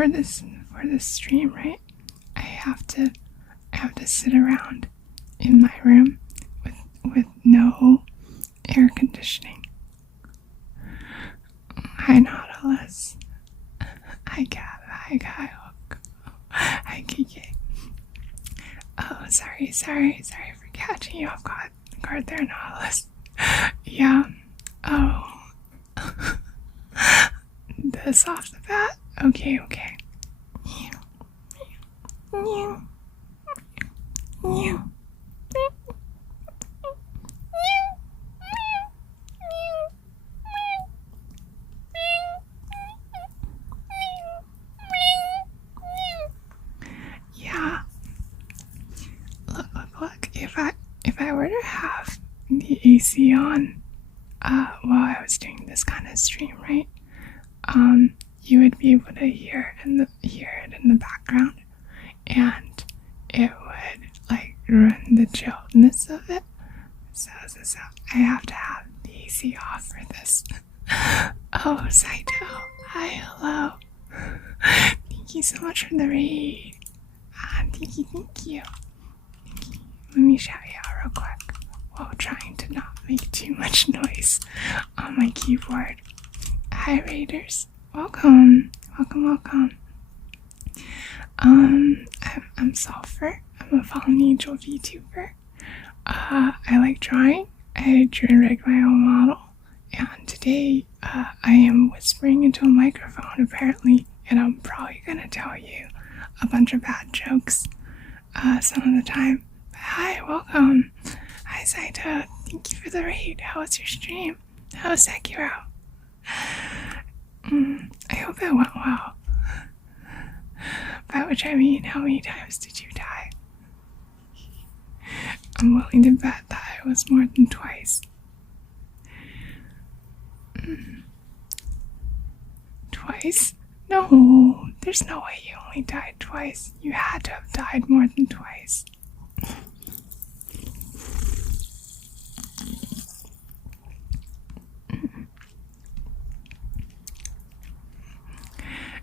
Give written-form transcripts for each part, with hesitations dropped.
for this stream, right? I have to sit around in my room with no air conditioning. Hi Nautilus. Hi Gab. Hi Kyle. Hi Kiki. Oh, sorry for catching you off guard there, Nautilus. Yeah. Oh. This off the bat? Okay. Yeah. Look. If I were to have the AC on, while I was doing this kind of stream, right? You would be able to hear it in the background, and it would like ruin the chillness of it. So I have to have the AC off for this. Oh, Saito, hi, hello. Thank you so much for the raid. Thank you. Let me shout you out real quick while trying to not make too much noise on my keyboard. Hi, raiders. Welcome. I'm Sulfur. I'm a Fallen Angel VTuber. I like drawing. I drew and rigged my own model, and today I am whispering into a microphone apparently, and I'm probably gonna tell you a bunch of bad jokes some of the time. But hi, welcome. Hi Saito, thank you for the raid. How was your stream? How was Sekiro? I hope it went well. By which I mean, how many times did you die? I'm willing to bet that it was more than twice. Twice? No, there's no way you only died twice. You had to have died more than twice.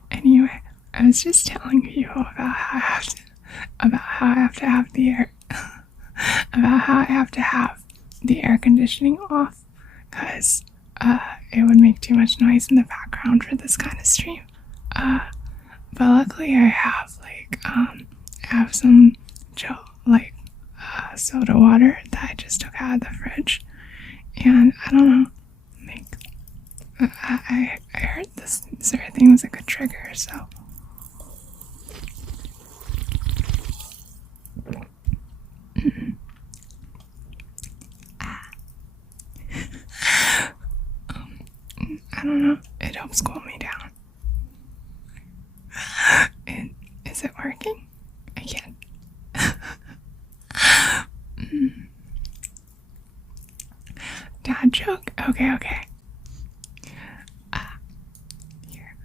Anyway, I was just telling you about how I have to have the air about how I have to have the air conditioning off because it would make too much noise in the background for this kind of stream. But luckily I have some soda water that I just took out of the fridge, and I don't know, I heard this sort of thing was a good trigger, so. I don't know, it helps cool me down. Is it working? I can't. Dad joke? Okay. Here.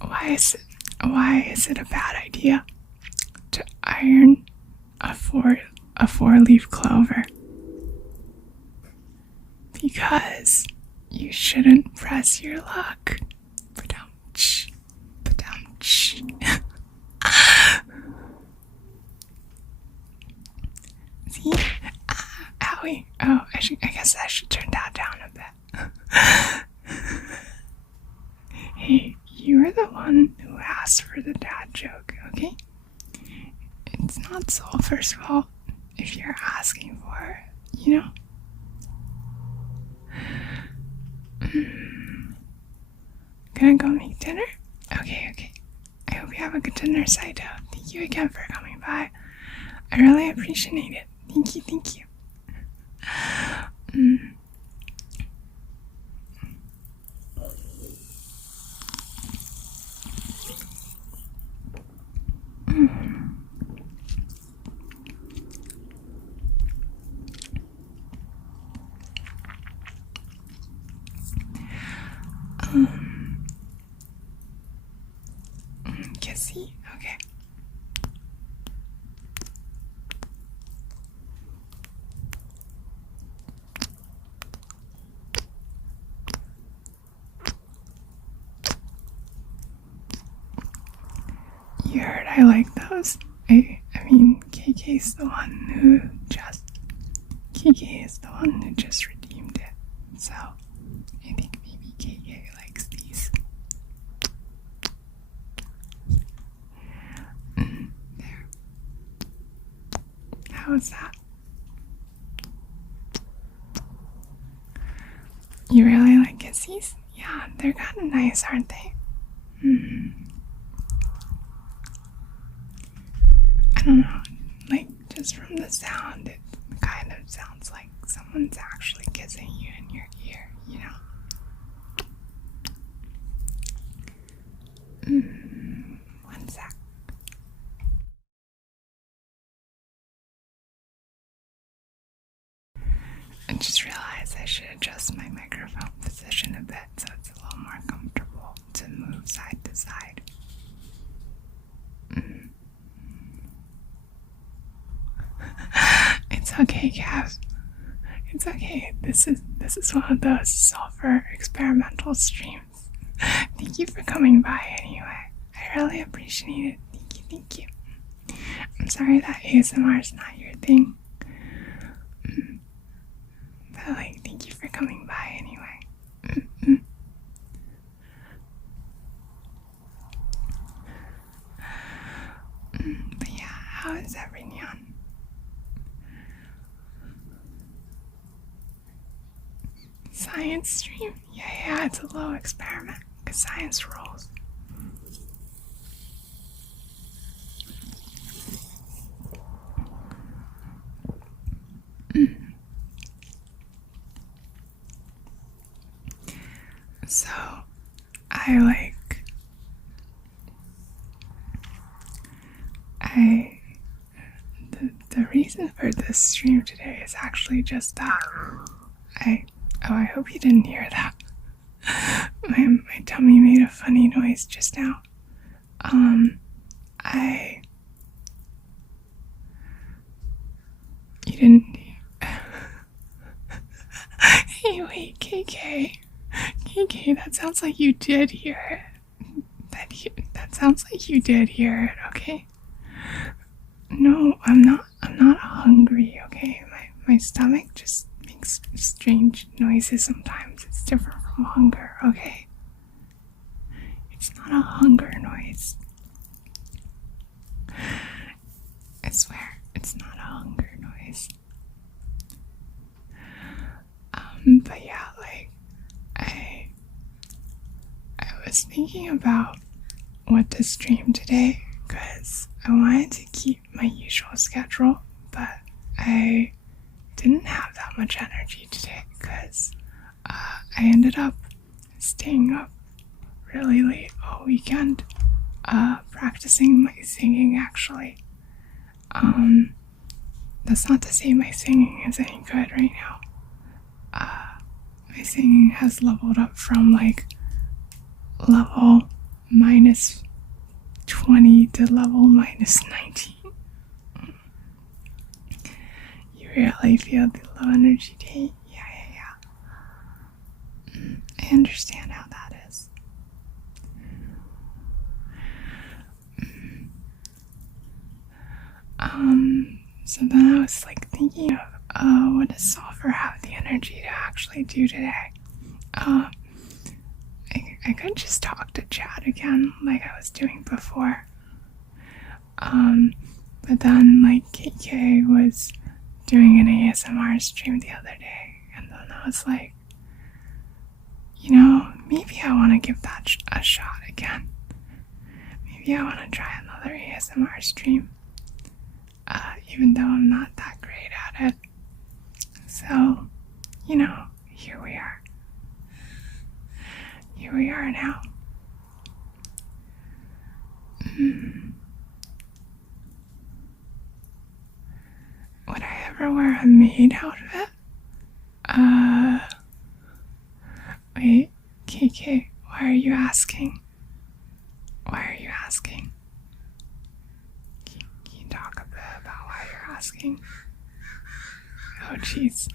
Why is it a bad idea to iron a four-leaf clover? Because you shouldn't press your luck. Ba-dum-tsh. See? Owie. Oh, I guess I should turn that down a bit. Hey, you were the one who asked for the dad joke, okay? It's not Sulfur's fault if you're asking for it, you know? Gonna go make dinner? Okay. I hope you have a good dinner, Saito. Thank you again for coming by. I really appreciate it. Thank you. Kissy? Okay. I like those. I mean, KK is the one who just redeemed it. So I think maybe KK likes these. There. How is that? You really like kissies? Yeah, they're kind of nice, aren't they? I don't know, like, just from the sound, it kind of sounds like someone's actually kissing you in your ear, you know? One sec. I just realized I should adjust my microphone position a bit so it's a little more comfortable to move side to side. It's okay, Cav. It's okay. This is one of those sulfur experimental streams. Thank you for coming by anyway. I really appreciate it. Thank you. I'm sorry that ASMR is not your thing. But like, thank you for coming by anyway. But yeah, how is everything on? Science stream? Yeah, it's a low experiment, because science rules. So, the reason for this stream today is actually just that. I hope you didn't hear that. My tummy made a funny noise just now. You didn't. Hey, wait, KK. KK, that sounds like you did hear it. That sounds like you did hear it, okay? No, I'm not hungry, okay? My stomach just makes strange noises sometimes. It's different from hunger, okay? It's not a hunger noise. I swear, it's not a hunger noise. But yeah, like, I was thinking about what to stream today because I wanted to keep my usual schedule, but I didn't have that much energy today because I ended up staying up really late all weekend practicing my singing, actually. That's not to say my singing is any good right now. My singing has leveled up from like level minus 20 to level minus 19. You really feel the low energy day? Yeah. I understand how that is. So then I was like thinking of, what does sulfur have the energy to actually do today? I could just talk to Chad again like I was doing before. But then like KK was doing an ASMR stream the other day, and then I was like, maybe I want to give that a shot again. Maybe I want to try another ASMR stream. Even though I'm not that great at it. So, here we are. Here we are now. Would I ever wear a maid outfit? Wait, KK, why are you asking? Why are you asking? Can you talk a bit about why you're asking? Oh, jeez.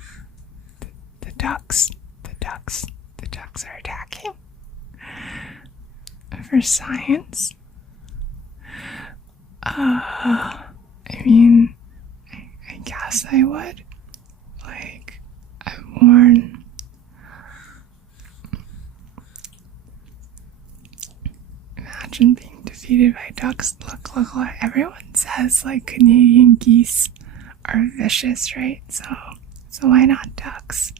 The ducks are attacking. For science? I mean, I guess I would. Like, I've worn. Imagine being defeated by ducks. Look, everyone says, like, Canadian geese are vicious, right? So why not ducks?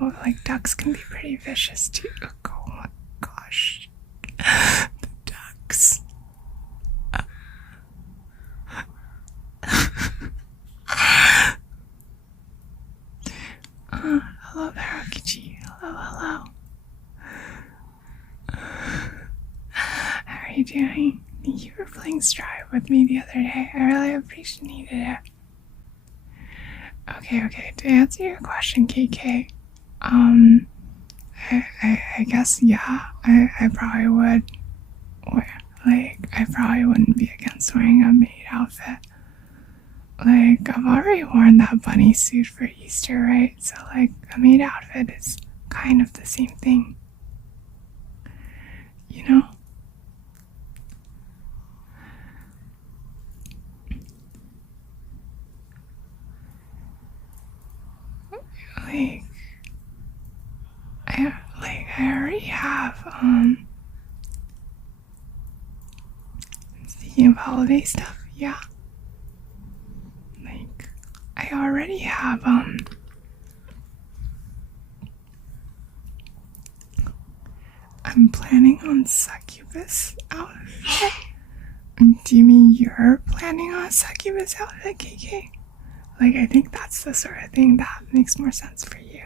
Well, like, ducks can be pretty vicious, too. Oh my gosh. The ducks. Hello there, Okichi. Hello. How are you doing? Thank you for playing Strive with me the other day. I really appreciated it. Okay. To answer your question, KK, I guess, yeah, I probably would I probably wouldn't be against wearing a maid outfit. Like, I've already worn that bunny suit for Easter, right? So, like, a maid outfit is kind of the same thing. You know? I already have, speaking of holiday stuff, yeah. Like, I already have, I'm planning on succubus outfit. Do you mean you're planning on a succubus outfit, KK? Like, I think that's the sort of thing that makes more sense for you.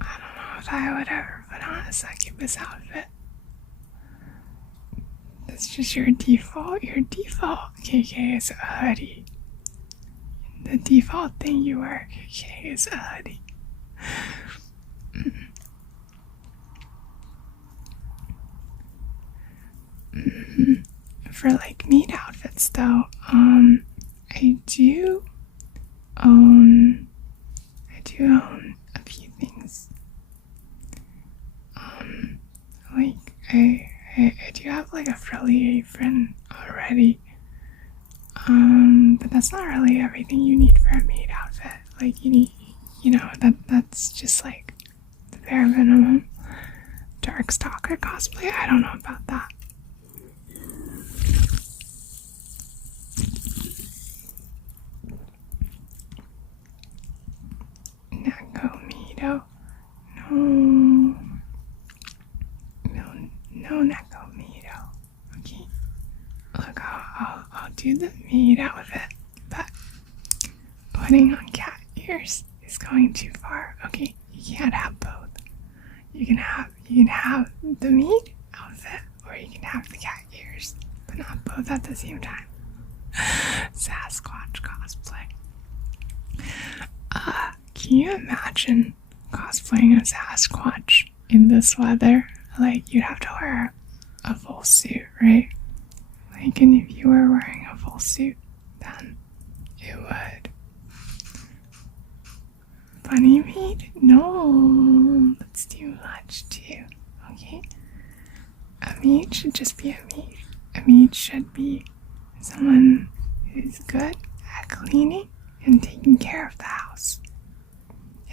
I don't know if I would ever put on a succubus outfit. That's just your default. Your default, KK, is a hoodie. The default thing you wear, KK, is a hoodie. For like meat outfits though, I do own a few things. Like I do have like a frilly apron already. But that's not really everything you need for a maid outfit. Like, you need, that's just like the bare minimum. Darkstalker cosplay, I don't know about that. Nakomito. No Nakomito. Okay. Look, I'll do the maid outfit, but putting on cat ears is going too far. Okay, you can't have both. You can have the maid outfit, or you can have the cat ears, but not both at the same time. Sasquatch cosplay. Can you imagine cosplaying a Sasquatch in this weather? Like, you'd have to wear a full suit, right? Like, and if you were wearing a full suit, then it would. Bunny meat? No, that's too much too. Okay? A maid should just be a maid. A maid should be someone who's good at cleaning and taking care of the house.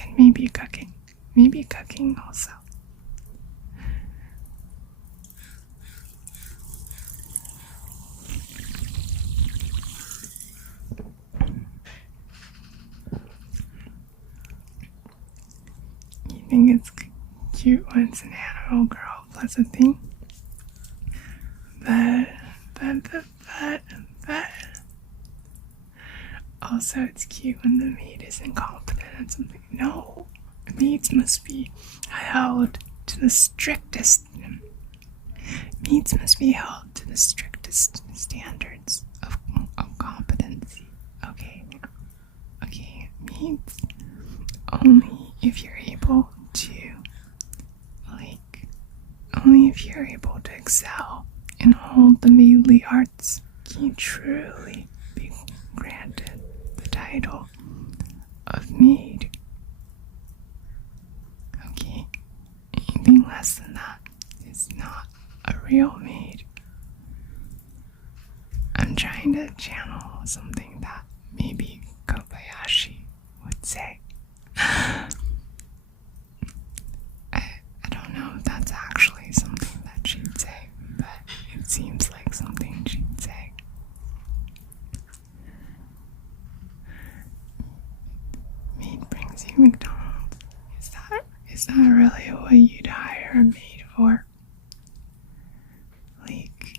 And maybe cooking. Maybe cooking also. You think it's cute when it's an animal girl plus a thing? But also it's cute when the maid is incompetent at something. No, maids must be held to the strictest. Maids must be held to the strictest standards of competency. Okay, maids only if you're able to, only if you're able to excel and hold the maidly arts can you truly be granted the title of maid. less than that is not a real maid. I'm trying to channel something that maybe Kobayashi would say. I don't know if that's actually something that she'd say, but it seems like something she'd say. Maid brings you McDonald's. Is that really what you'd hire a maid for? Like,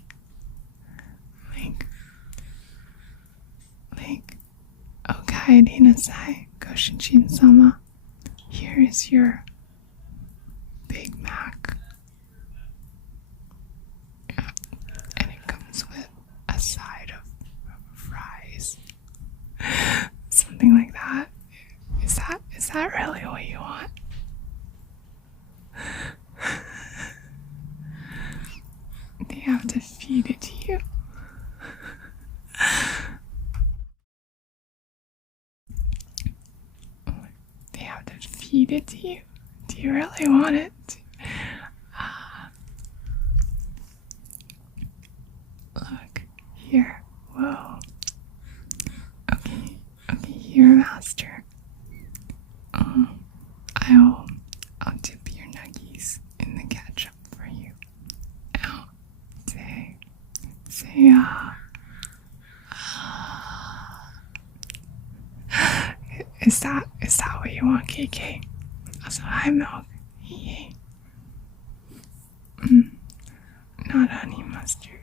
okay, Dinasai, Goshinchin-sama, here is your Big Mac. Yeah, and it comes with a side of fries. Something like that. Is that really what you want? They have to feed it to you. They have to feed it to you. Do you really want it? Look here. Whoa. Okay, here, master. I'll dip your nuggies in the ketchup for you. Now, say, Is that what you want, KK? Also, high milk. Yay. Not honey mustard.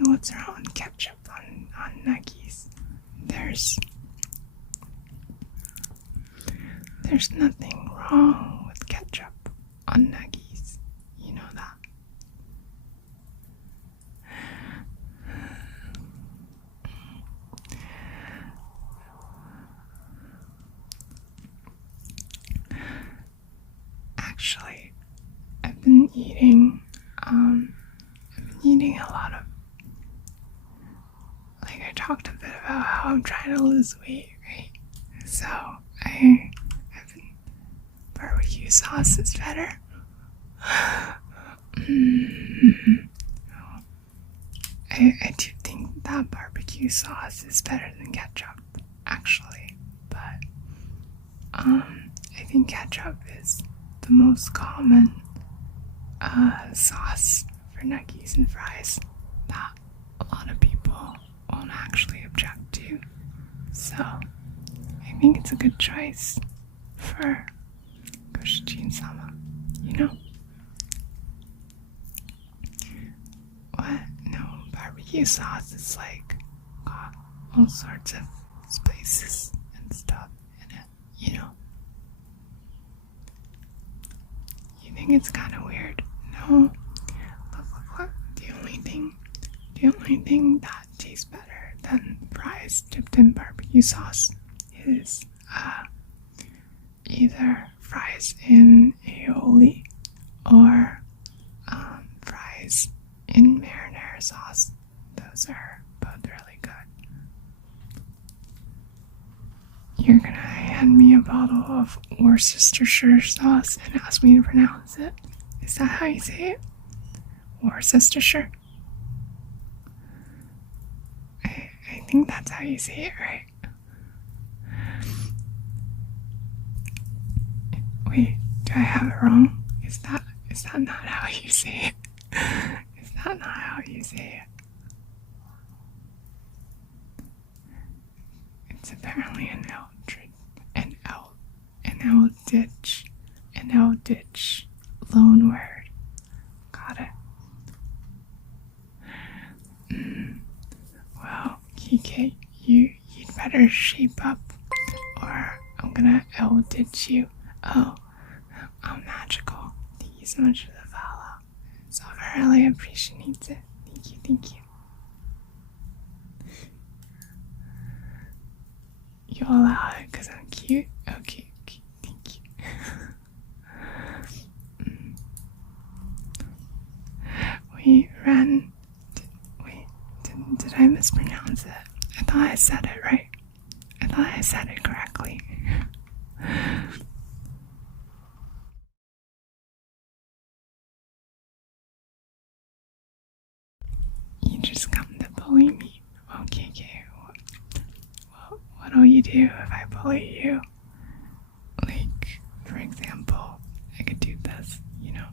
What's wrong with ketchup on nuggies? There's nothing wrong with ketchup on nuggies. You know that. Actually, I've been eating a lot of, like, I talked a bit about how I'm trying to lose weight, right? So I've been, barbecue sauce is better. I do think that barbecue sauce is better than ketchup, actually, but I think ketchup is the most common sauce for nuggies and fries that a lot of people won't actually object to. So I think it's a good choice for Goshinchin-sama, you know? What? No, barbecue sauce is like got all sorts of spices and stuff in it, you know? You think it's kind of weird? No. Look. The only thing that tastes better than fries dipped in barbecue sauce is either fries in aioli or fries in marinara sauce. Those are both really good. You're gonna hand me a bottle of Worcestershire sauce and ask me to pronounce it. Is that how you say it? Worcestershire? I think that's how you say it, right? Wait, do I have it wrong? Is that not how you say it? Is that not how you say it? It's apparently an Eldritch loan word. Got it. Well, Kike, you'd better shape up, or I'm gonna Eldritch you. Oh, I'm magical. Thank you so much for the follow. So I really appreciate it. Thank you. You allow it because I'm cute? Okay, thank you. Did I mispronounce it? I thought I said it right. I thought I said it correctly. bully me. Okay, okay. What'll you do if I bully you? Like, for example, I could do this, you know.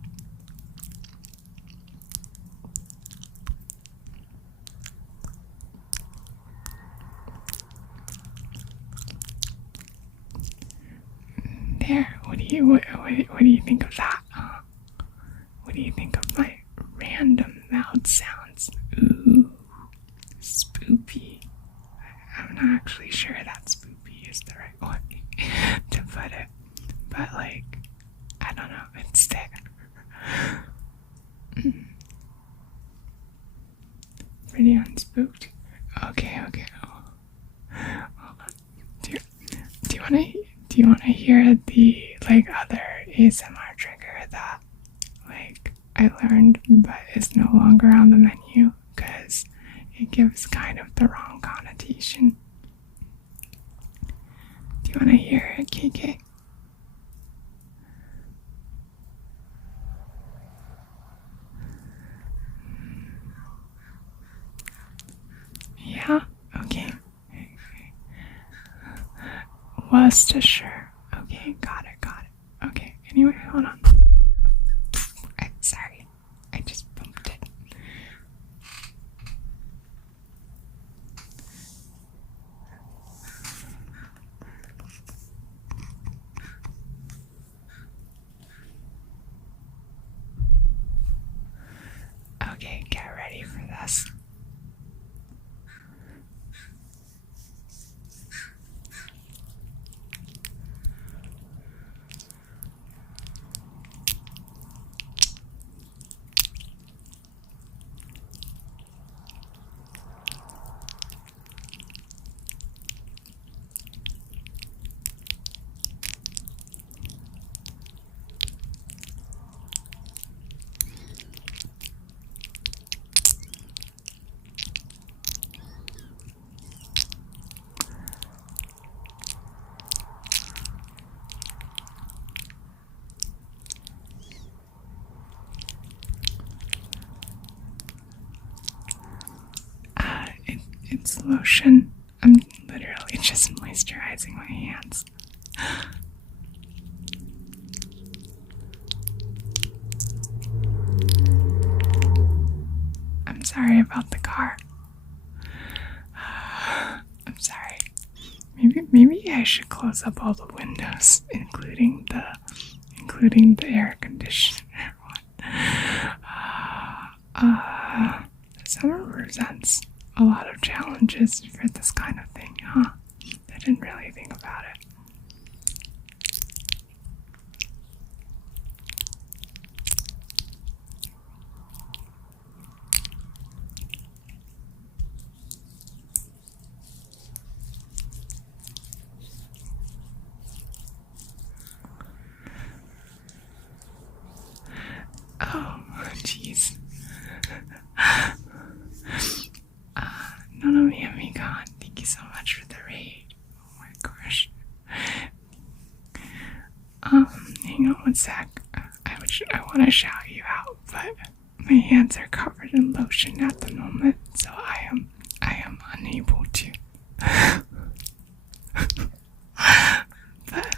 There. What do you think of that? What do you think of my random mouth sounds? Ooh, spoopy. I'm not actually sure that spoopy is the right way to put it, but like, I don't know. It's there. Pretty unspooked. Okay. Hold on. Do you wanna hear the like other ASMR trigger that like I learned but is no longer on the menu because it gives kind of the wrong connotation? Do you wanna hear it, KK? Yeah? Okay. Worcestershire. Okay, got it. Okay, anyway, hold on. Sorry, I just bumped it. Okay, get ready for this. It's lotion. I'm literally just moisturizing my hands. I'm sorry about the car. I'm sorry. Maybe I should close up all the windows, including the air conditioner one. Summer presents a lot of challenges for this kind of thing, huh? I didn't really think about it. Oh, jeez. Nonomi Amigon, thank you so much for the raid. Oh my gosh. Hang on one sec. I want to shout you out, but my hands are covered in lotion at the moment, so I am unable to. But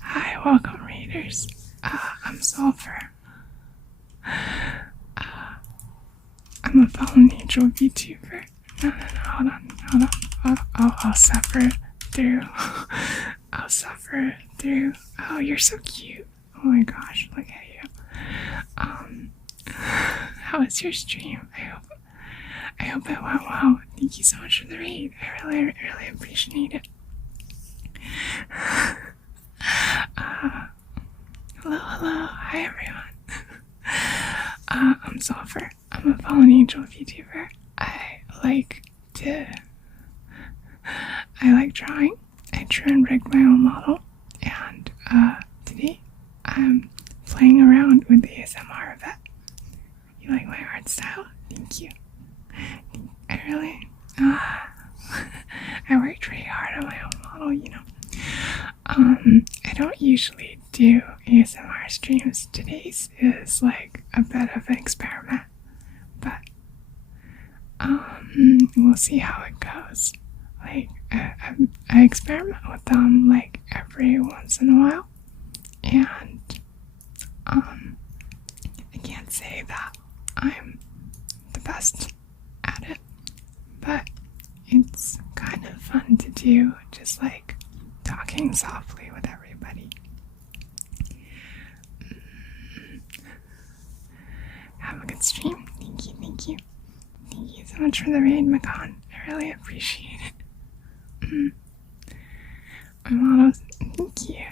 hi, welcome raiders. I'm Sulfur. I'm a fallen angel VTuber. No, hold on. I'll suffer through. I'll suffer through. Oh, you're so cute. Oh my gosh, look at you. How was your stream? I hope it went well. Thank you so much for the raid. I really appreciate it. Hello. Hi, everyone. I'm Sulfur. I'm a fallen angel VTuber. I like drawing. I drew and rigged my own model, and today I'm playing around with the ASMR of it. You like my art style? Thank you. I worked really hard on my own model, you know. I don't usually do ASMR streams. Today's is like a bit of an experiment, but we'll see how it goes. Like, I experiment with them like every once in a while, and I can't say that I'm the best at it, but it's kind of fun to do, just like talking softly with everybody. Have a good stream. Thank you, thank you. Thank you so much for the raid, Macan. I really appreciate it. My model, thank you.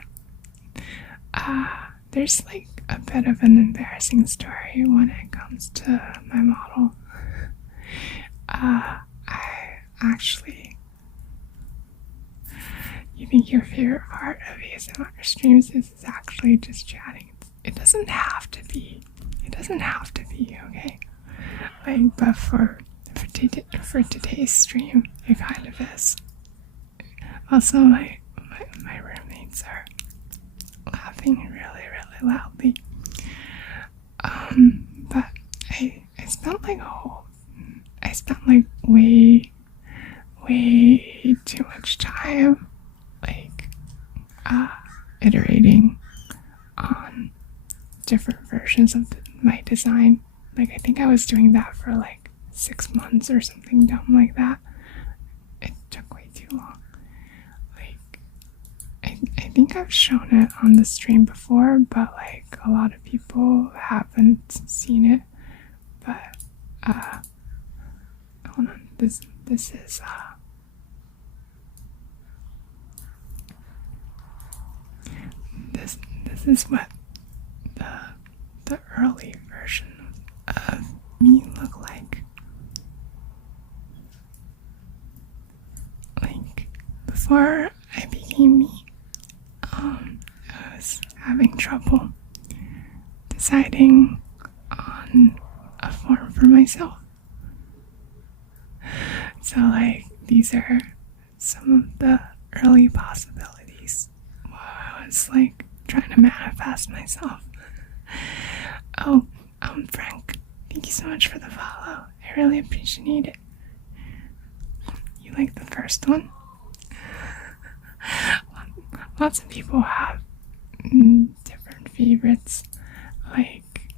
There's like a bit of an embarrassing story when it comes to my model. I actually, you think your favorite part of ASMR streams is actually just chatting. It doesn't have to be. It doesn't have to be, okay? Like, but for today's stream, it kind of is. Also, my roommates are laughing really, really loudly. But I spent like way too much time like iterating on different versions of my design. Like, I think I was doing that for like 6 months or something dumb like that. It took way too long. Like, I think I've shown it on the stream before, but like a lot of people haven't seen it. But hold on, this is this is what the early version of me look like. Like, before I became me, I was having trouble deciding on a form for myself. So like, these are some of the early possibilities while I was like trying to manifest myself. Oh, Frank, thank you so much for the follow. I really appreciate it. You like the first one? Lots of people have different favorites. Like,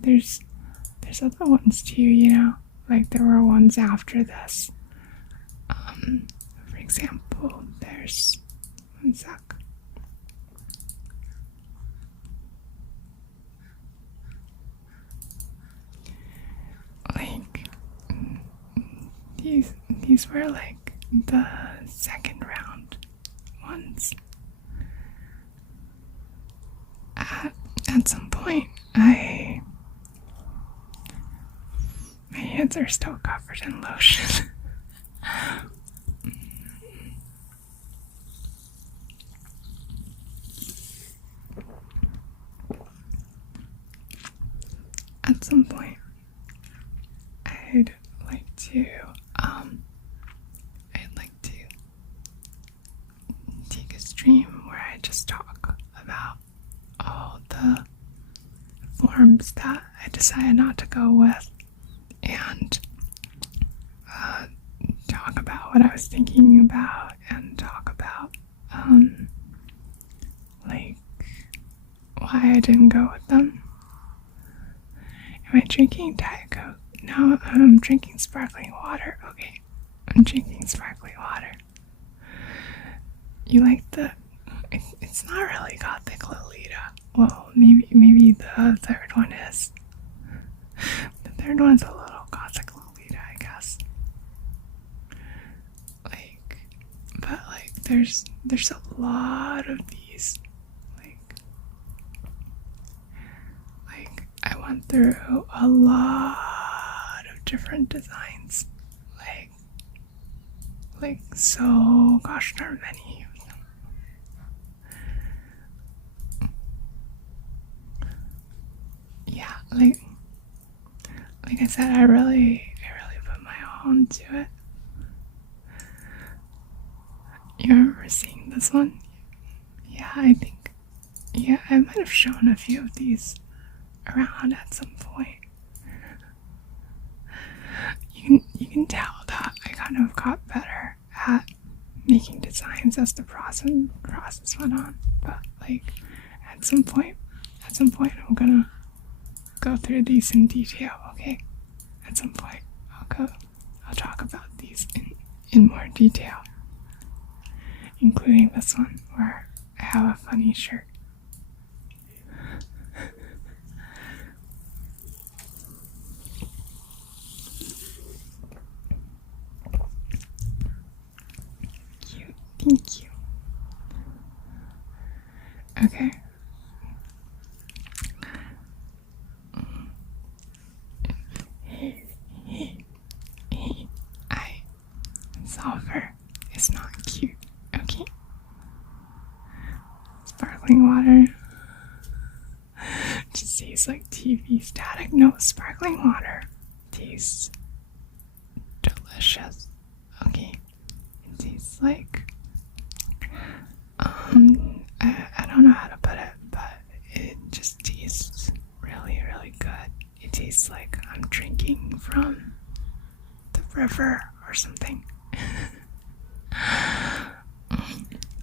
there's other ones too, you know? Like, there were ones after this. For example, there's... one sec. Like, these were like the second round ones. At some point, my hands are still covered in lotion. At some point, I'd like to take a stream where I just talk about all the forms that I decided not to go with, and talk about what I was thinking about, and talk about like why I didn't go with them. Am I drinking Diet Coke? No, I'm drinking sparkling water. Okay, I'm drinking sparkling water. You like the... It's not really Gothic Lolita. Well, maybe the third one is. The third one's a little Gothic Lolita, I guess. Like, but like, there's a lot of these. Like I went through a lot of different designs. Like so gosh darn many of them. Yeah, like I said, I really put my all into it. You remember seeing this one? Yeah, I think, yeah, I might have shown a few of these around at some point. You can tell as the process went on. But like at some point I'm gonna go through these in detail, okay? At some point I'll talk about these in more detail. Including this one where I have a funny shirt. Cute, thank you. Okay. Sulfur is not cute, okay? Sparkling water just tastes like TV static. No, sparkling water tastes delicious, okay? It tastes like, I don't know how to put it, but it just tastes really, really good. It tastes like I'm drinking from the river or something.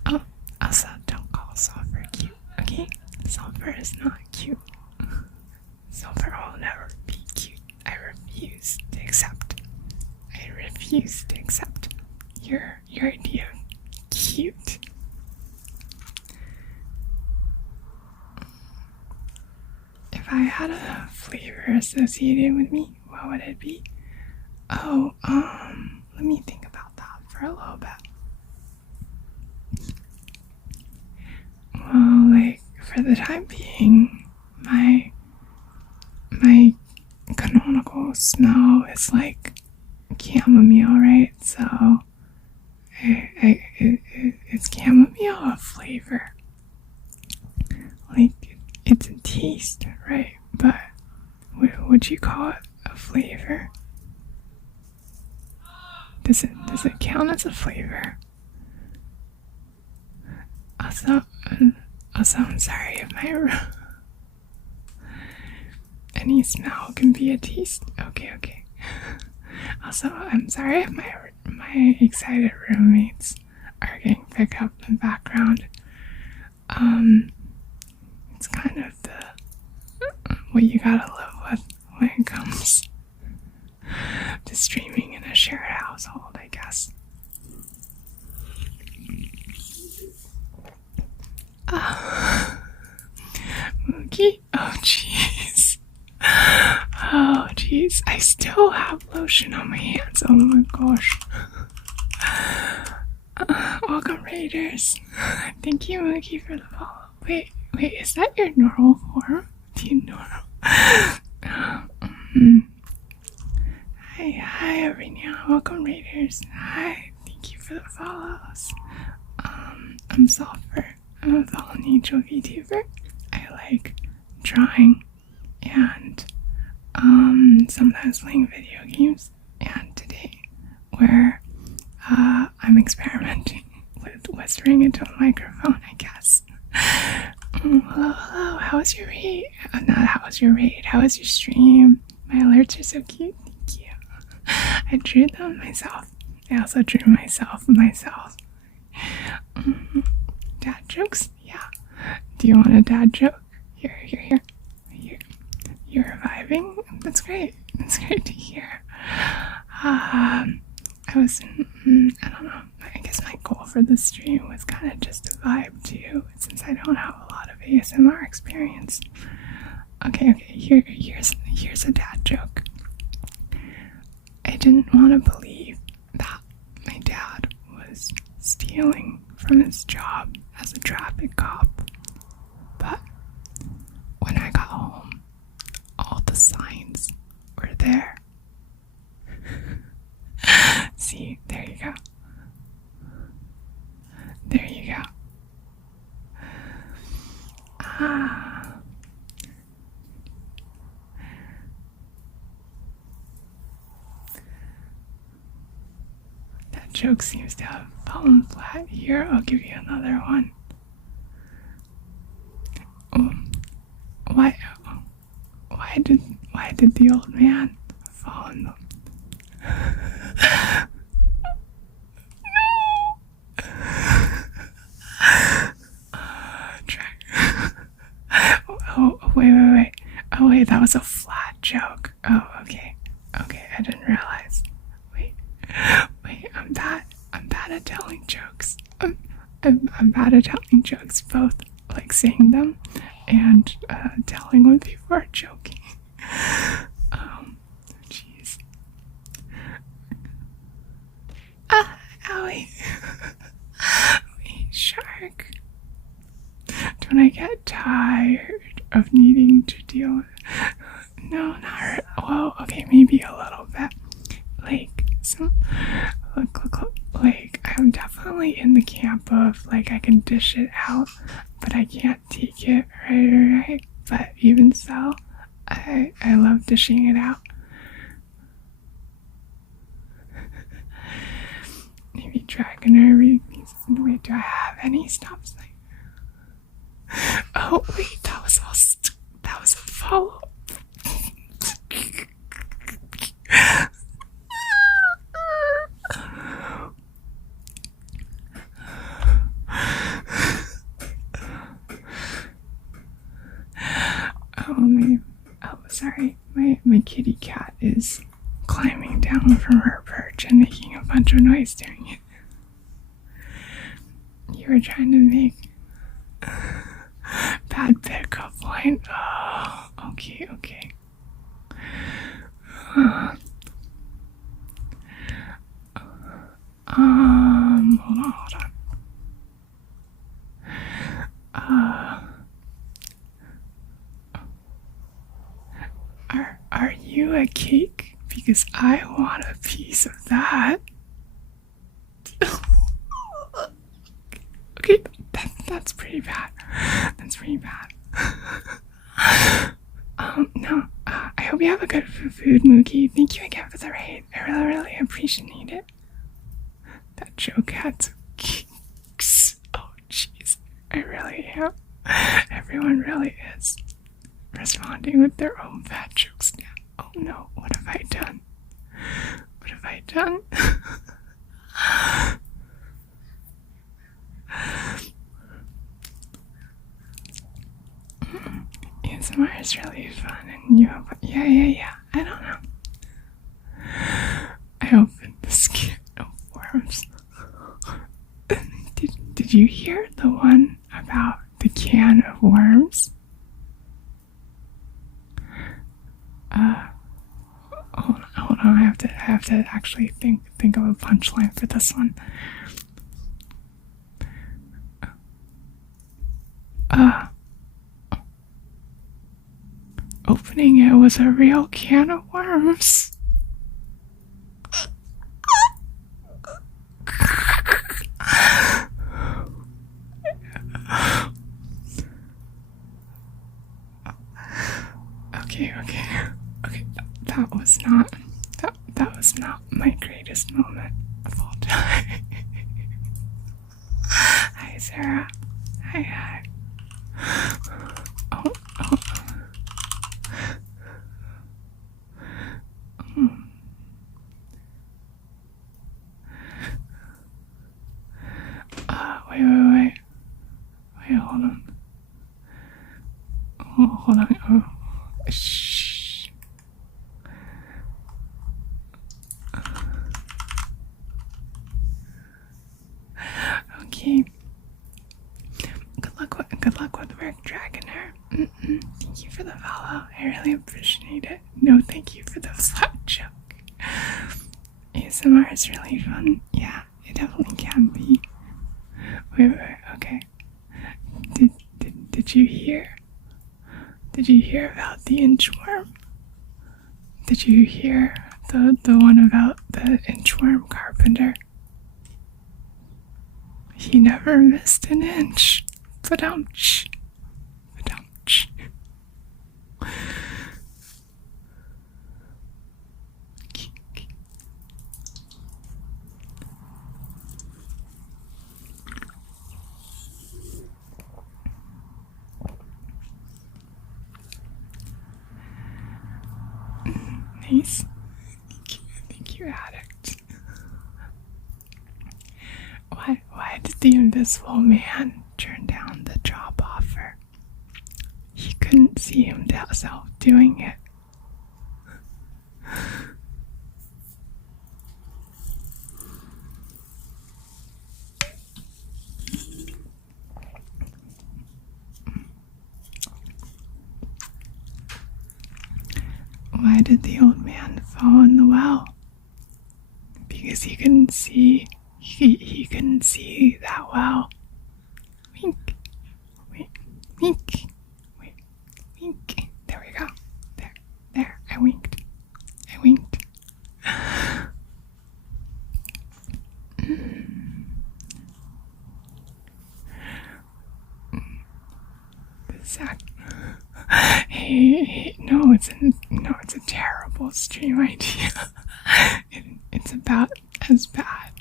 Oh, also, don't call sulfur cute, okay? Sulfur is not cute. Sulfur will never be cute. I refuse to accept. Your idea of cute. If I had a flavor associated with me, what would it be? Oh, let me think about that for a little bit. Well, like, for the time being, my canonical smell is like chamomile, right? So it's chamomile a flavor. Like, it's a taste, right? But would you call it a flavor? Does it count as a flavor? Also, I'm sorry if my any smell can be a taste. Okay. Also, I'm sorry if my excited roommates are getting picked up in the background. It's kind of what you gotta live with when it comes to streaming in a shared household, I guess. Mookie? Oh jeez. Oh jeez. I still have lotion on my hands. Oh my gosh. Welcome, Raiders. Thank you, Mookie, for the follow. Wait, is that your normal form? Hi, Arena. Welcome, Raiders. Hi, thank you for the follows. I'm Sulfur. I'm a fallen angel VTuber. I like drawing and sometimes playing video games. And today, where I'm experimenting with whispering into a microphone, I guess. Hello. How was your raid? Not how was your raid. How was your stream? My alerts are so cute. Thank you. I drew them myself. I also drew myself. Dad jokes? Yeah. Do you want a dad joke? Here. You're reviving? That's great. That's great to hear. I don't know. I guess my goal for the stream was kind of just to vibe too, since I don't have a lot of ASMR experience. Okay. Here's a dad joke. I didn't want to believe that my dad was stealing from his job as a traffic cop, but when I got home, all the signs were there. See, there you go. That joke seems to have fallen flat. Here, I'll give you another one. Why did the old man fall in the... that was a flat joke. Oh, okay. Okay, I didn't realize. Wait, I'm bad. I'm bad at telling jokes. I'm bad at telling jokes, both like saying them and telling when people are joking. Jeez. Owie. Wait, shark. Don't I get tired of needing to deal with? No, not. Well, okay, maybe a little bit. Like, look, like, I'm definitely in the camp of, like, I can dish it out, but I can't take it, right? But even so, I love dishing it out. Maybe Dragon or wait, do I have any stop sign? Oh, wait, that was a follow. Sorry, my kitty cat is climbing down from her perch and making a bunch of noise doing it. You were trying to make bad pickup line. Oh, okay. Hold on. Are you a cake? Because I want a piece of that. Okay, that's pretty bad. No, I hope you have a good food, Mookie. Thank you again for the raid. I really appreciate it. That joke had some kicks. Oh, jeez. I really am. Everyone really is responding with their own bad jokes now. Oh no, what have I done? ASMR is really fun, and you have, yeah. I don't know. I opened this can of worms. Did you hear the one about the can of worms? Hold on. I have to actually think of a punchline for this one. Opening it was a real can of worms. Okay. That was not my greatest moment of all time. Hi, Sarah. Hi. Oh. Wait. Wait, hold on. Hold on. Oh, shh. Okay. Good luck with work, Dragonair. Thank you for the follow. I really appreciate it. No, thank you for the flat joke. ASMR is really fun. Yeah, it definitely can be. Wait, okay. Did you hear? Did you hear about the inchworm? Did you hear the one about the inchworm carpenter? He never missed an inch. Ba-dum-tsh. Nice. Thank you, addict. Why did the invisible man turn down the job offer? He couldn't see himself doing it. Why did the old man fall in the well? Because he couldn't see. He couldn't see that well. Wink, wink, wink, wink, wink. There we go. There. I winked. Hey, no, it's a terrible stream idea. It's about as bad.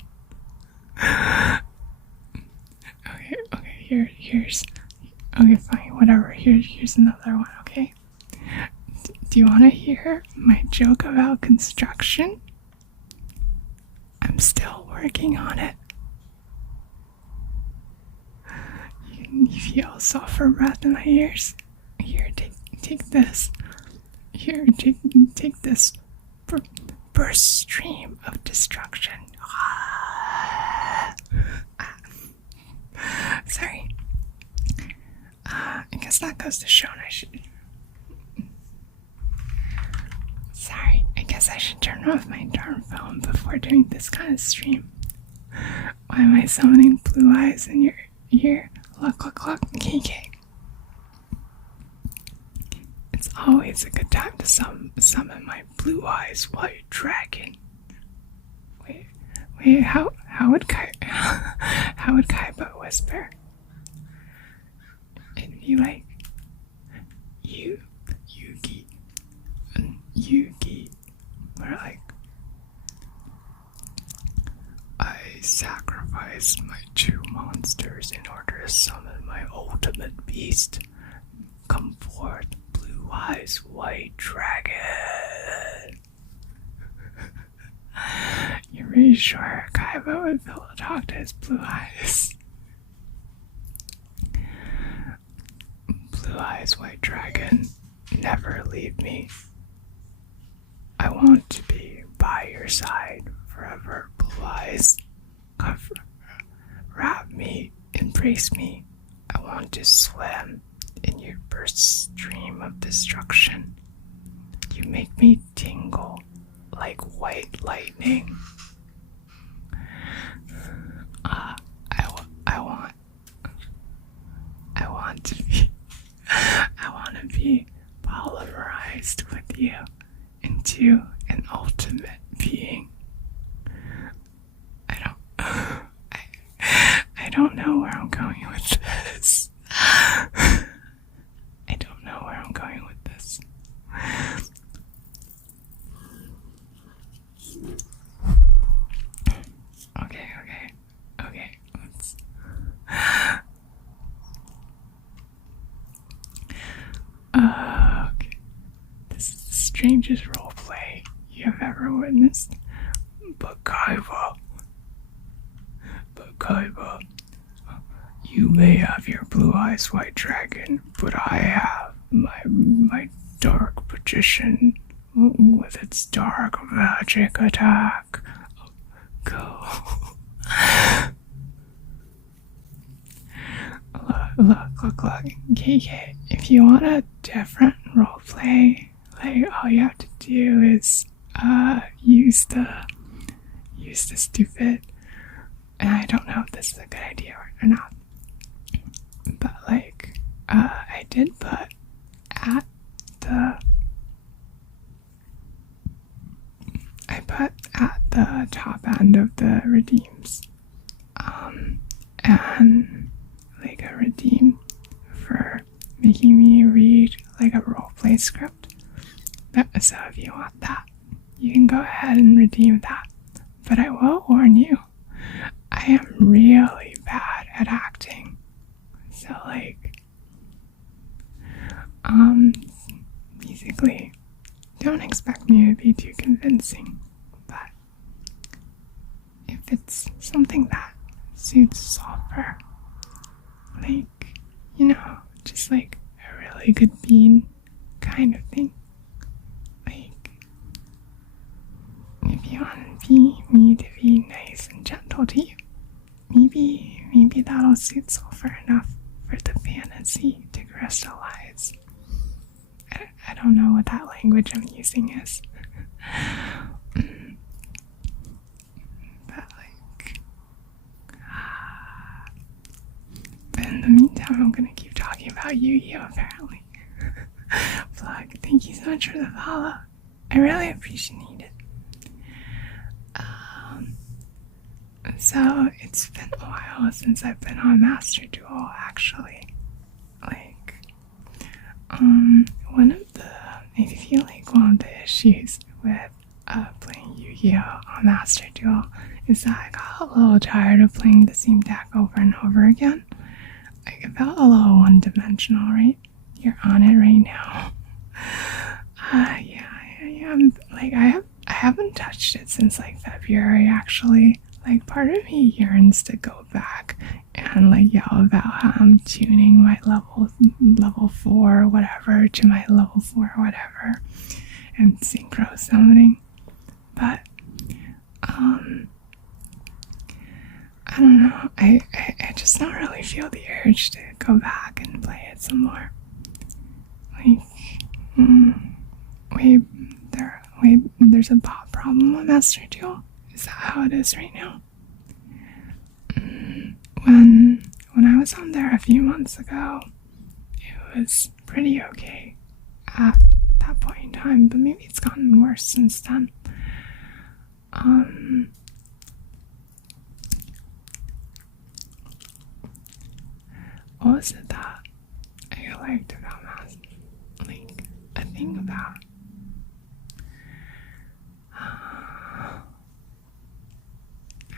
Okay, fine, whatever. Here's another one, okay? Do you want to hear my joke about construction? I'm still working on it. You can feel sulfur breath in my ears. Here, take this. Here, take this burst stream of destruction. Sorry. I guess that goes to show I should. Sorry, I guess I should turn off my darn phone before doing this kind of stream. Why am I summoning blue eyes in your ear? Look, KK. It's always a good time to summon my blue eyes white dragon. Wait, how would Kaiba whisper? It'd be like Yugi, or like I sacrifice my two monsters in order to summon my ultimate beast. Come forth, blue eyes, white dragon. You're really sure Kaiba would be able to talk to his blue eyes? Blue eyes, white dragon, never leave me. I want to be by your side forever, blue eyes. Wrap me, embrace me. I want to swim in your burst stream of destruction. You make me tingle like white lightning. I want to be polymerized with you into an ultimate being. I don't know where I'm going with this. Okay, let's... Okay. This is the strangest roleplay you have ever witnessed. But Kaiba, you may have your blue eyes, white dragon, but I have my dark magician with its dark magic attack. Go. Look, KK, if you want a different roleplay, like, all you have to do is, use the stupid, and I don't know if this is a good idea or not, but, like, I did put at the top end of the redeems, and like a redeem for making me read like a roleplay script. So if you want that, you can go ahead and redeem that. But I will warn you, I am really bad at acting. So like, basically, don't expect me to be too convincing. But if it's something that suits Sulfur, like, just like a really good bean kind kind of thing. Like, if you want me to be nice and gentle to you, maybe that'll suit sulfur enough for the fantasy to crystallize. I don't know what that language I'm using is. But in the meantime, I'm gonna keep talking about Yu-Gi-Oh! Apparently. Vlog, thank you so much for the follow. I really appreciate it. So it's been a while since I've been on Master Duel, actually. One of the, I feel like one of the issues with playing Yu-Gi-Oh! On Master Duel is that I got a little tired of playing the same deck over and over again. Like, it felt a little one-dimensional, right? You're on it right now. Yeah, I haven't touched it since like February, actually. Like, part of me yearns to go back and like yell about how I'm tuning my level 4 or whatever to my level 4 or whatever and synchro summoning. But I don't know. I just don't really feel the urge to go back and play it some more. Like, there's a bot problem on Master Duel. Is that how it is right now? When I was on there a few months ago, it was pretty okay at that point in time, but maybe it's gotten worse since then. What was it that I liked about Mass? Like, a thing about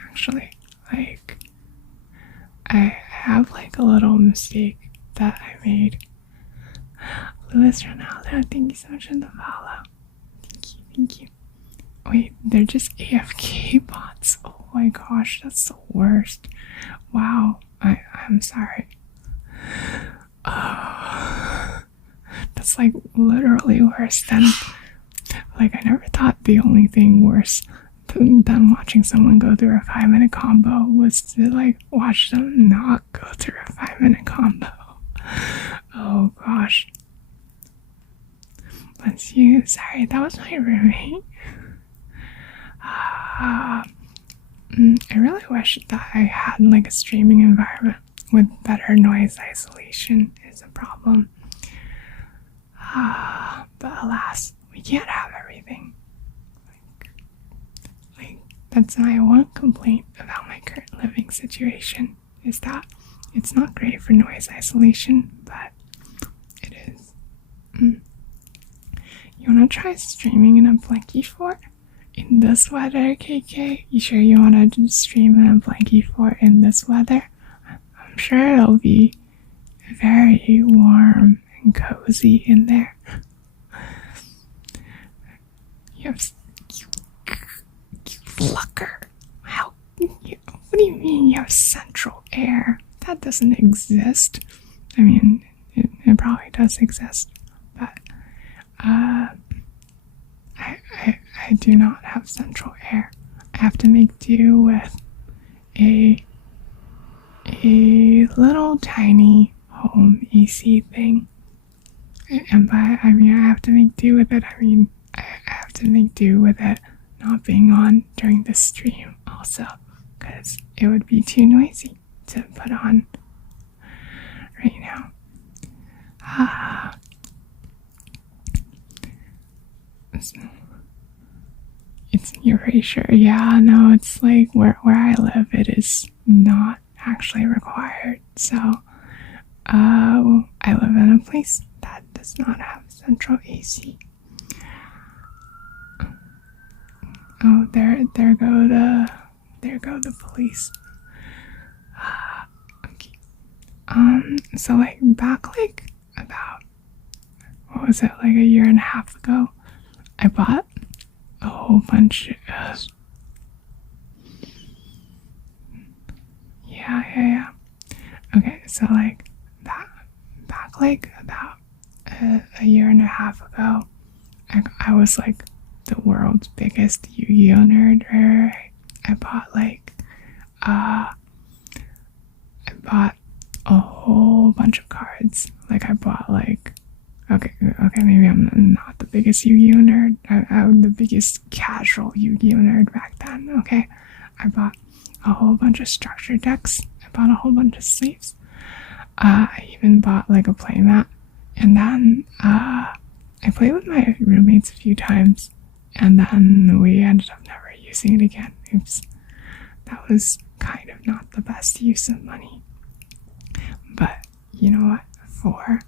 actually, like, I have like a little mistake that I made. Luis Ronaldo, thank you so much for the follow. Thank you. Wait, they're just AFK bots. Oh my gosh, that's the worst. Wow, I'm sorry. That's like literally worse than, like, I never thought the only thing worse than watching someone go through a 5-minute combo was to like watch them not go through a 5-minute combo. Oh gosh. Bless you. Sorry, that was my roommate. I really wish that I had like a streaming environment with better noise isolation is a problem. But alas, we can't have everything. Like, that's my one complaint about my current living situation, is that it's not great for noise isolation, but it is. You wanna try streaming in a blankie fort? In this weather, KK? You sure you wanna stream in a blankie fort in this weather? I'm sure it'll be very warm and cozy in there. You fucker. What do you mean you have central air? That doesn't exist. I mean, it probably does exist, but I do not have central air. I have to make do with a little tiny home AC thing. And by I have to make do with it, I have to make do with it not being on during the stream also, because it would be too noisy to put on right now. It's erasure. Yeah, no, it's like where I live, it is not actually required. So, I live in a place that does not have central AC. Oh, there go the police. Okay. So like back like about, what was it, like a year and a half ago, I bought a whole bunch of yeah. Okay, so like back like about a a year and a half ago, I was like the world's biggest Yu-Gi-Oh nerd. I bought I bought a whole bunch of cards. Like I bought okay, maybe I'm not the biggest Yu-Gi-Oh nerd. I was the biggest casual Yu-Gi-Oh nerd back then. Okay, I bought a whole bunch of structured decks. I bought a whole bunch of sleeves. I even bought like a playmat, and then I played with my roommates a few times, and then we ended up never using it again. Oops, that was kind of not the best use of money. But you know what? For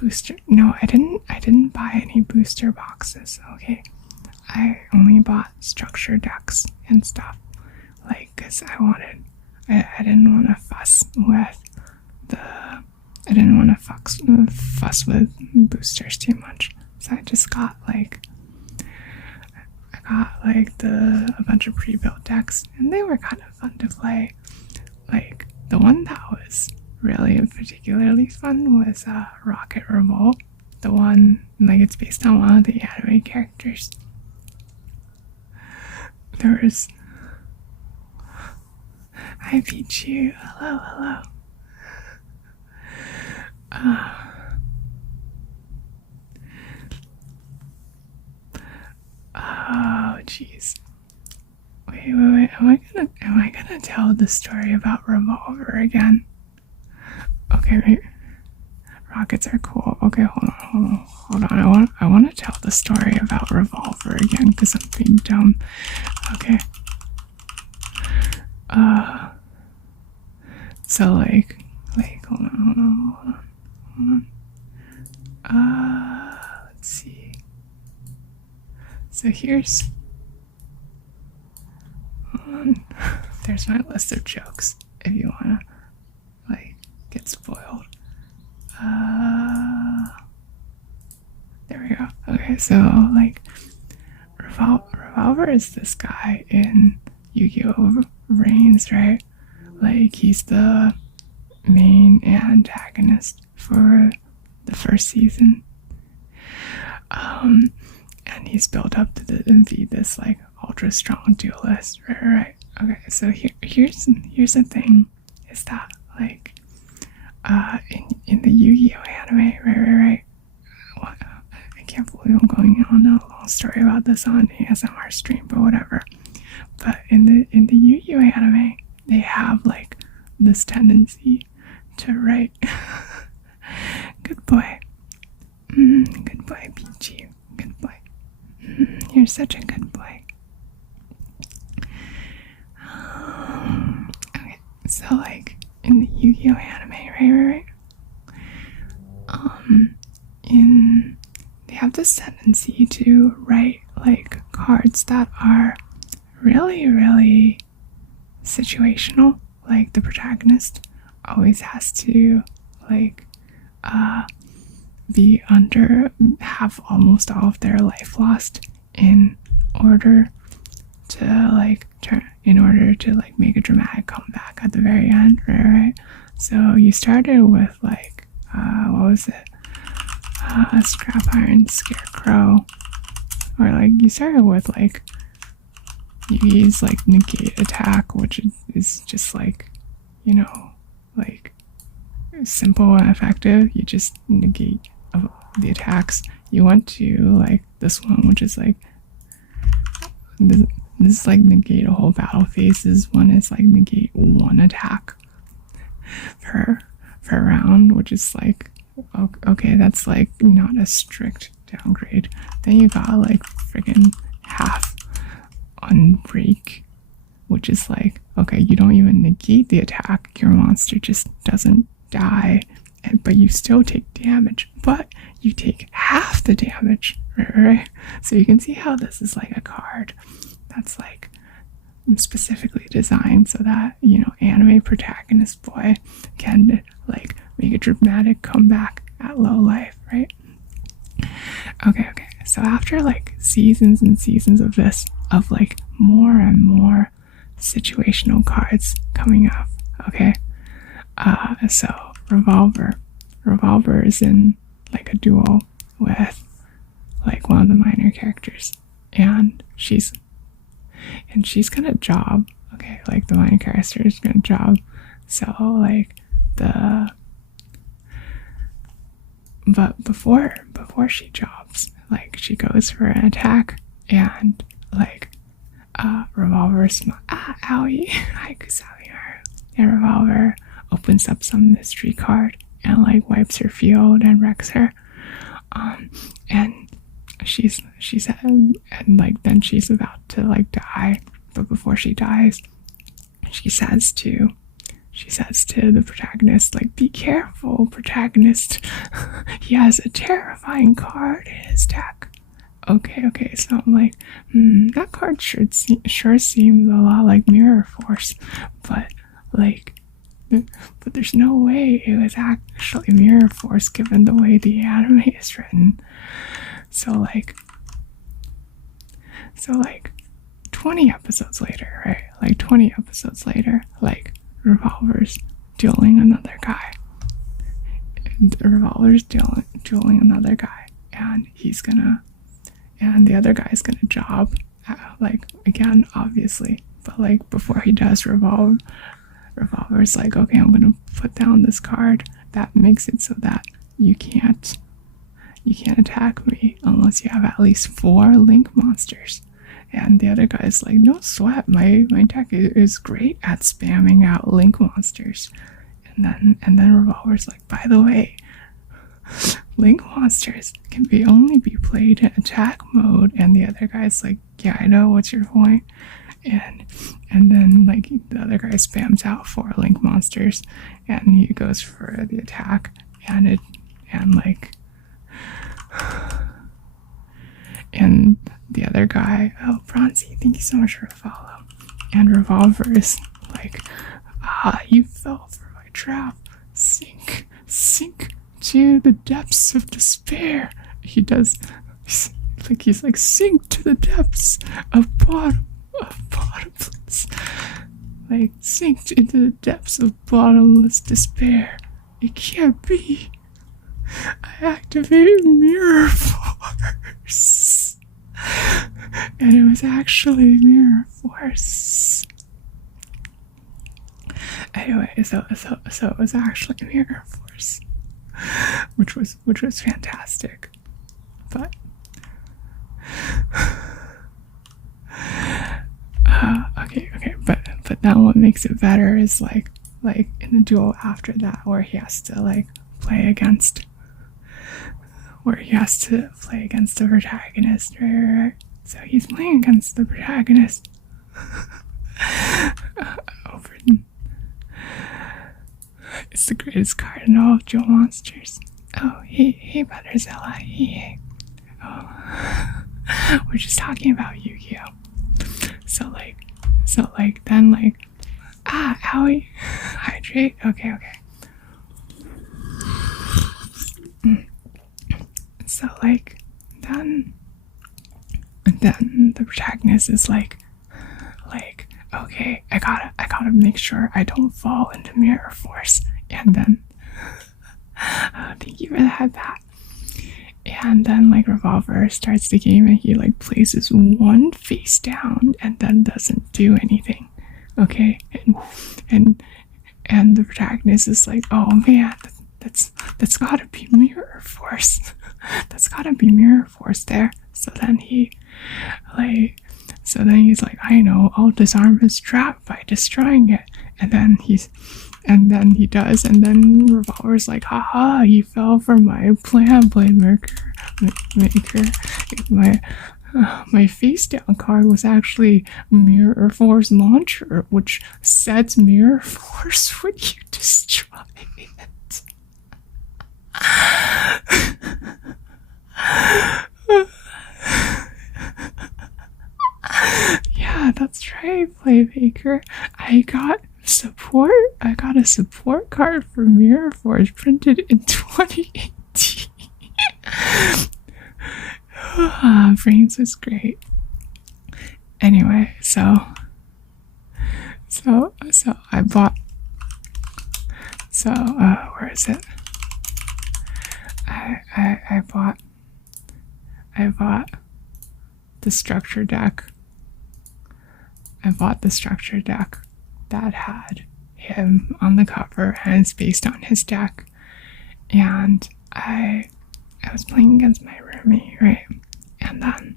booster, no, I didn't buy any booster boxes. Okay, I only bought structure decks and stuff, like, because I didn't want to fuss with boosters too much. So I just got a bunch of pre-built decks, and they were kind of fun to play. Like, the one that was really particularly fun was Rocket Revolt. The one, like, it's based on one of the anime characters. There was... Hi, Pichu. Hello. Oh, jeez. Wait. Am I gonna tell the story about Revolver again? Okay, wait. Rockets are cool. Okay, hold on. I want to tell the story about Revolver again because I'm being dumb. Okay. So hold on. Let's see. So here's, hold on. There's my list of jokes if you wanna get spoiled. There we go. Okay, so Revolver is this guy in Yu-Gi-Oh! Reigns, right? Like, he's the main antagonist for the first season. And he's built up to be this ultra strong duelist, right? Okay, so here's the thing, is that in the Yu-Gi-Oh! Anime, right? What? I can't believe I'm going on a long story about this on ASMR stream, but whatever. But in the Yu-Gi-Oh! Anime, they have this tendency to write. Good boy. Good boy, Pichu. Good boy. You're such a good boy. Okay, so in the Yu-Gi-Oh! Anime, right? They have this tendency to write cards that are really, really situational. Like, the protagonist always has to have almost all of their life lost in order to make a dramatic comeback at the very end, right? So you started with what was it? Scrap Iron Scarecrow, or you started with Yugi's negate attack, which is just simple and effective. You just negate the attacks. You went to this one, which is this negate a whole battle phase. This one is negate one attack per round, which is okay, that's not a strict downgrade. Then you got friggin' half unbreak, which is okay, you don't even negate the attack, your monster just doesn't die, but you still take damage, but you take half the damage, right? So you can see how this is a card that's specifically designed so that, anime protagonist boy can make a dramatic comeback at low life, right? Okay, so after seasons and seasons of this, of more and more situational cards coming Okay. So Revolver is in like a duo with like one of the minor characters, and she's gonna job. Okay, like the minor character is gonna job. So like but before she jobs, like she goes for an attack, and like Revolver owie, and Revolver opens up some mystery card and like wipes her field and wrecks her. And she's and like then she's about to like die, but before she dies, she says to the protagonist, like, be careful, protagonist. He has a terrifying card in his deck. Okay, so I'm like, that card sure seems a lot like Mirror Force, but there's no way it was actually Mirror Force given the way the anime is written. So like 20 episodes later, right? Like 20 episodes later, like Revolver's dueling another guy. And Revolver's dueling another guy, and the other guy's gonna job, like, again, obviously, but like before he does, Revolver's like, okay, I'm gonna put down this card that makes it so that you can't attack me unless you have at least 4 link monsters. And the other guy's like, no sweat, my deck is great at spamming out link monsters. And then Revolver's like, by the way, link monsters can only be played in attack mode. And the other guy's like, yeah, I know, what's your point? And then like the other guy spams out 4 link monsters, and he goes for the attack, and the other guy, oh, Bronzy, thank you so much for a follow. And Revolver is like, you fell for my trap. Sink to the depths of despair. He's like, sink to the depths of bottomless. Like, sink into the depths of bottomless despair. It can't be. I activated Mirror Force. And it was actually Mirror Force. Anyway, so it was actually Mirror Force, which was fantastic. But okay, but then what makes it better is like in the duel after that, where he has to play against the protagonist, right? So he's playing against the protagonist over. It's the greatest card in all of Duel Monsters. Oh, hey, Butterzilla, hey. Oh, we're just talking about Yu-Gi-Oh. So then owie, hydrate. Okay. So then the protagonist is like, okay, I gotta make sure I don't fall into Mirror Force. And then thank you for the head pat. And then Revolver starts the game, and he places one face down and then doesn't do anything. Okay, and the protagonist is like, oh man, that's gotta be Mirror Force. That's gotta be Mirror Force there. So then he's like, I know, I'll disarm his trap by destroying it. And then he does, and then Revolver's like, haha, he fell for my plan, Playmaker. My face down card was actually Mirror Force Launcher, which sets Mirror Force when you destroy it. Yeah, that's right, Playmaker. I got a support card for Mirror Force printed in 2018. Brains was great. Anyway, so I bought So, where is it? I bought the structure deck. I bought the structure deck that had him on the cover and it's based on his deck. And I was playing against my roommate, right? And then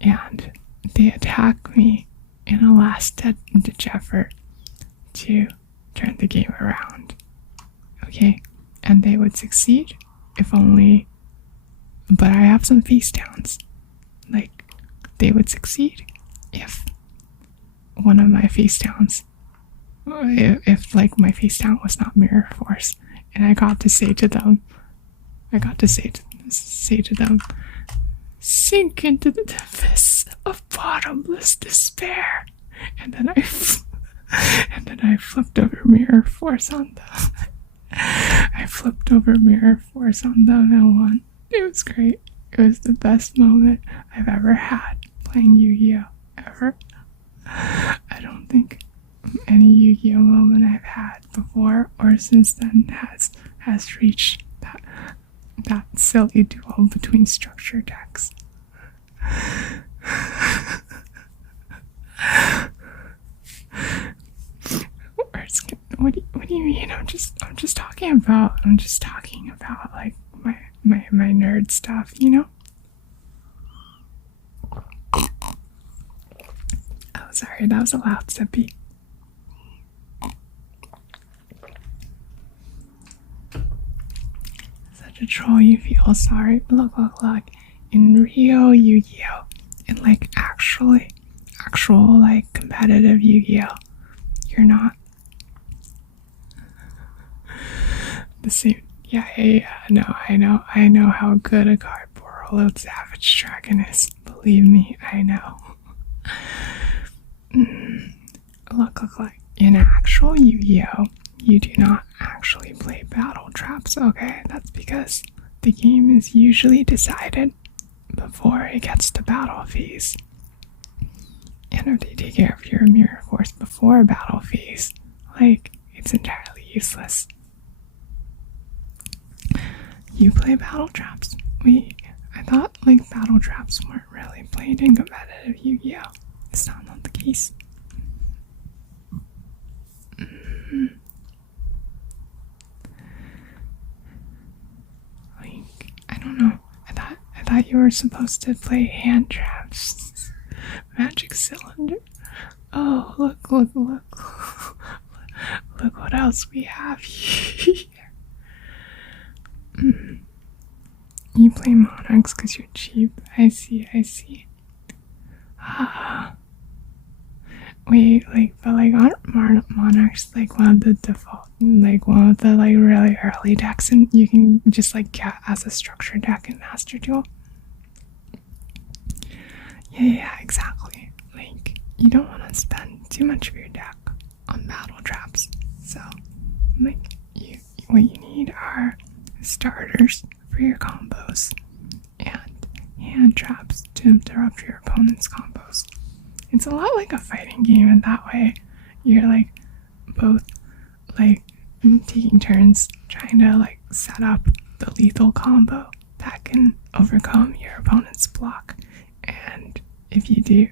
and they attacked me in a last-ditch effort to turn the game around. Okay? And they would succeed if only... But I have some face downs. Like, they would succeed if one of my face downs... If like, my face down was not Mirror Force. And I got to say to them... Sink into the abyss of bottomless despair. And then I flipped over Mirror Force on them. And won. It was great. It was the best moment I've ever had playing Yu-Gi-Oh! Ever. I don't think any Yu-Gi-Oh! Moment I've had before or since then has reached that silly duel between structure decks. What do you mean? I'm just talking about like my nerd stuff, you know? Oh, sorry, that was a loud sippy. Such a troll, you feel sorry. Look. In Rio Yu-Gi-Oh! In like actual like competitive Yu-Gi-Oh! You're not the same. Yeah, no, I know how good a card Borreload Savage Dragon is. Believe me, I know. Look, in actual Yu-Gi-Oh! You do not actually play battle traps, okay? That's because the game is usually decided before it gets to battle phase. And if they take care of your Mirror Force before battle phase, like, it's entirely useless. You play battle traps? Wait, I thought, like, battle traps weren't really played in competitive Yu-Gi-Oh! Is that not the case? Like, I don't know. I thought you were supposed to play hand traps. Magic Cylinder. Oh, look. Look what else we have here. You play Monarchs because you're cheap. I see. Wait, but aren't Monarchs like one of the default, like one of the like really early decks, and you can just like get as a structure deck in Master Duel? Yeah, exactly. Like, you don't want to spend too much of your deck on battle traps. So, like, what you need are starters for your combos and hand traps to interrupt your opponent's combos. It's a lot like a fighting game in that way. You're like both like taking turns trying to like set up the lethal combo that can overcome your opponent's block. And if you do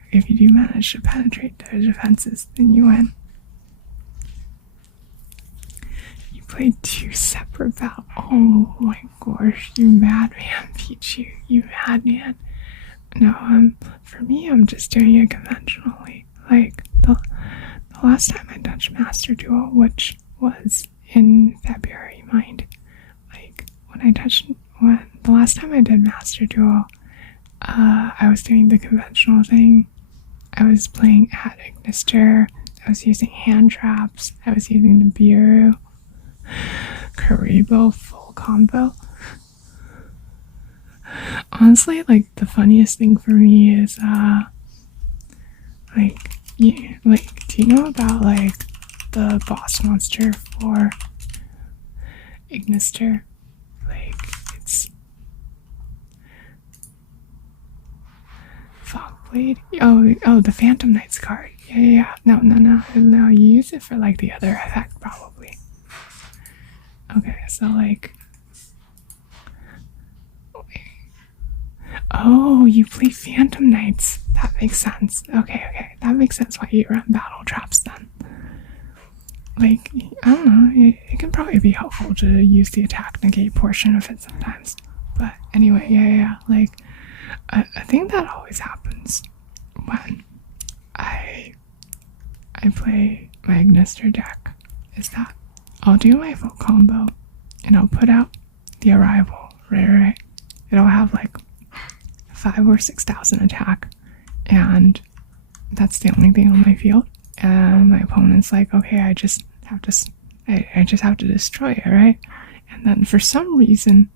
manage to penetrate their defenses, then you win. You played two separate battles. Oh my gosh, you madman, Pichu, you madman. No, for me, I'm just doing it conventionally. Like, the last time I touched Master Duel, which was in February, mind. Like, the last time I did Master Duel, I was doing the conventional thing. I was playing at Ignister. I was using hand traps. I was using the Biru. Karibo full combo. Honestly, like, the funniest thing for me is, do you know about, like, the boss monster for Ignister? Like, it's... Fogblade? Oh, the Phantom Knights card. Yeah. No. You use it for like the other effect, probably. Okay, so like. Oh, you play Phantom Knights. That makes sense. Okay. That makes sense why you run battle traps then. Like, I don't know, it can probably be helpful to use the attack negate portion of it sometimes. But anyway, yeah. Like, I think that always happens when I play my Ignister deck. Is that I'll do my full combo and I'll put out the Arrival, right? It'll have like 5,000 or 6,000 attack, and that's the only thing on my field. And my opponent's like, okay, I just have to destroy it, right? And then for some reason,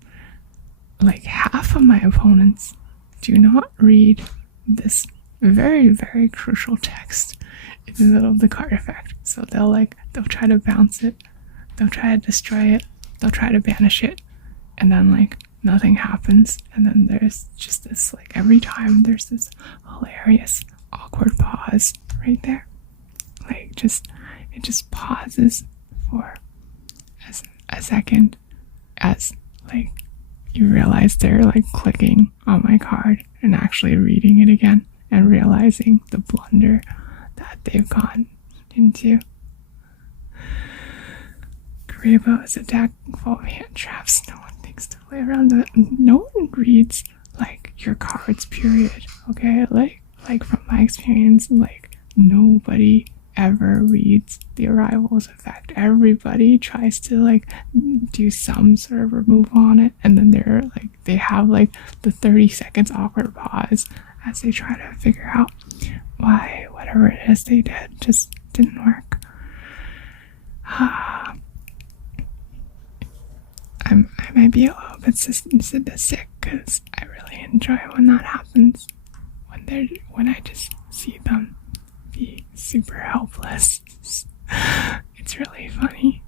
like half of my opponents do not read this very, very crucial text in the middle of the card effect. So they'll try to bounce it, they'll try to destroy it, they'll try to banish it, and then like nothing happens. And then there's just this, like, every time there's this hilarious awkward pause right there. Like, it just pauses for a second as like you realize they're like clicking on my card and actually reading it again and realizing the blunder that they've gone into. Gravo's attack full of hand traps. No one thinks to play around that. No one reads like your cards, period. Okay, like from my experience, like nobody ever reads the Arrival's effect. Everybody tries to like do some sort of removal on it, and then they have like the 30 seconds awkward pause as they try to figure out why whatever it is they did just didn't work. I might be a little bit sadistic because I really enjoy when that happens. When I just see them be super helpless. It's really funny.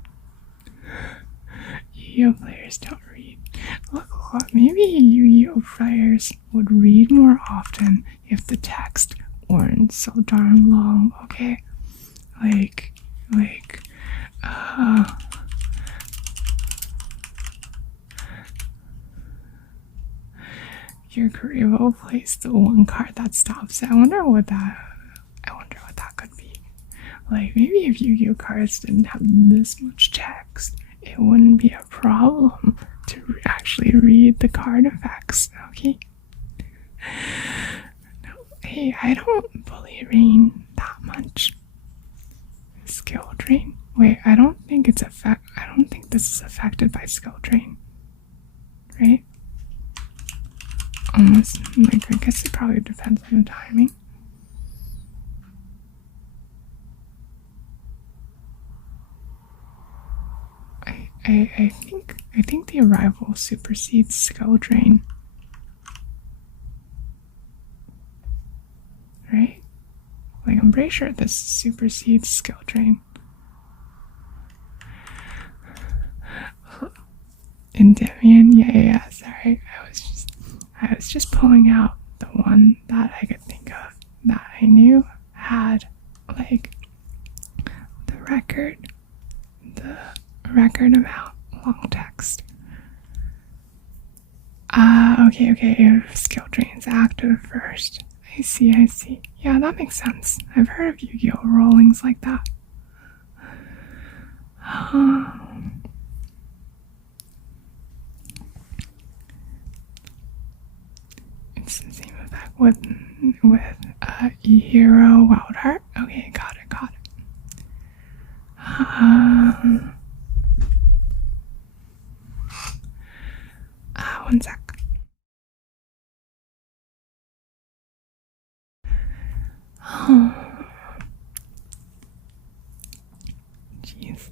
Yu-Gi-Oh players don't read. Look, maybe Yu-Gi-Oh players would read more often if the text weren't so darn long, okay? Your Gravo plays the one card that stops it. I wonder what that could be. Like, maybe if Yu-Gi-Oh cards didn't have this much text, it wouldn't be a problem to actually read the card effects, okay? No, hey, I don't bully Rain that much. Skill drain. Wait, I don't think this is affected by skill drain. Right? Almost, like, I guess it probably depends on the timing. I think the Arrival supersedes skill drain. Right? Like, I'm pretty sure this supersedes skill drain. Endymion? Yeah, sorry. I was just pulling out the one that I could think of that I knew had, like, the record amount long text. Okay. If skill drain's active first. I see. Yeah, that makes sense. I've heard of Yu-Gi-Oh rollings like that. It's the same effect with E-Hero Wild Heart. Okay, got it. 1 sec. Jeez.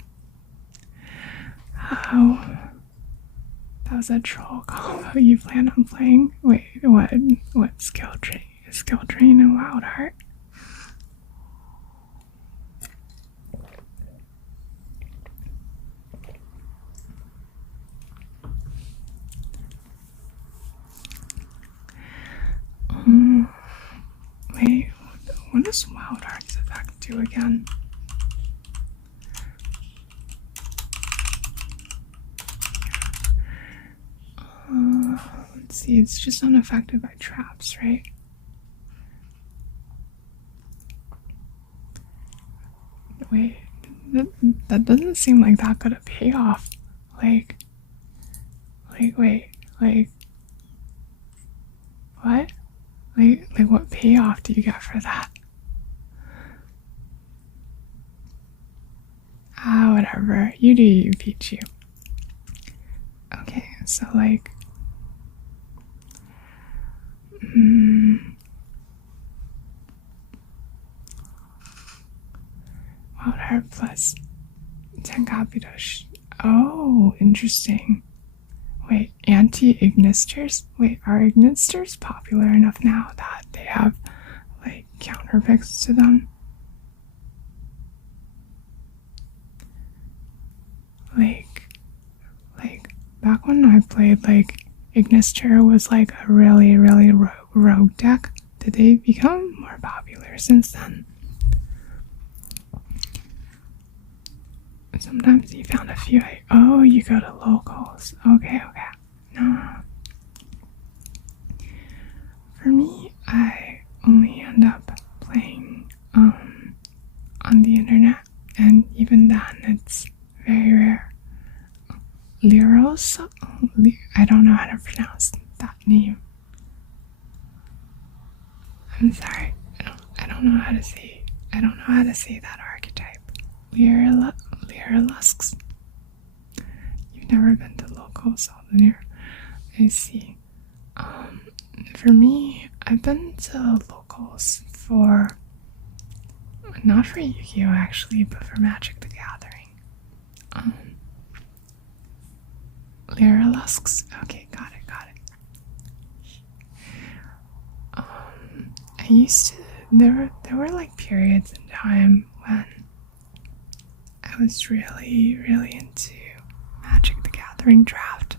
That was a troll combo you planned on playing? Wait, what skill drain? Skill drain and Wild Heart? Wait, what is Wild Heart's effect? you again. Let's see, it's just unaffected by traps, right? Wait, that doesn't seem like that good a payoff. Wait, what? Like what payoff do you get for that? Ah, whatever. You do you, Pichu. Okay, so like... Wild Heart plus 10 Capitos. Oh, interesting. Wait, anti-Ignisters? Wait, are Ignisters popular enough now that they have, like, counter picks to them? Like, back when I played, like, Ignister was, like, a really, really rogue deck. Did they become more popular since then? Sometimes you found a few. Oh, you go to locals. Okay. No. For me, I only end up playing on the internet, and even then, it's very rare. Liros? I don't know how to pronounce that name. I'm sorry. I don't know how to say. I don't know how to say that archetype. Lyrilusks. You've never been to locals, Aldenir. I see. For me, I've been to locals for not for Yu-Gi-Oh actually, but for Magic the Gathering. Lyrilusks. Okay, got it. I used to. There were like periods in time when I was really into Magic the Gathering draft,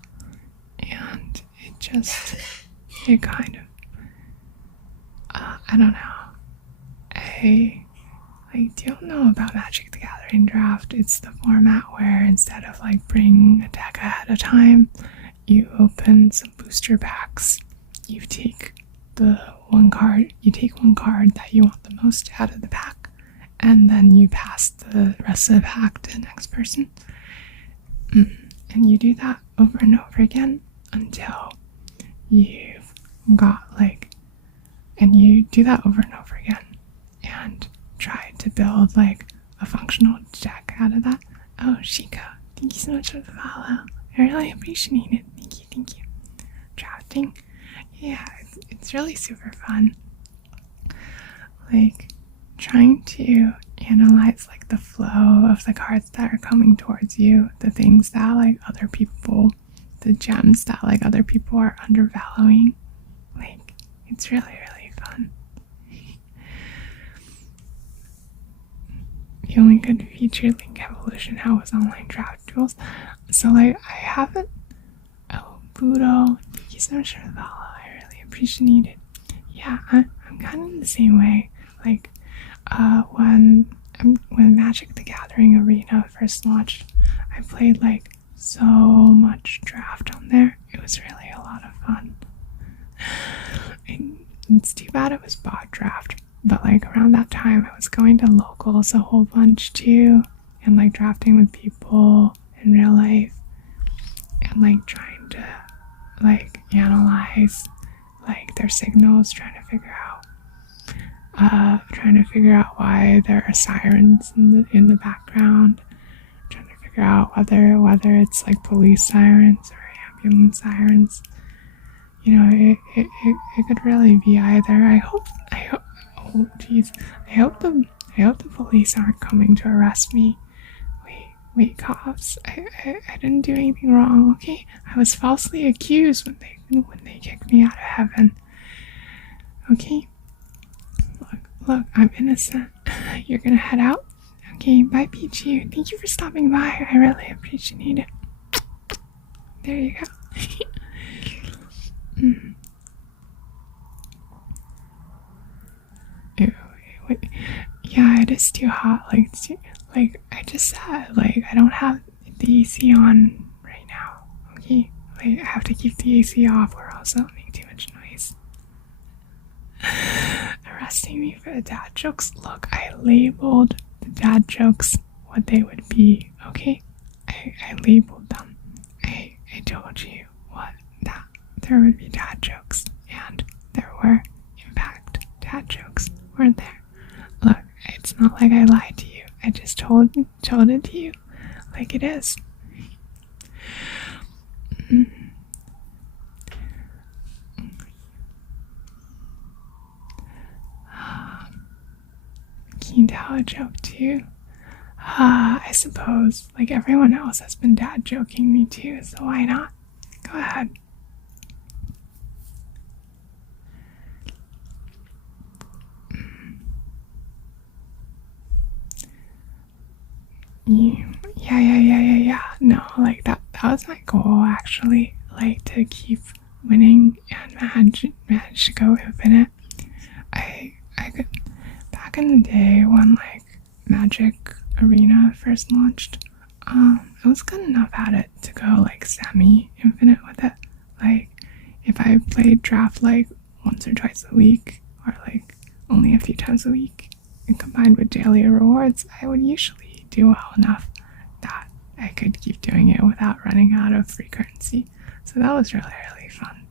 and it kind of, I don't know. I don't know about Magic the Gathering draft. It's the format where instead of like bringing a deck ahead of time, you open some booster packs, you take one card that you want the most out of the pack, and then you pass the rest of the pack to the next person. And you do that over and over again until you've got and you do that over and over again and try to build like a functional deck out of that. Oh, Shika, thank you so much for the follow. I really appreciate it. Thank you. Drafting, yeah, it's really super fun. Like, trying to analyze like the flow of the cards that are coming towards you, the things that like other people, the gems that like other people are undervaluing. Like, it's really fun. The only good feature Link Evolution had was online draft duels. So like I haven't. Oh, Budo, thank you so much for the follow. I really appreciate it. Yeah, I'm kind of the same way. Like, when Magic the Gathering Arena first launched, I played like so much draft on there. It was really a lot of fun. It's too bad it was bot draft, but like around that time I was going to locals a whole bunch too, and like drafting with people in real life, and like trying to like analyze like their signals, trying to figure out why there are sirens in the background, trying to figure out whether it's like police sirens or ambulance sirens. You know, it could really be either. I hope oh jeez, I hope the police aren't coming to arrest me. Wait, cops, I didn't do anything wrong, okay? I was falsely accused when they kicked me out of heaven. Okay? Look, I'm innocent. You're gonna head out? Okay, bye Pichu. Thank you for stopping by. I really appreciate it. There you go. Ew, wait. Yeah, it is too hot. Like I just said, like I don't have the AC on right now. Okay, like I have to keep the AC off, or else it'll make too much noise. Arresting me for the dad jokes. Look, I labeled the dad jokes what they would be. Okay, I labeled them. I told you what that there would be dad jokes, and there were, in fact, dad jokes, weren't there? Look, it's not like I lied to you. I just told it to you like it is. Can you tell a joke too? I suppose, like everyone else has been dad joking me too, so why not? Go ahead. Yeah. No, like that was my goal actually, like to keep winning and manage to go infinite. I could, back in the day when like Magic Arena first launched, I was good enough at it to go like semi-infinite with it. Like if I played draft like once or twice a week, or like only a few times a week, and combined with daily rewards, I would usually do well enough that I could keep doing it without running out of free currency. So that was really, really fun.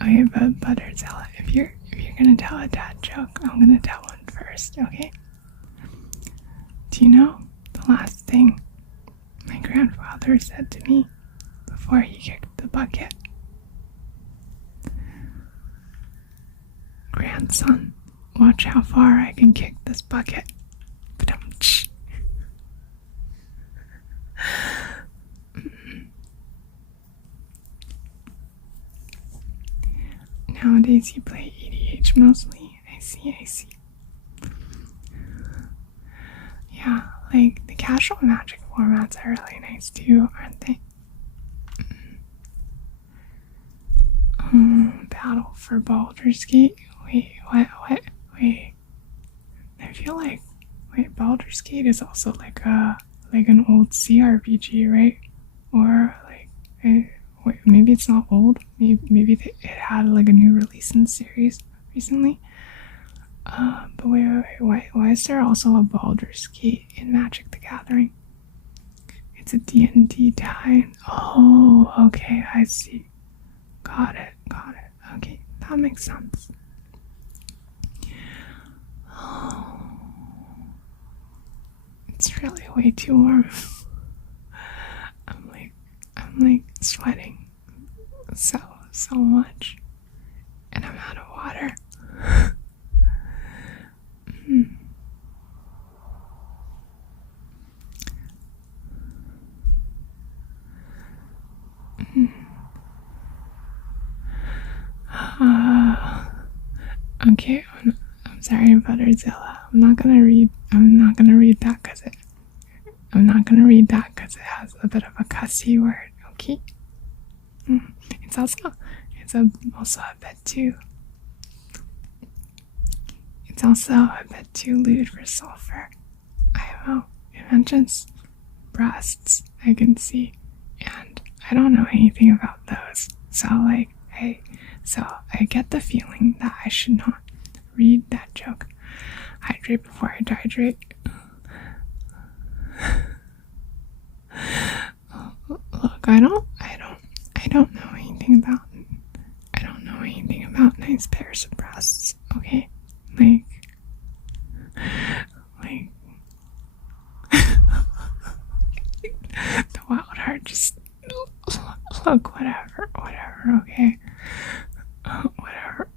Okay, but Butterzilla, if you're gonna tell a dad joke, I'm gonna tell one first, okay? Do you know the last thing my grandfather said to me before he kicked the bucket? Grandson, watch how far I can kick this bucket. Ba-dum-tsh. Nowadays you play EDH mostly. I see. Yeah, like the casual Magic formats are really nice too, aren't they? Battle for Baldur's Gate. Wait, what? Wait. I feel like Baldur's Gate is also like an old CRPG, right? Or like wait, maybe it's not old. Maybe it had like a new release in the series recently. But wait, why is there also a Baldur's Gate in Magic the Gathering? It's a D&D tie. Oh, okay, I see. Got it. Okay, that makes sense. It's really way too warm. I'm like sweating so much, and I'm out of water. Okay, I'm sorry, Butterzilla. I'm not gonna read that because it has a bit of a cussy word. Okay. It's also a bit too. It's also a bit too lewd for sulfur. It mentions breasts, I can see, and I don't know anything about those. So I get the feeling that I should not read that joke. Hydrate before I dehydrate. Look, I don't know anything about nice pairs of breasts. Okay, like the wild heart just look whatever. Okay, whatever.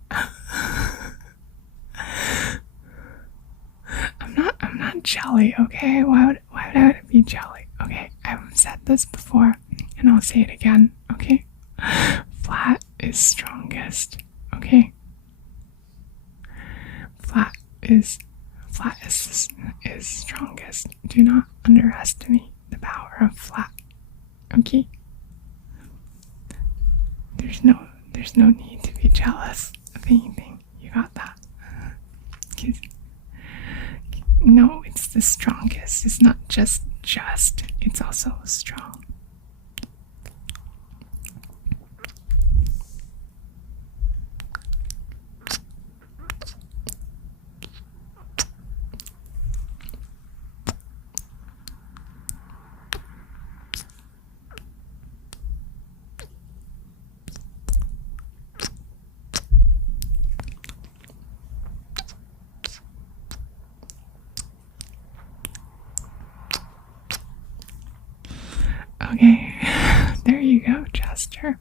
I'm not jelly. Okay, why would I be jelly? Okay, I've said this before, and I'll say it again. Okay, flat is strongest. Okay, flat is strongest. Do not underestimate the power of flat. Okay, there's There's no need to be jealous of anything. You got that. 'Cause- no, it's the strongest. It's not just, it's also strong. Okay, there you go, Chester.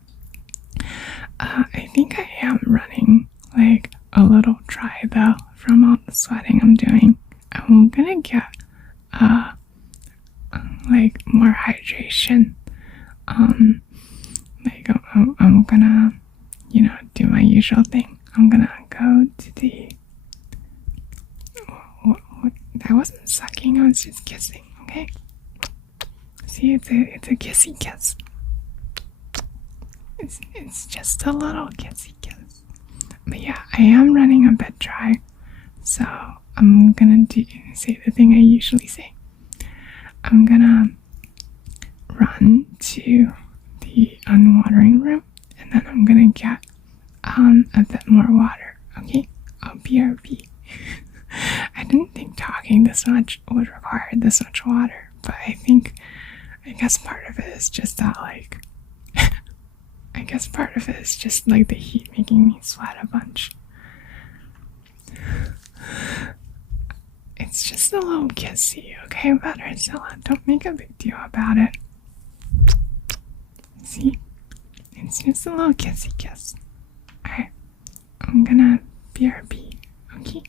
I think I am running like a little dry though from all the sweating I'm doing. I'm gonna get like more hydration. Like I'm gonna, do my usual thing. I'm gonna go to the. What? I wasn't sucking. I was just kissing. Okay. See, it's a kissy kiss. It's just a little kissy kiss. But yeah, I am running a bit dry, so I'm gonna say the thing I usually say. I'm gonna run to the unwatering room, and then I'm gonna get a bit more water. Okay, I'll BRB. I didn't think talking this much would require this much water, but I guess part of it is just that, like, I guess part of it is just like the heat making me sweat a bunch. It's just a little kissy, okay, Butterzilla? Don't make a big deal about it. See? It's just a little kissy kiss. Alright, I'm gonna BRB, okay?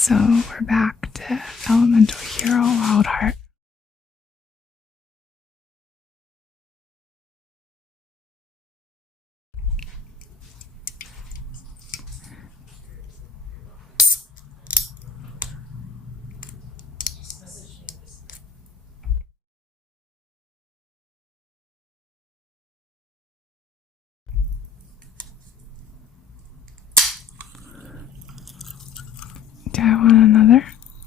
So we're back to Elemental Hero Wild Heart. Do I want another?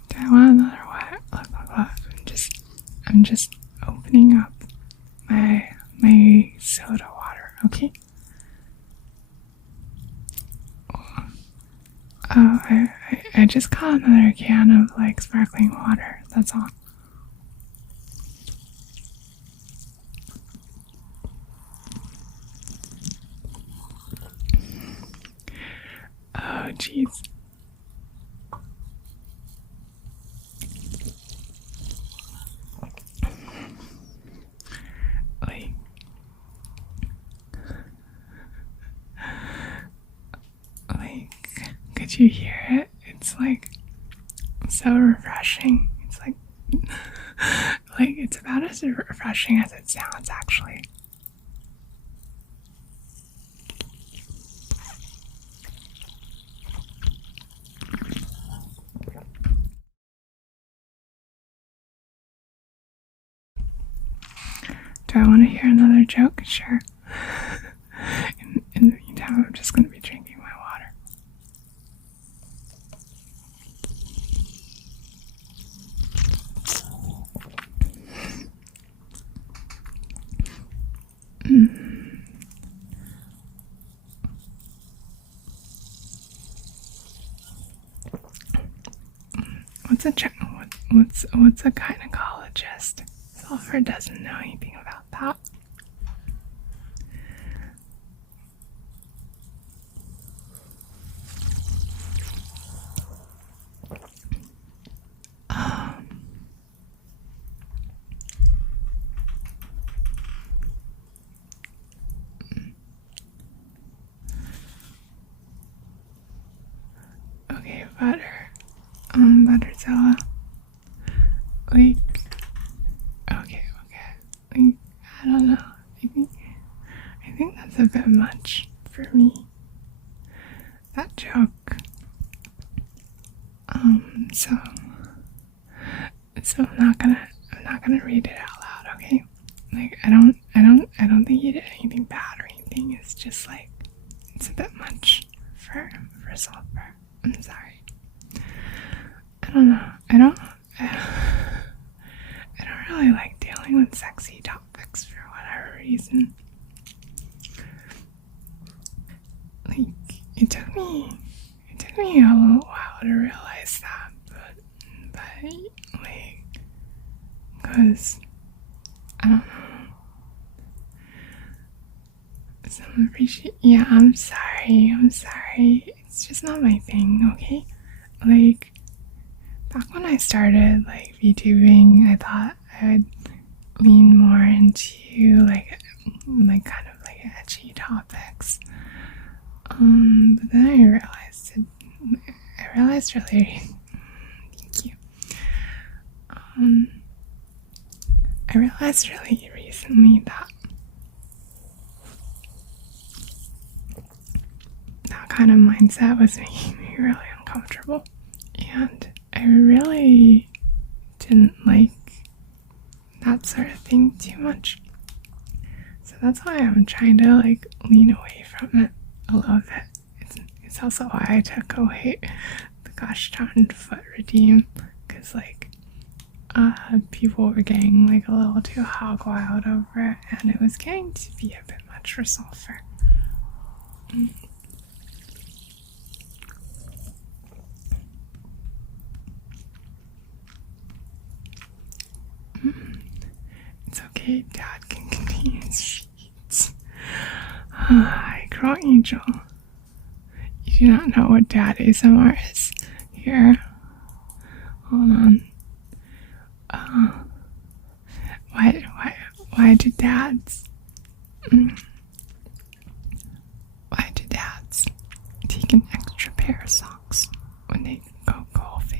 Do I want another what? Look. I'm just opening up my soda water, okay? Oh, I just got another can of like sparkling water, that's all. Oh, jeez. Could you hear it? It's like so refreshing. It's like it's about as refreshing as it sounds, actually. Do I want to hear another joke? Sure. In the meantime, I'm just going to be drinking my water. What's a gynecologist? Sulfur doesn't know anything about that. Okay, Butterzilla. Like, okay. Like, I don't know. I think that's a bit much for me. That joke. So I'm not gonna read it out loud, okay? Like, I don't think you did anything bad or anything. It's just like, it's a bit much for sulfur. I'm sorry. I don't know. I don't really like dealing with sexy topics for whatever reason. Like, it took me a little while to realize that, but like, cause I don't know. Some appreciate. Yeah, I'm sorry. It's just not my thing, okay? Like, back when I started like VTubing, I thought I would lean more into like kind of like edgy topics. But then I realized really thank you. I realized really recently that kind of mindset was making me really uncomfortable, and I really didn't like that sort of thing too much. So that's why I'm trying to like lean away from it a little bit. It's also why I took away the gosh darn foot redeem, because like people were getting like a little too hog wild over it, and it was getting to be a bit much for sulfur. It's okay, Dad can continue his sheets. Hi, Girl Angel. You do not know what Dad ASMR is. Here. Hold on. Why do dads take an extra pair of socks when they go golfing?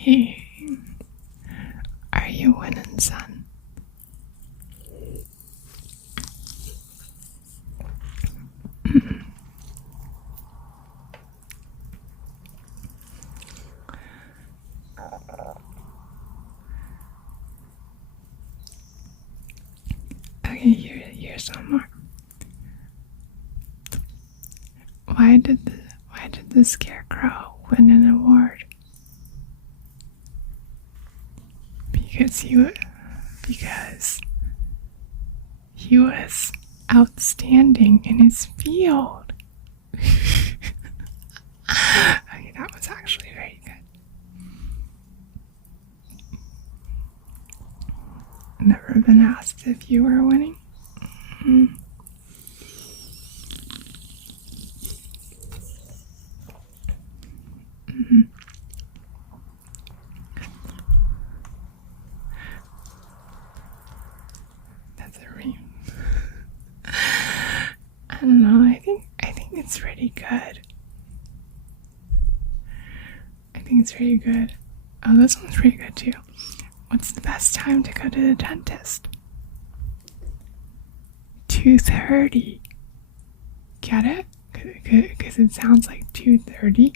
Hey, are you winning, son? Okay, here's some more. Why did the scarecrow win an award? Because he was outstanding in his field. Okay, that was actually very good. Never been asked if you were winning. That's a ream. I don't know. I think it's pretty good. I think it's pretty good. Oh, this one's pretty good too. What's the best time to go to the dentist? 2:30. Get it? Because it sounds like 2:30,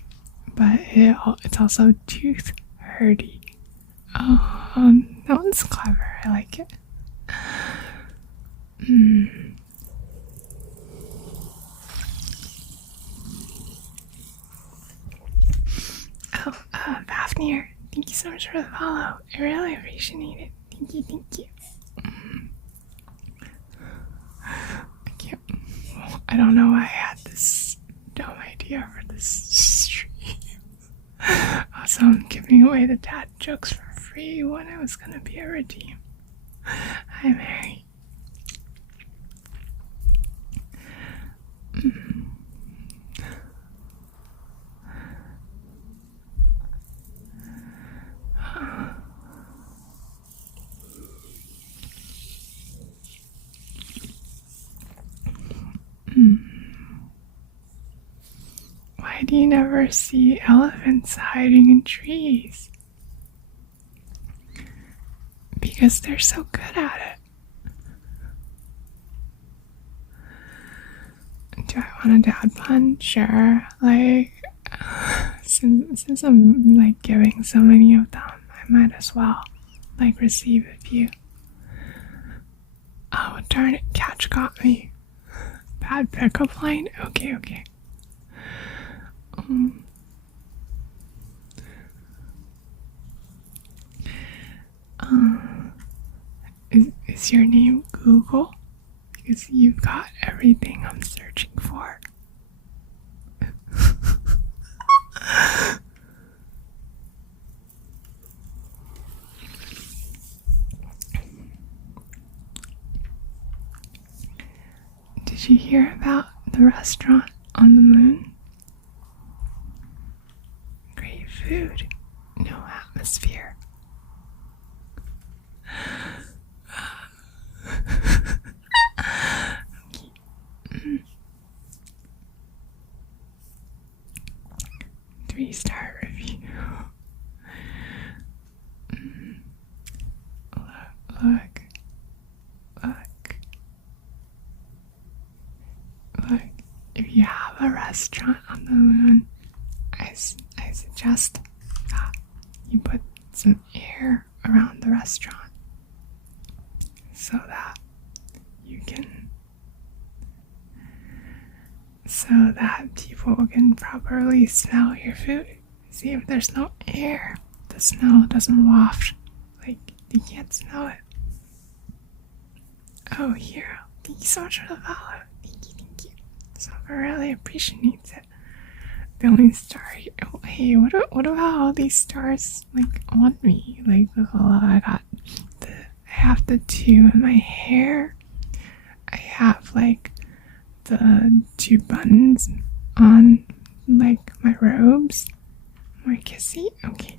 but it's also tooth hurdy. Oh, that one's clever. I like it. Oh, Fafnir, thank you so much for the follow. I really appreciate it. Thank you, thank you. I don't know why I had this dumb idea for this stream. Also, I'm giving away the dad jokes for free when it was gonna be a redeem. Hi, Mary. Why do you never see elephants hiding in trees? Because they're so good at it. Do I want a dad pun? Sure. Like, since I'm like giving so many of them, I might as well like receive a few. Oh, darn it, catch got me. Bad pickup line? Okay. Is your name Google? Because you've got everything I'm searching for. Did you hear about the restaurant on the moon? Great food, no atmosphere. Three-star review. Look. If you have a restaurant on the moon, I suggest that you put some air around the restaurant so that people can properly smell your food. See, if there's no air, the smell doesn't waft. Like, you can't smell it. Oh, Hero, thank you so much for the follow. Thank you. So I really appreciate it. The only star here. Oh, hey, what about all these stars like on me? Like, I have the two in my hair. I have like the two buttons on like my robes. More kissy? Okay.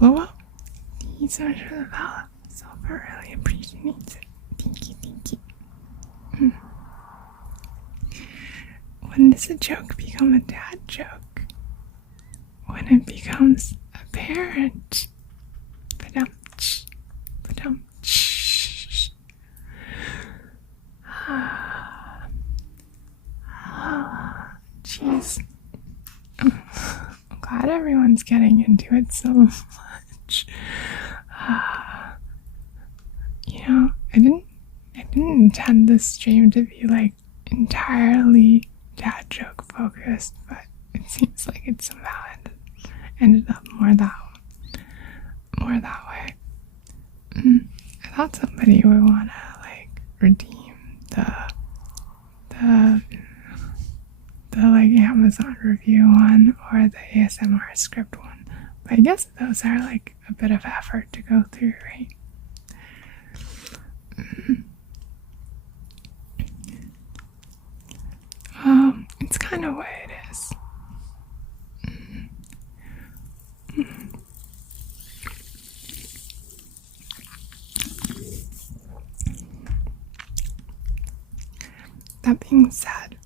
blow up. Thank you so much for the follow. Silver really appreciates it. Thank you, thank you. When does a joke become a dad joke? When it becomes apparent. Ba-dum-tsh, ba-dum-tsh. Jeez. I'm glad everyone's getting into it so much. I didn't intend this stream to be like entirely dad joke focused, but it seems like it somehow ended up more that way. I thought somebody would want to like redeem the like Amazon review one or the ASMR script one, but I guess those are like a bit of effort to go through, right? It's kind of what it is. That being said,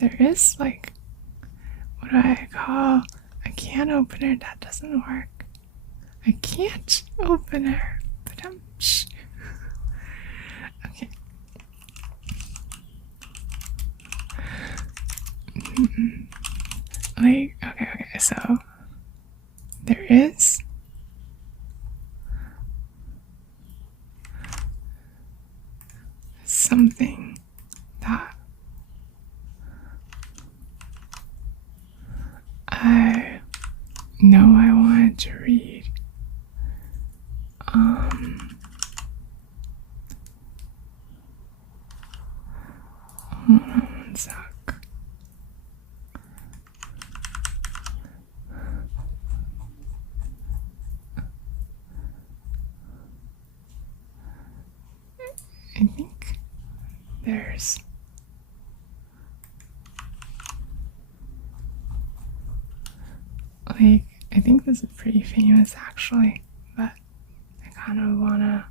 there is like, what do I call a can opener that doesn't work? A can't opener. But okay. Like, okay, so there is something that I know I wanted to read. Hold on one sec. I think there's like, I think this is pretty famous actually, but I kind of want to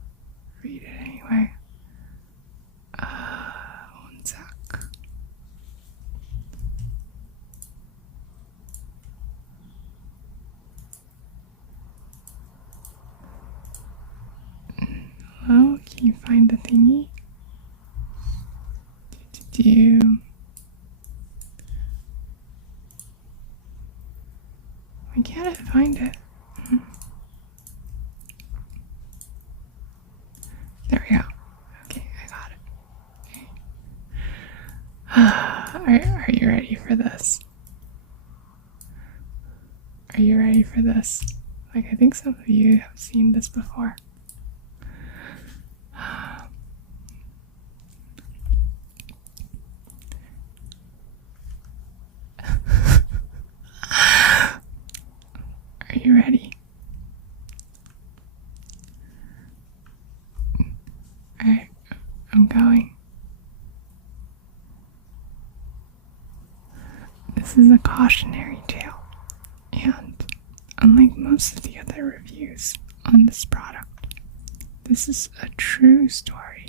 read it anyway. One sec. Hello, can you find the thingy? Why can't I find it? There we go. Okay, I got it. Okay. Are you ready for this? Are you ready for this? Like, I think some of you have seen this before. Are you ready? Alright, I'm going. This is a cautionary tale, and unlike most of the other reviews on this product, this is a true story,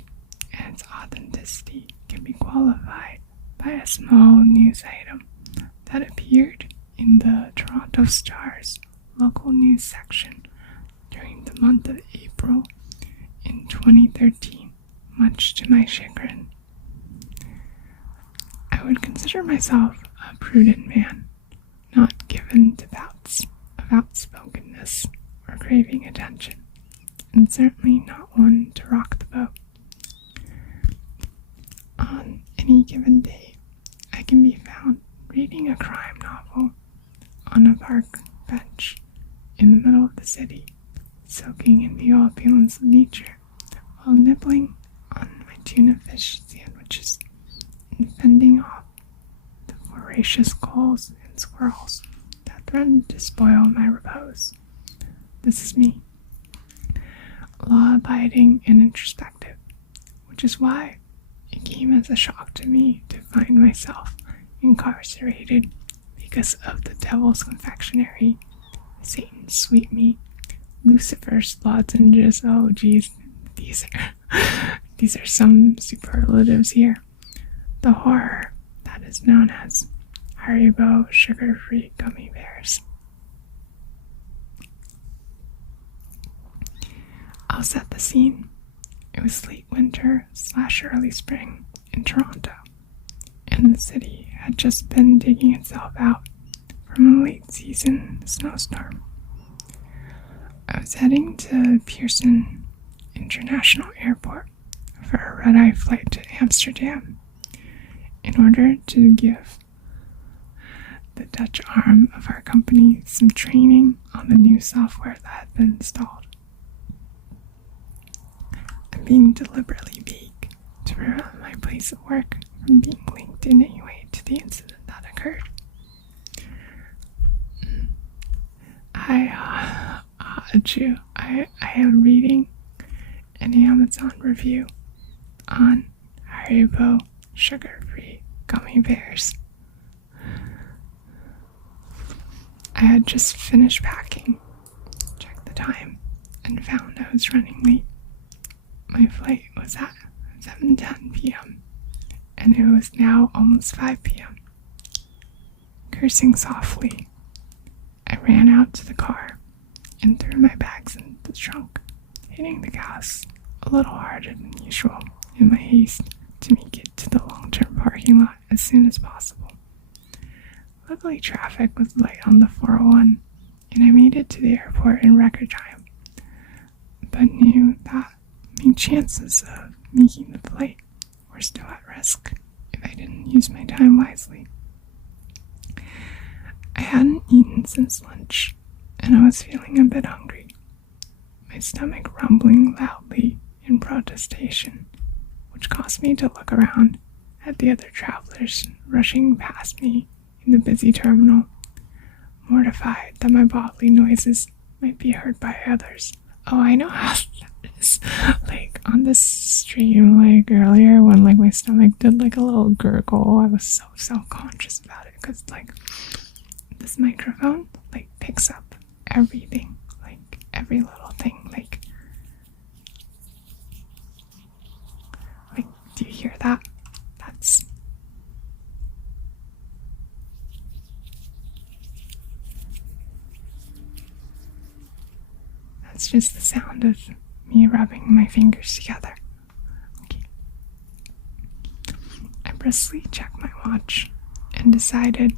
and its authenticity can be qualified by a small news item that appeared in the Toronto Star's local news section during the month of April in 2013, much to my chagrin. I would consider myself a prudent man, not given to bouts of outspokenness or craving attention, and certainly not one to rock the boat. On any given day, I can be found reading a crime novel on a park bench in the middle of the city, soaking in the opulence of nature, while nibbling on my tuna fish sandwiches and fending off the voracious gulls and squirrels that threaten to spoil my repose. This is me, law-abiding and introspective, which is why it came as a shock to me to find myself incarcerated because of the Devil's Confectionery Satan's sweet meat, Lucifer's lozenges. Oh geez, these are some superlatives here. The horror that is known as Haribo sugar-free gummy bears. I'll set the scene. It was late winter / early spring in Toronto, and the city had just been digging itself out from a late season snowstorm. I was heading to Pearson International Airport for a red-eye flight to Amsterdam in order to give the Dutch arm of our company some training on the new software that had been installed. I'm being deliberately vague to prevent my place of work from being linked in any way to the incident that occurred. I am reading an Amazon review on Haribo sugar-free gummy bears. I had just finished packing, checked the time, and found I was running late. My flight was at 7:10 p.m., and it was now almost 5 p.m. Cursing softly, I ran out to the car and threw my bags in the trunk, hitting the gas a little harder than usual in my haste to make it to the long-term parking lot as soon as possible. Luckily, traffic was light on the 401, and I made it to the airport in record time, but knew that my chances of making the flight were still at risk if I didn't use my time wisely. I hadn't eaten since lunch, and I was feeling a bit hungry, my stomach rumbling loudly in protestation, which caused me to look around at the other travelers rushing past me in the busy terminal, mortified that my bodily noises might be heard by others. Oh, I know how that is. Like, on this stream, like, earlier, when, like, my stomach did, like, a little gurgle, I was so self-conscious about it, because, like, this microphone, like, picks up everything, like, every little thing, like, do you hear that? That's just the sound of me rubbing my fingers together. Okay. I briskly checked my watch and decided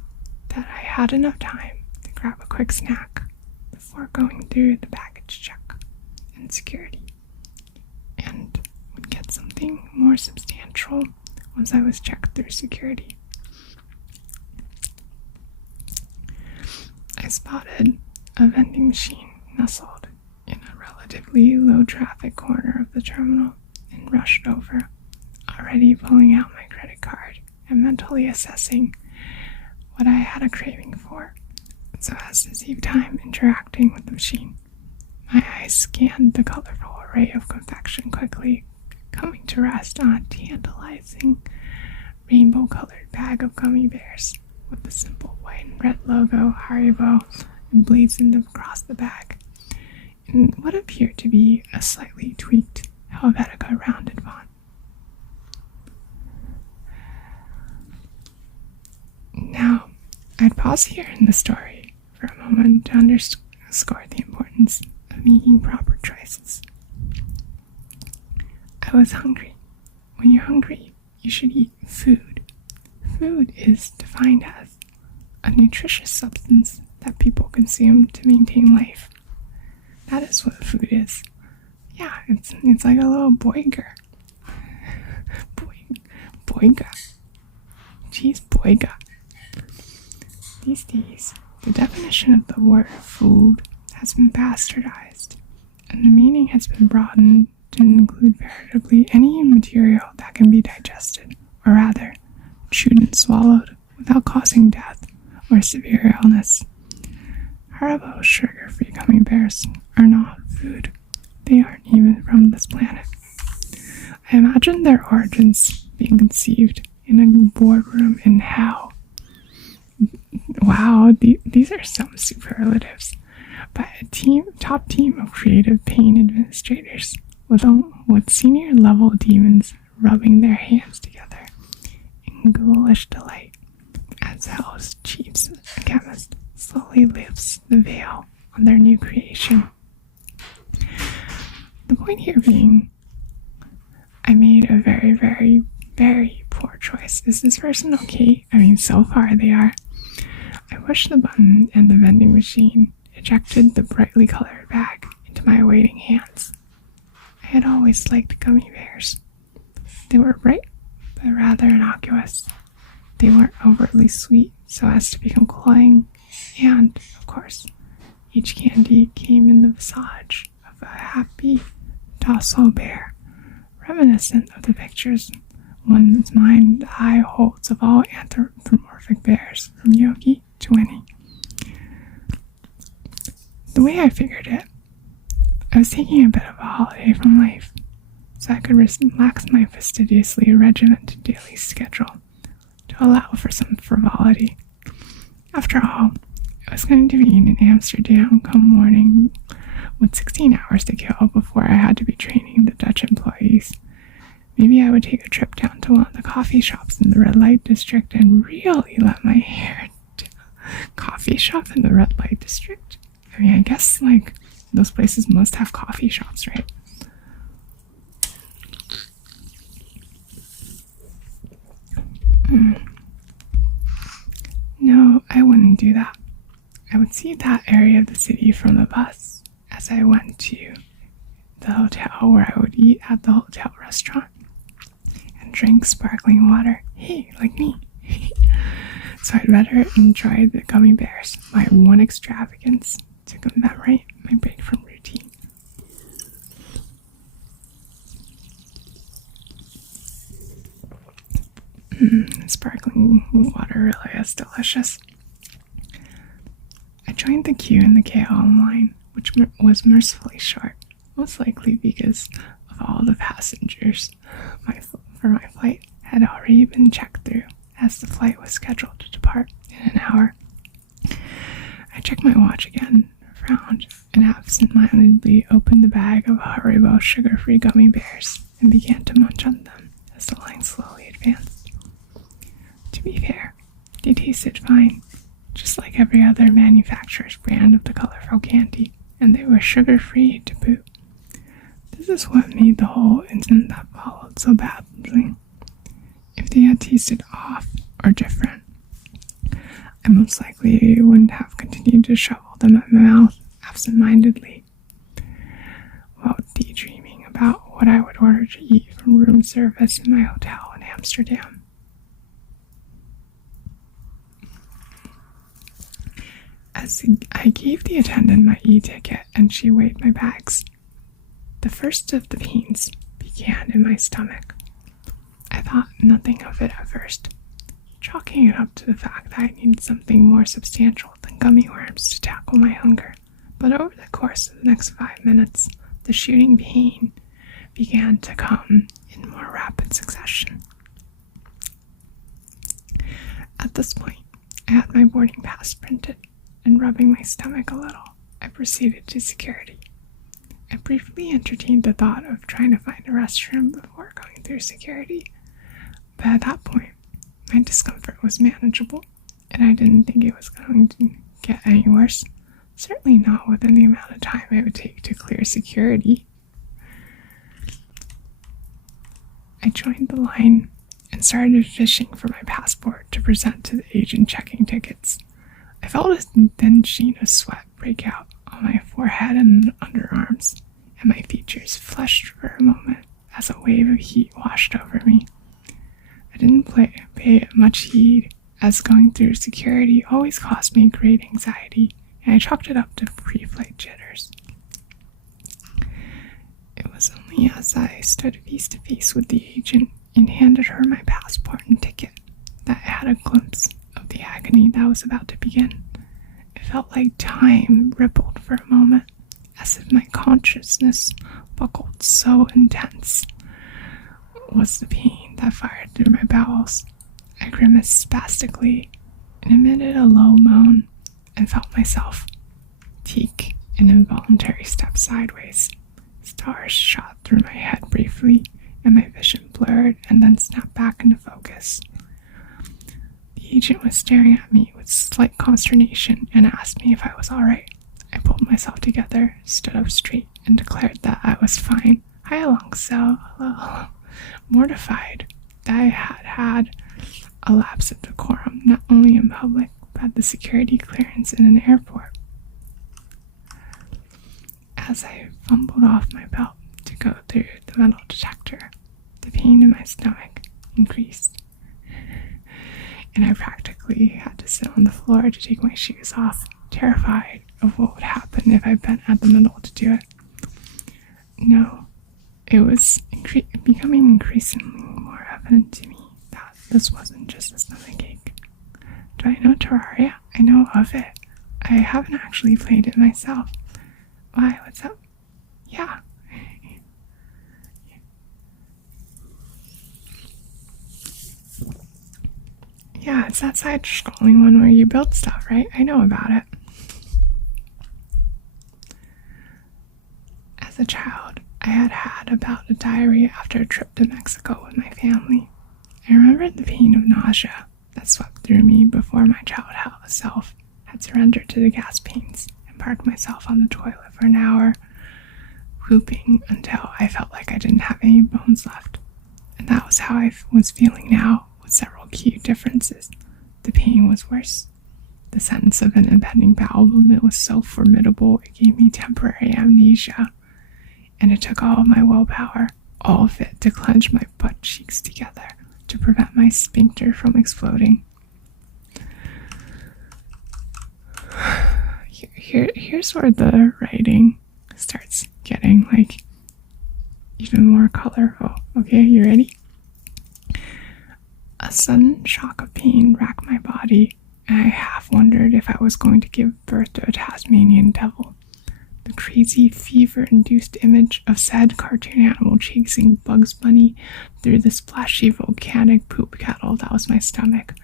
that I had enough time to grab a quick snack before going through the baggage check and security, and would get something more substantial once I was checked through security. I spotted a vending machine nestled in a relatively low-traffic corner of the terminal and rushed over, already pulling out my credit card and mentally assessing what I had a craving for, so as to save time interacting with the machine. My eyes scanned the colorful array of confection quickly, coming to rest on a tantalizing rainbow-colored bag of gummy bears with the simple white and red logo Haribo emblazoned across the bag, in what appeared to be a slightly tweaked Helvetica rounded font. Now, I'd pause here in the story for a moment to underscore the importance of making proper choices. I was hungry. When you're hungry, you should eat food. Food is defined as a nutritious substance that people consume to maintain life. That is what food is. Yeah, it's like a little boiger. Boiga. Jeez, boiga. These days, the definition of the word food has been bastardized, and the meaning has been broadened to include veritably any material that can be digested, or rather, chewed and swallowed without causing death or severe illness. Haribo sugar-free gummy bears are not food. They aren't even from this planet. I imagine their origins being conceived in a boardroom in hell. Wow, these are some superlatives. by a top team of creative pain administrators with senior level demons rubbing their hands together in ghoulish delight as Hell's chief chemist slowly lifts the veil on their new creation. The point here being, I made a very, very, very poor choice. Is this person okay? I mean, so far they are. I pushed the button and the vending machine ejected the brightly colored bag into my waiting hands. I had always liked gummy bears. They were bright, but rather innocuous. They weren't overtly sweet so as to become cloying, and, of course, each candy came in the visage of a happy, docile bear, reminiscent of the pictures one's mind eye holds of all anthropomorphic bears, from Yogi to Winnie. The way I figured it, I was taking a bit of a holiday from life, so I could relax my fastidiously regimented daily schedule to allow for some frivolity. After all, I was going to be in Amsterdam come morning with 16 hours to kill before I had to be training the Dutch employees. Maybe I would take a trip down to one of the coffee shops in the red light district and really let my hair down. Coffee shop in the red light district? I mean, I guess, like, those places must have coffee shops, right? No, I wouldn't do that. I would see that area of the city from the bus as I went to the hotel where I would eat at the hotel restaurant and drink sparkling water. Hey, like me. So I'd better enjoy the gummy bears, my one extravagance to commemorate my break from routine. Sparkling water really is delicious. I joined the queue in the KLM line, which was mercifully short, most likely because of all the passengers for my flight had already been checked through, as the flight was scheduled to depart in an hour. I checked my watch again, frowned, and absent-mindedly opened the bag of Haribo sugar-free gummy bears and began to munch on them as the line slowly advanced. To be fair, they tasted fine, just like every other manufacturer's brand of the colorful candy, and they were sugar-free to boot. This is what made the whole incident that followed so baffling. If they had tasted off or different, I most likely wouldn't have continued to shovel them in my mouth absent-mindedly, while daydreaming about what I would order to eat from room service in my hotel in Amsterdam. As I gave the attendant my e-ticket and she weighed my bags, the first of the pains began in my stomach. I thought nothing of it at first, chalking it up to the fact that I needed something more substantial than gummy worms to tackle my hunger. But over the course of the next 5 minutes, the shooting pain began to come in more rapid succession. At this point, I had my boarding pass printed, and rubbing my stomach a little, I proceeded to security. I briefly entertained the thought of trying to find a restroom before going through security, but at that point, my discomfort was manageable, and I didn't think it was going to get any worse, certainly not within the amount of time it would take to clear security. I joined the line and started fishing for my passport to present to the agent checking tickets. I felt a thin sheen of sweat break out on my forehead and underarms, and my features flushed for a moment as a wave of heat washed over me. I didn't pay much heed, as going through security always caused me great anxiety, and I chalked it up to pre-flight jitters. It was only as I stood face to face with the agent and handed her my passport and ticket that I had a glimpse of the agony that was about to begin. It felt like time rippled for a moment, as if my consciousness buckled. So intense was the pain that fired through my bowels. I grimaced spastically and emitted a low moan and felt myself peak an involuntary step sideways. Stars shot through my head briefly, and my vision blurred and then snapped back into focus. The agent was staring at me with slight consternation and asked me if I was alright. I pulled myself together, stood up straight, and declared that I was fine. Hi along, so mortified that I had a lapse of decorum, not only in public, but at the security clearance in an airport. As I fumbled off my belt to go through the metal detector, the pain in my stomach increased, and I practically had to sit on the floor to take my shoes off, terrified of what would happen if I bent at the middle to do it. No, it was becoming increasingly more evident to me that this wasn't just a stomachache. Do I know Terraria? I know of it. I haven't actually played it myself. Why, what's up? Yeah. Yeah, it's that side-scrolling one where you build stuff, right? I know about it. As a child, I had a bout of diarrhea after a trip to Mexico with my family. I remembered the pain of nausea that swept through me before my child self had surrendered to the gas pains and parked myself on the toilet for an hour, whooping until I felt like I didn't have any bones left. And that was how I was feeling now, with several key differences. The pain was worse. The sense of an impending bowel movement was so formidable it gave me temporary amnesia, and it took all of my willpower, all of it, to clench my butt cheeks together to prevent my sphincter from exploding. Here's where the writing starts getting like even more colorful. Okay, you ready? A sudden shock of pain racked my body, and I half wondered if I was going to give birth to a Tasmanian devil. The crazy fever-induced image of said cartoon animal chasing Bugs Bunny through the splashy volcanic poop kettle that was my stomach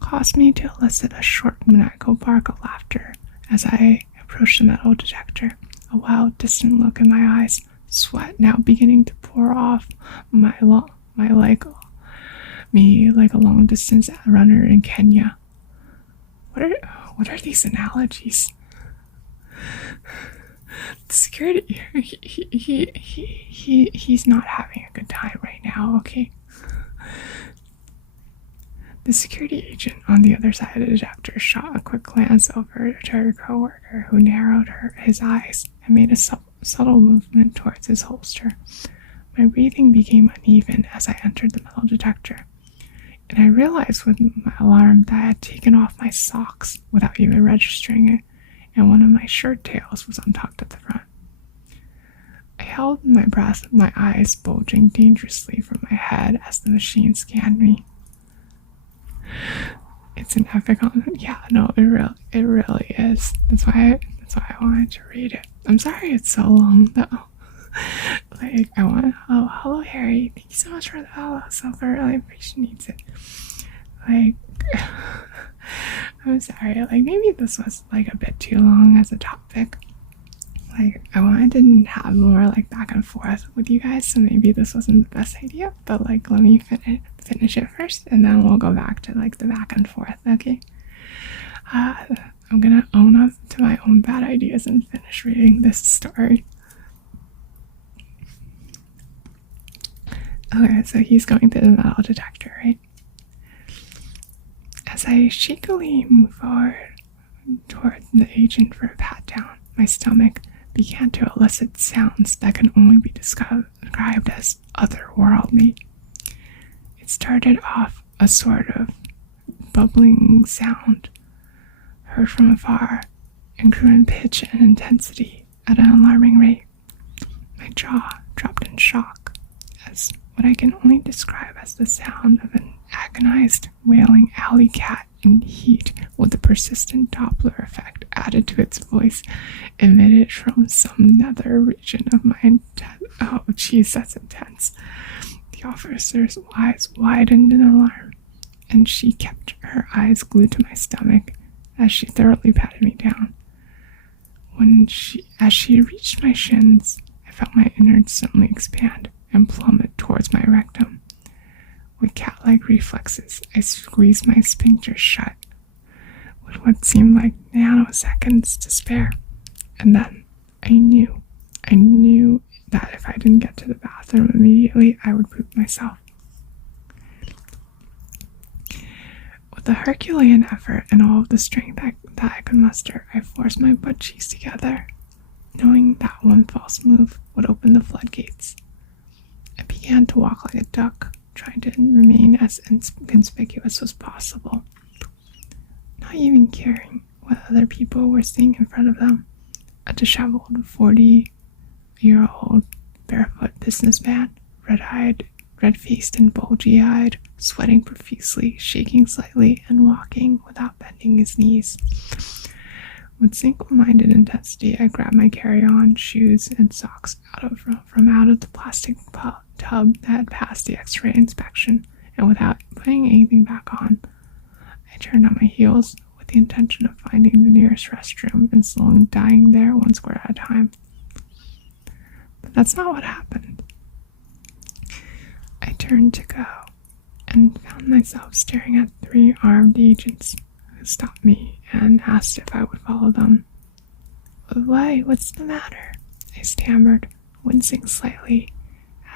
caused me to elicit a short maniacal bark of laughter as I approached the metal detector, a wild, distant look in my eyes, sweat now beginning to pour off me like a long-distance runner in Kenya. What are these analogies? The security, he's not having a good time right now, okay? The security agent on the other side of the detector shot a quick glance over to her coworker, who narrowed his eyes and made a subtle movement towards his holster. My breathing became uneven as I entered the metal detector, and I realized with my alarm that I had taken off my socks without even registering it, and one of my shirt tails was untucked at the front. I held my breath, my eyes bulging dangerously from my head as the machine scanned me. It's an epic, yeah, no, it really is. That's why I wanted to read it. I'm sorry it's so long though. Like, oh, hello Harry, thank you so much for the follow, Silver really appreciates it. Like, I'm sorry, like, maybe this was like a bit too long as a topic. Like, I wanted to have more like back and forth with you guys, so maybe this wasn't the best idea, but like, let me finish it first, and then we'll go back to like the back and forth, okay? I'm gonna own up to my own bad ideas and finish reading this story. Okay, so he's going through the metal detector, right? As I shakily move forward toward the agent for a pat down, my stomach began to elicit sounds that can only be described as otherworldly. It started off a sort of bubbling sound, heard from afar, and grew in pitch and intensity at an alarming rate. My jaw dropped in shock as what I can only describe as the sound of an agonized, wailing alley cat in heat with a persistent Doppler effect added to its voice emitted from some nether region of my oh jeez, that's intense. The officer's eyes widened in alarm, and she kept her eyes glued to my stomach as she thoroughly patted me down. As she reached my shins, I felt my innards suddenly expand and plummet towards my rectum. With cat-like reflexes, I squeezed my sphincter shut with what seemed like nanoseconds to spare. And then I knew that if I didn't get to the bathroom immediately, I would poop myself. With a Herculean effort and all of the strength that I could muster, I forced my butt cheeks together, knowing that one false move would open the floodgates. I began to walk like a duck, trying to remain as inconspicuous as possible, not even caring what other people were seeing in front of them. A disheveled 40-year-old barefoot businessman, red-faced and bulgy-eyed, sweating profusely, shaking slightly, and walking without bending his knees. With single-minded intensity, I grabbed my carry-on, shoes, and socks from out of the plastic tub that had passed the X-ray inspection, and without putting anything back on, I turned on my heels with the intention of finding the nearest restroom and slowly dying there one square at a time. But that's not what happened. I turned to go and found myself staring at 3 armed agents who stopped me and asked if I would follow them. "Why? What's the matter?" I stammered, wincing slightly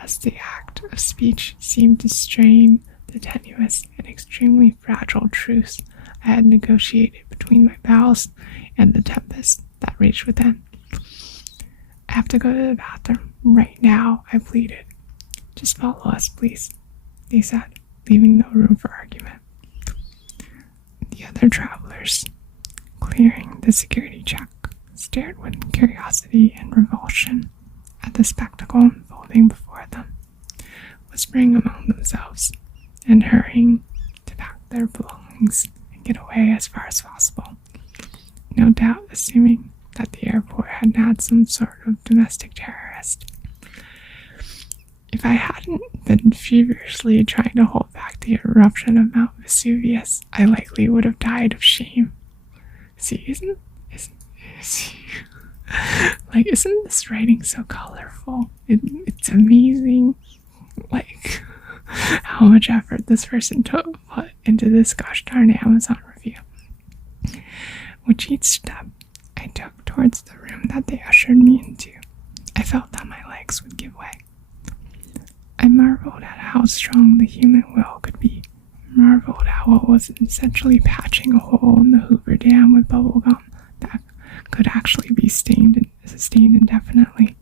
as the act of speech seemed to strain the tenuous and extremely fragile truce I had negotiated between my bowels and the tempest that raged within. "I have to go to the bathroom right now," I pleaded. "Just follow us, please," they said, leaving no room for argument. The other travelers, clearing the security check, stared with curiosity and revulsion at the spectacle unfolding before them, whispering among themselves and hurrying to pack their belongings and get away as far as possible, no doubt assuming that the airport had had some sort of domestic terrorist. If I hadn't been feverishly trying to hold back the eruption of Mount Vesuvius, I likely would have died of shame. See, isn't this writing so colorful? It's amazing, how much effort this person put into this gosh darn Amazon review. With each step I took towards the room that they ushered me into, I felt that my legs would give way. I marveled at how strong the human will could be, marveled at what was essentially patching a hole in the Hoover Dam with bubble gum that could actually be sustained indefinitely.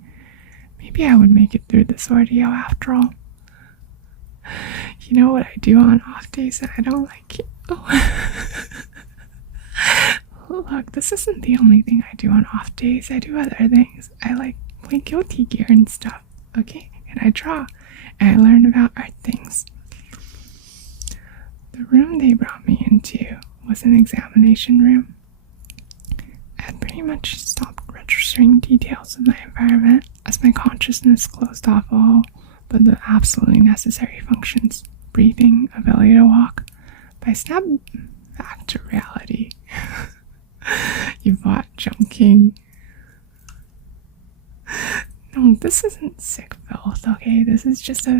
Maybe I would make it through this ordeal after all. You know what I do on off days that I don't like it? Look, this isn't the only thing I do on off days. I do other things. I play Guilty Gear and stuff, okay? And I draw, and I learn about art things. The room they brought me into was an examination room. I had pretty much stopped registering details of my environment as my consciousness closed off all but the absolutely necessary functions: breathing, ability to walk. But I snapped back to reality. You bought Jump King. No, this isn't sick filth, okay? This is just a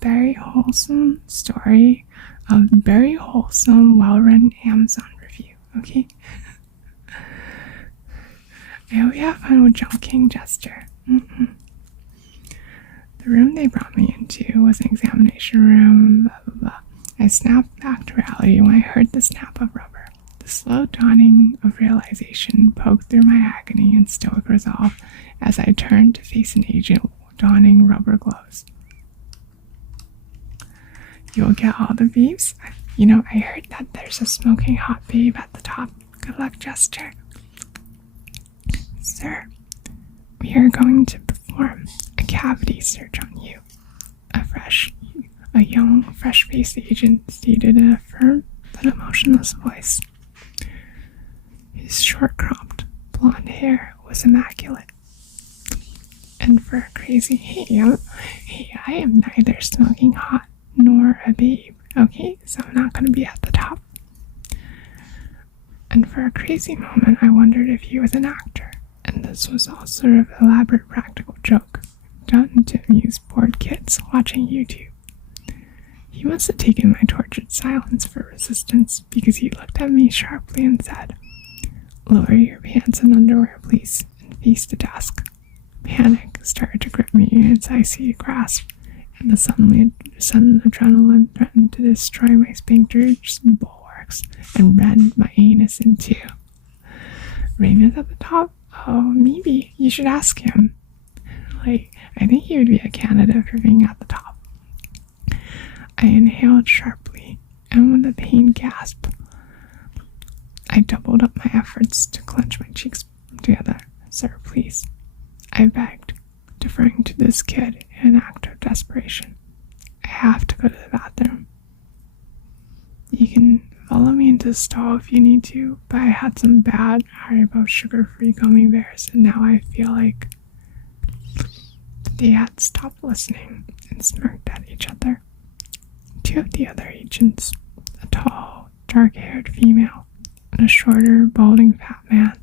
very wholesome story of very wholesome, well-written Amazon review, okay? I hope you have fun with Jump King Jester. The room they brought me into was an examination room, blah, blah, blah. I snapped back to reality when I heard the snap of rubber. The slow dawning of realization poked through my agony and stoic resolve as I turned to face an agent donning rubber gloves. "You'll get all the beeps? I heard that there's a smoking hot babe at the top. Good luck, Jester." "Sir, we are going to perform a cavity search on you," a young, fresh-faced agent stated in a firm but emotionless voice. His short-cropped, blonde hair was immaculate. And for a crazy, I am neither smoking hot nor a babe, okay? So I'm not going to be at the top. And for a crazy moment, I wondered if he was an actor, this was all sort of elaborate practical joke done to amuse bored kids watching YouTube. He must have taken my tortured silence for resistance, because he looked at me sharply and said, "Lower your pants and underwear, please, and face the desk." Panic started to grip me in its icy grasp, and the sudden adrenaline threatened to destroy my sphincter's bulwarks and rend my anus in two. Raymond at the top? Oh, maybe. You should ask him. I think he would be a candidate for being at the top. I inhaled sharply, and with a pained gasp, I doubled up my efforts to clench my cheeks together. "Sir, please," I begged, deferring to this kid in an act of desperation. "I have to go to the bathroom. You can follow me into the stall if you need to, but I had some bad Haribo sugar-free gummy bears, and now I feel like..." They had stopped listening and smirked at each other. Two of the other agents, a tall, dark-haired female and a shorter, balding fat man,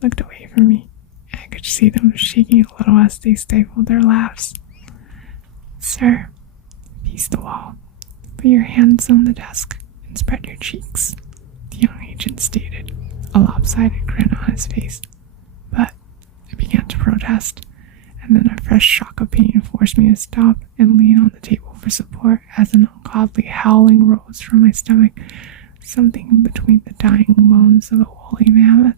looked away from me. I could see them shaking a little as they stifled their laughs. "Sir," face the wall, "put your hands on the desk and spread your cheeks," the young agent stated, a lopsided grin on his face. But I began to protest, and then a fresh shock of pain forced me to stop and lean on the table for support as an ungodly howling rose from my stomach, something between the dying moans of a woolly mammoth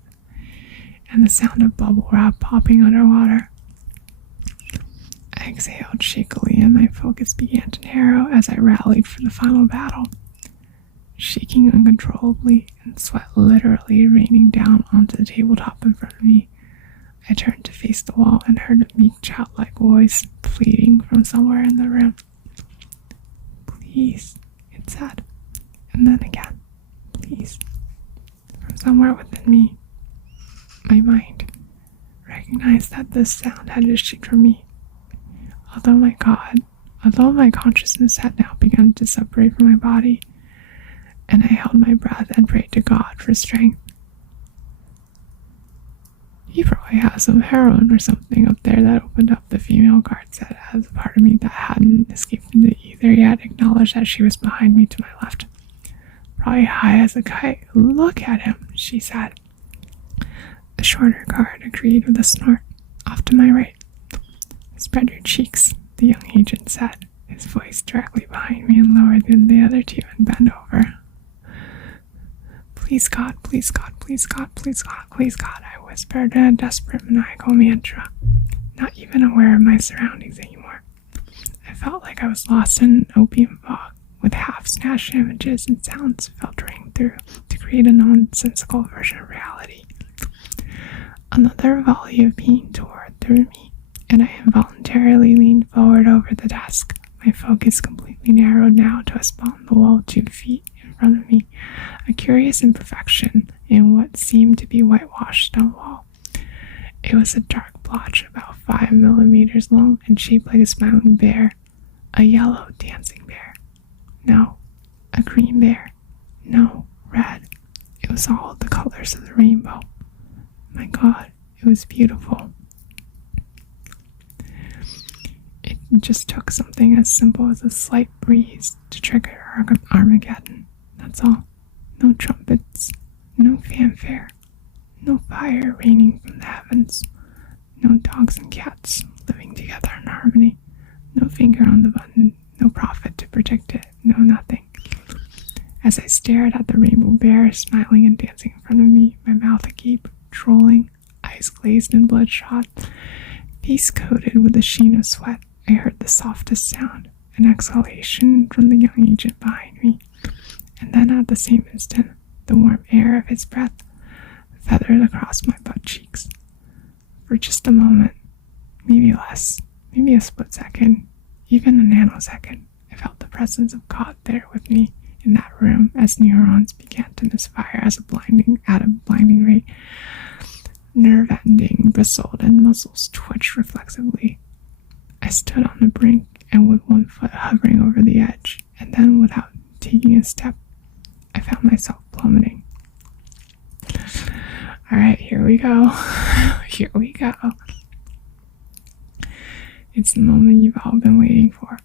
and the sound of bubble wrap popping underwater. I exhaled shakily, and my focus began to narrow as I rallied for the final battle. Shaking uncontrollably and sweat literally raining down onto the tabletop in front of me, I turned to face the wall and heard a meek, childlike voice pleading from somewhere in the room. "Please," it said, and then again, "Please," from somewhere within me. My mind recognized that this sound had issued from me. Although my consciousness had now begun to separate from my body, and I held my breath and prayed to God for strength. "He probably has some heroin or something up there," that opened up, the female guard said, as a part of me that hadn't escaped into either yet acknowledged that she was behind me to my left. "Probably high as a kite. Look at him," she said. The shorter guard agreed with a snort, off to my right. "Spread your cheeks," the young agent said, his voice directly behind me and lower than the other two, and bend over. "Please God, please God, please God, please God, please God," I whispered in a desperate maniacal mantra, not even aware of my surroundings anymore. I felt like I was lost in an opium fog, with half-snatched images and sounds filtering through to create a nonsensical version of reality. Another volley of pain tore through me, and I involuntarily leaned forward over the desk, my focus completely narrowed now to a spot on the wall 2 feet in front of me, a curious imperfection in what seemed to be whitewashed stone wall. It was a dark blotch about 5 millimeters long and shaped like a smiling bear, a yellow dancing bear. No, a green bear. No, red. It was all the colors of the rainbow. My God, it was beautiful. It just took something as simple as a slight breeze to trigger Armageddon. That's all. No trumpets, no fanfare, no fire raining from the heavens, no dogs and cats living together in harmony, no finger on the button, no prophet to predict it, no nothing. As I stared at the rainbow bear smiling and dancing in front of me, my mouth agape, drooling, eyes glazed and bloodshot, face coated with a sheen of sweat, I heard the softest sound, an exhalation from the young agent behind me, and then at the same instant, the warm air of his breath feathered across my butt cheeks. For just a moment, maybe less, maybe a split second, even a nanosecond, I felt the presence of God there with me in that room as neurons began to misfire at a blinding rate. Nerve ending bristled and muscles twitched reflexively. I stood on the brink and with one foot hovering over the edge, and then without taking a step, I found myself plummeting. Alright, here we go. Here we go. It's the moment you've all been waiting for.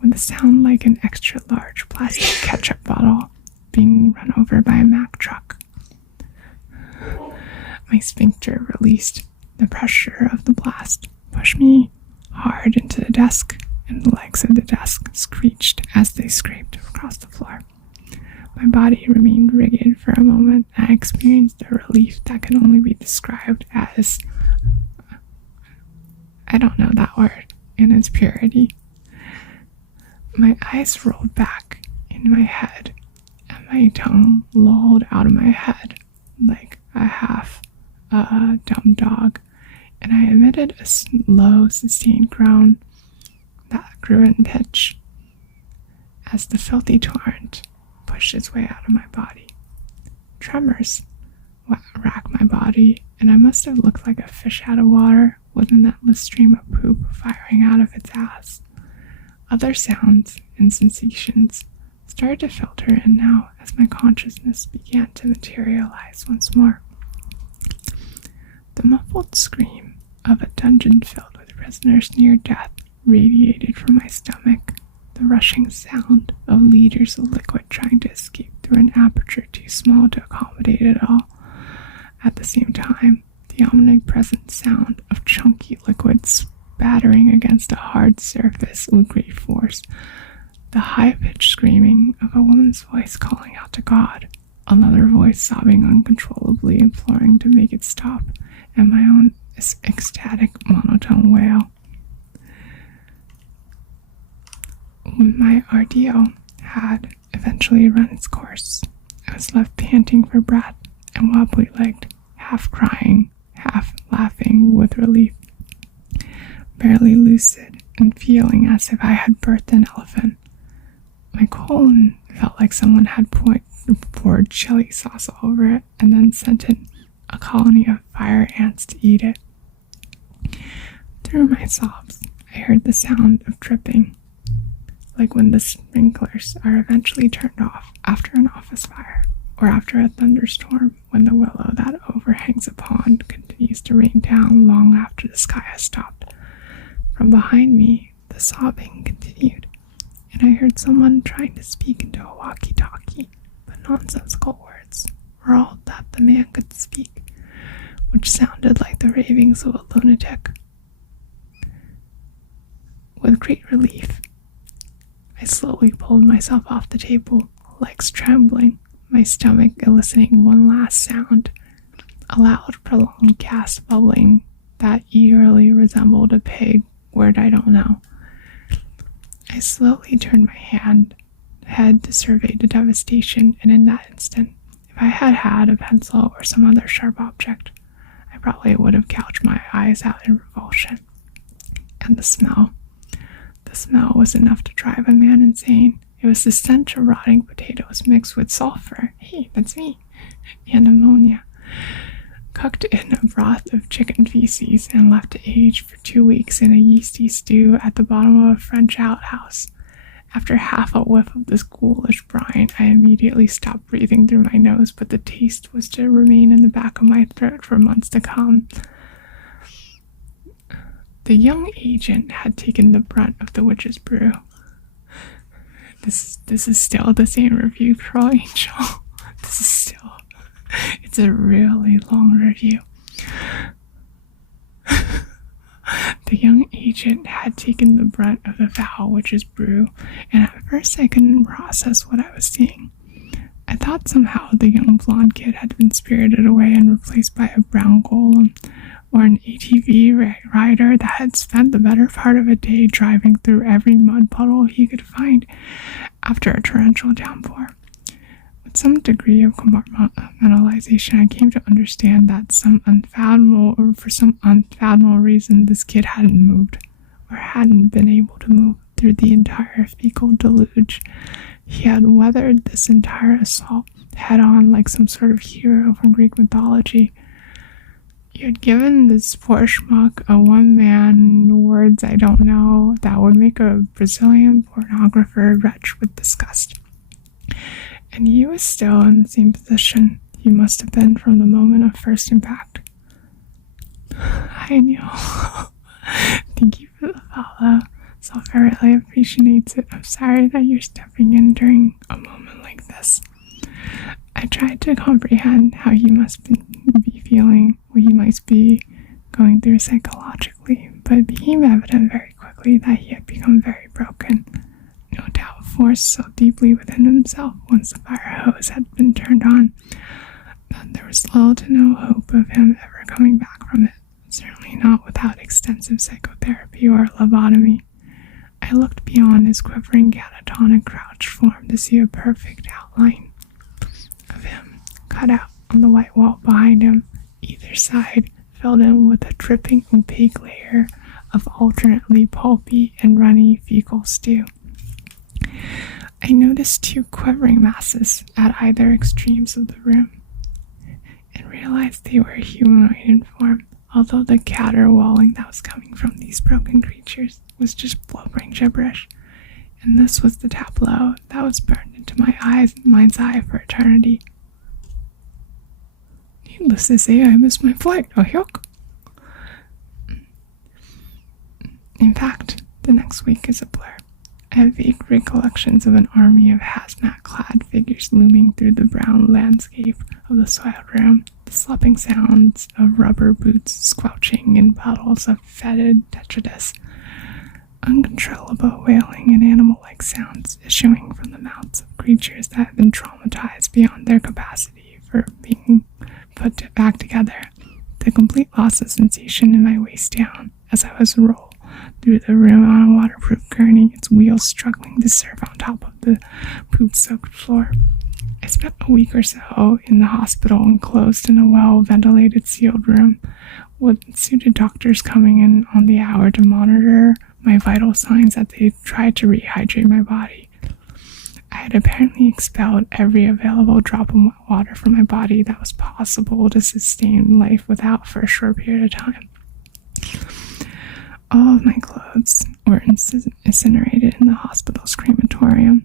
With a sound like an extra large plastic ketchup bottle being run over by a Mack truck. My sphincter released. The pressure of the blast pushed me hard into the desk, and the legs of the desk screeched as they scraped across the floor. My body remained rigid for a moment, and I experienced a relief that can only be described as, I don't know that word, in its purity. My eyes rolled back in my head, and my tongue lolled out of my head like a half dumb dog, and I emitted a low, sustained groan that grew in pitch as the filthy torrent pushed its way out of my body. Tremors racked my body, and I must have looked like a fish out of water with an endless stream of poop firing out of its ass. Other sounds and sensations started to filter in now as my consciousness began to materialize once more. The muffled scream of a dungeon filled with prisoners near death radiated from my stomach, the rushing sound of liters of liquid trying to escape through an aperture too small to accommodate it all. At the same time, the omnipresent sound of chunky liquids battering against a hard surface with great force, the high-pitched screaming of a woman's voice calling out to God, another voice sobbing uncontrollably, imploring to make it stop, and my own ecstatic monotone wail. When my ordeal had eventually run its course, I was left panting for breath and wobbly-legged, half crying, half laughing with relief, barely lucid and feeling as if I had birthed an elephant. My colon felt like someone had poured chili sauce over it and then sent in a colony of fire ants to eat it. Through my sobs, I heard the sound of dripping, like when the sprinklers are eventually turned off after an office fire, or after a thunderstorm when the willow that overhangs a pond continues to rain down long after the sky has stopped. From behind me, the sobbing continued, and I heard someone trying to speak into a walkie-talkie, but nonsensical words were all that the man could speak, which sounded like the ravings of a lunatic. With great relief, I slowly pulled myself off the table, legs trembling, my stomach eliciting one last sound, a loud, prolonged gasp bubbling that eerily resembled a pig word I don't know. I slowly turned my head to survey the devastation, and in that instant, if I had had a pencil or some other sharp object, I probably would have gouged my eyes out in revulsion. And the smell was enough to drive a man insane. It was the stench of rotting potatoes mixed with sulfur, hey, that's me, and ammonia, cooked in a broth of chicken feces and left to age for 2 weeks in a yeasty stew at the bottom of a French outhouse. After half a whiff of this ghoulish brine, I immediately stopped breathing through my nose, but the taste was to remain in the back of my throat for months to come. The young agent had taken the brunt of the witch's brew. This is still the same review, Girl Angel. It's a really long review. The young agent had taken the brunt of the foul witch's brew, and at first I couldn't process what I was seeing. I thought somehow the young blonde kid had been spirited away and replaced by a brown golem, or an ATV rider that had spent the better part of a day driving through every mud puddle he could find after a torrential downpour. With some degree of compartmentalization, I came to understand that for some unfathomable reason, this kid hadn't moved, or hadn't been able to move through the entire fecal deluge. He had weathered this entire assault head-on like some sort of hero from Greek mythology. You had given this poor schmuck a one-man words I don't know that would make a Brazilian pornographer retch with disgust. And he was still in the same position. He you must have been from the moment of first impact. Hi, Neil. Thank you for the follow. Software really appreciates it. I'm sorry that you're stepping in during a moment like this. I tried to comprehend how you must be feeling, what you might be going through psychologically, but it became evident very quickly that he had become very broken. No doubt forced so deeply within himself once the fire hose had been turned on, that there was little to no hope of him ever coming back from it, certainly not without extensive psychotherapy or lobotomy. I looked beyond his quivering catatonic crouched form to see a perfect outline of him, cut out on the white wall behind him, either side filled in with a dripping opaque layer of alternately pulpy and runny fecal stew. I noticed 2 quivering masses at either extremes of the room, and realized they were humanoid in form, although the caterwauling that was coming from these broken creatures was just blubbering gibberish, and this was the tableau that was burned into my mind's eye for eternity. Needless to say, I missed my flight, yuck. In fact, the next week is a blur. I have vague recollections of an army of hazmat-clad figures looming through the brown landscape of the soiled room, the slopping sounds of rubber boots squelching in puddles of fetid detritus, uncontrollable wailing and animal-like sounds issuing from the mouths of creatures that have been traumatized beyond their capacity for being put back together, the complete loss of sensation in my waist down as I was rolled through the room on a waterproof gurney, its wheels struggling to surf on top of the poop-soaked floor. I spent a week or so in the hospital enclosed in a well-ventilated sealed room, with suited doctors coming in on the hour to monitor my vital signs as they tried to rehydrate my body. I had apparently expelled every available drop of water from my body that was possible to sustain life without for a short period of time. All of my clothes were incinerated in the hospital's crematorium,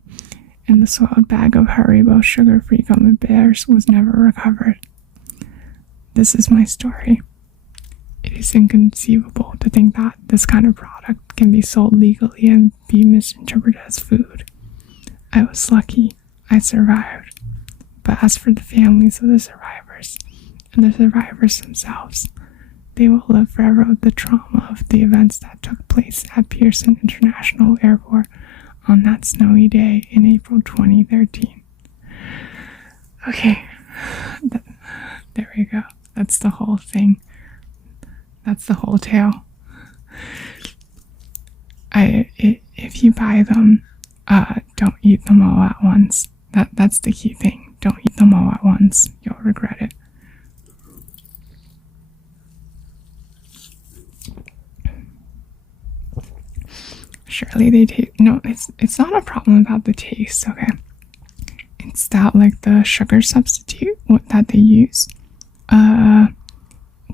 and the soiled bag of Haribo sugar-free gummy bears was never recovered. This is my story. It is inconceivable to think that this kind of product can be sold legally and be misinterpreted as food. I was lucky. I survived. But as for the families of the survivors, and the survivors themselves, they will live forever with the trauma of the events that took place at Pearson International Airport on that snowy day in April 2013. Okay, there we go. That's the whole thing. That's the whole tale. If you buy them, don't eat them all at once. That's the key thing. Don't eat them all at once. You'll regret it. Surely they taste. No, it's not a problem about the taste. Okay, it's that like the sugar substitute that they use,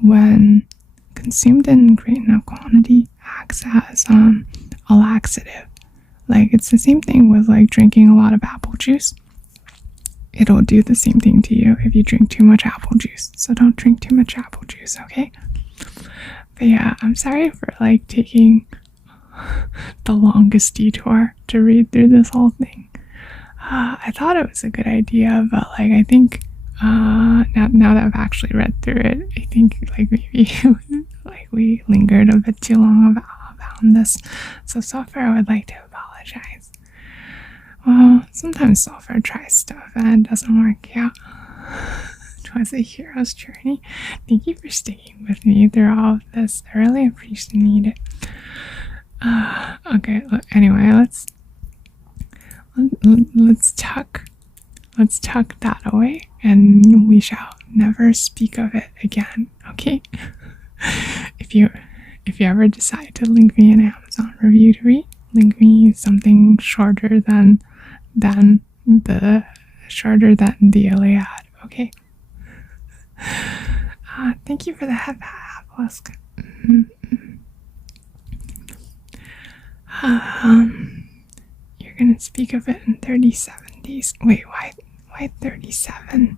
when consumed in great enough quantity, acts as a laxative. Like it's the same thing with like drinking a lot of apple juice. It'll do the same thing to you if you drink too much apple juice. So don't drink too much apple juice, okay? But yeah, I'm sorry for like taking the longest detour to read through this whole thing. I thought it was a good idea, but like I think now that I've actually read through it, I think like maybe like we lingered a bit too long about this. So software would like to apologize. Well, sometimes software tries stuff and it doesn't work out. It was a hero's journey. Thank you for sticking with me through all of this. I really appreciate it. Okay, look, anyway, let's tuck that away, and we shall never speak of it again, okay? If you ever decide to link me an Amazon review to read, link me something shorter than the Iliad, okay? Thank you for the Hapask. You're gonna speak of it in 37 days. Wait, why 37?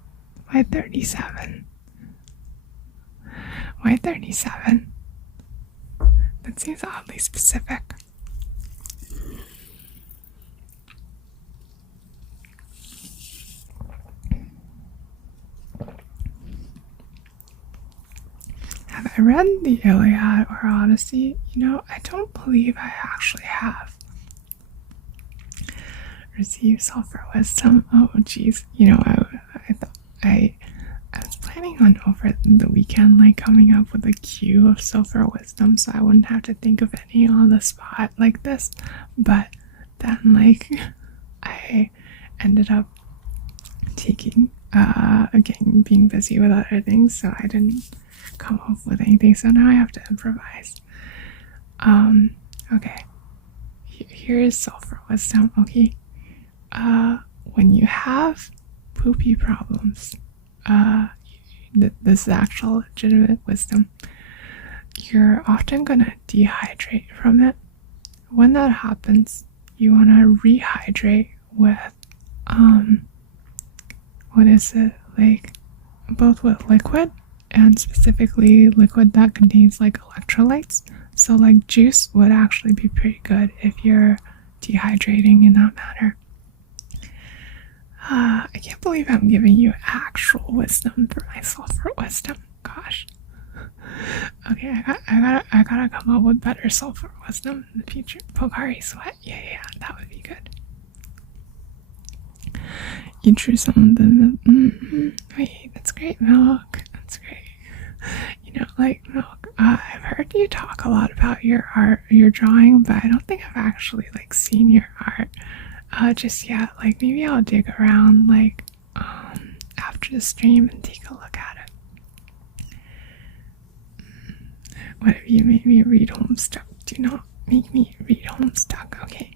Why 37? Why 37? That seems oddly specific. Have I read the Iliad or Odyssey? I don't believe I actually have. Receive sulfur wisdom. Oh, geez. I thought I was planning on over the weekend, coming up with a queue of sulfur wisdom, so I wouldn't have to think of any on the spot like this. But then, I ended up taking, again, being busy with other things, so I didn't come up with anything. So now I have to improvise. Okay. Here's sulfur wisdom. Okay. When you have poopy problems, this is actual legitimate wisdom, you're often gonna dehydrate from it. When that happens, you wanna rehydrate with, what is it, both with liquid and specifically liquid that contains electrolytes. So juice would actually be pretty good if you're dehydrating in that manner. I can't believe I'm giving you actual wisdom for my sulfur wisdom. Gosh. Okay, I gotta come up with better sulfur wisdom in the future. Pocari Sweat, yeah, that would be good. You drew something. Wait, that's great, Milk. That's great. Milk. I've heard you talk a lot about your art, your drawing, but I don't think I've actually seen your art. Just yet. Maybe I'll dig around after the stream and take a look at it. What if you made me read Homestuck? Do not make me read Homestuck, okay?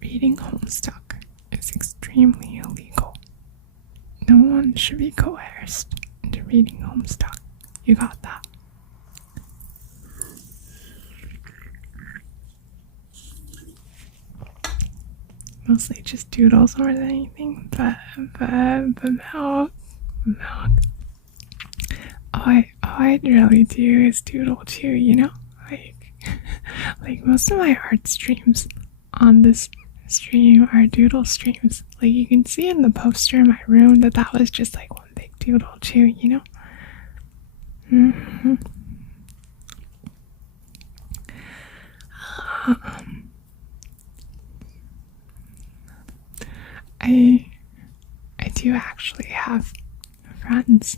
Reading Homestuck is extremely illegal. No one should be coerced into reading Homestuck. You got that? Mostly just doodles more than anything, but Milk. All I really do is doodle too, most of my art streams on this stream are doodle streams. You can see in the poster in my room that was just one big doodle too, I do actually have friends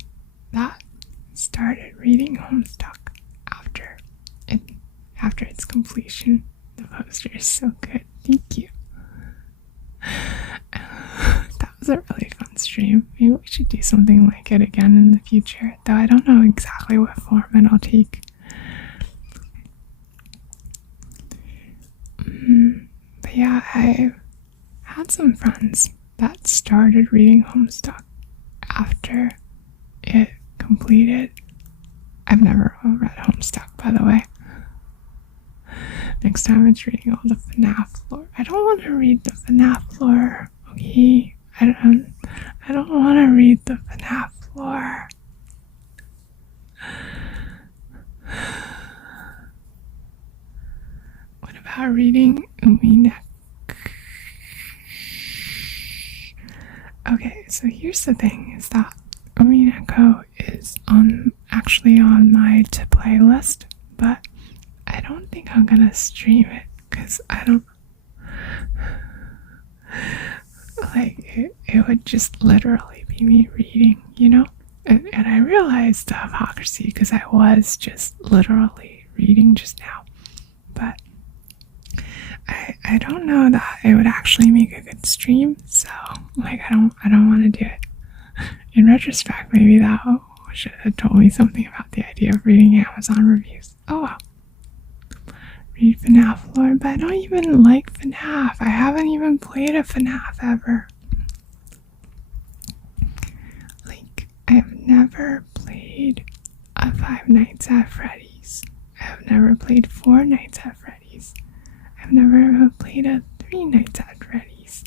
that started reading Homestuck after its completion. The poster is so good. Thank you. That was a really fun stream. Maybe we should do something like it again in the future, though I don't know exactly what format I'll take. But yeah, I've had some friends that started reading Homestuck after it completed. I've never read Homestuck, by the way. Next time it's reading all the FNAF lore. I don't want to read the FNAF lore, okay? I don't want to read the FNAF lore. What about reading Uminek? Okay, so here's the thing, is that Umineko is actually on my to play list, but I don't think I'm gonna stream it, because I don't it would just literally be me reading, and I realized the hypocrisy because I was just literally reading just now, but I don't know that it would actually make a good stream, so I don't want to do it. In retrospect, maybe that should have told me something about the idea of reading Amazon reviews. Oh well. Read FNAF lore, but I don't even like FNAF. I haven't even played a FNAF ever. I have never played a Five Nights at Freddy's. I have never played Four Nights at Freddy's. I've never played a Three Nights at Freddy's.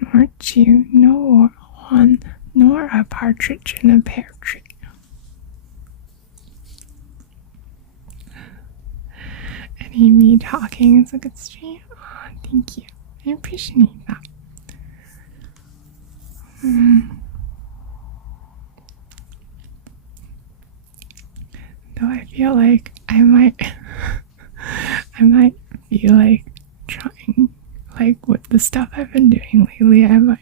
Nor weren't you no one nor a partridge in a pear tree. Any me talking is a good stream. Oh, thank you. I appreciate that. Though I feel like I might be like trying, like with the stuff I've been doing lately, I'm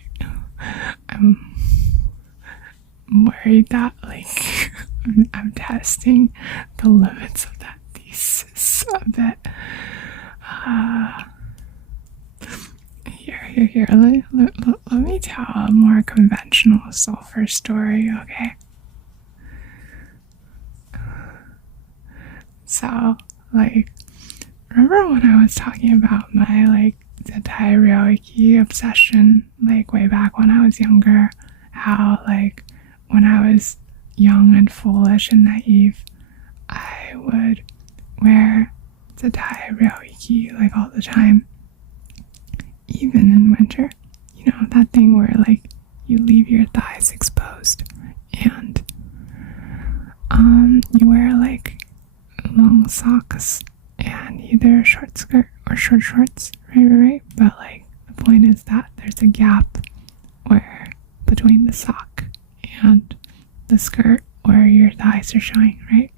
worried that like I'm testing the limits of that thesis a bit. Here, let me tell a more conventional sulfur story, okay? So, like, remember when I was talking about my, like, Zettai Ryoiki obsession, like, way back when I was younger, how, like, when I was young and foolish and naive, I would wear Zettai Ryoiki, like, all the time. Even in winter, you know, that thing where like you leave your thighs exposed and you wear like long socks and either a short skirt or short shorts, right? But like the point is that there's a gap where between the sock and the skirt where your thighs are showing, right?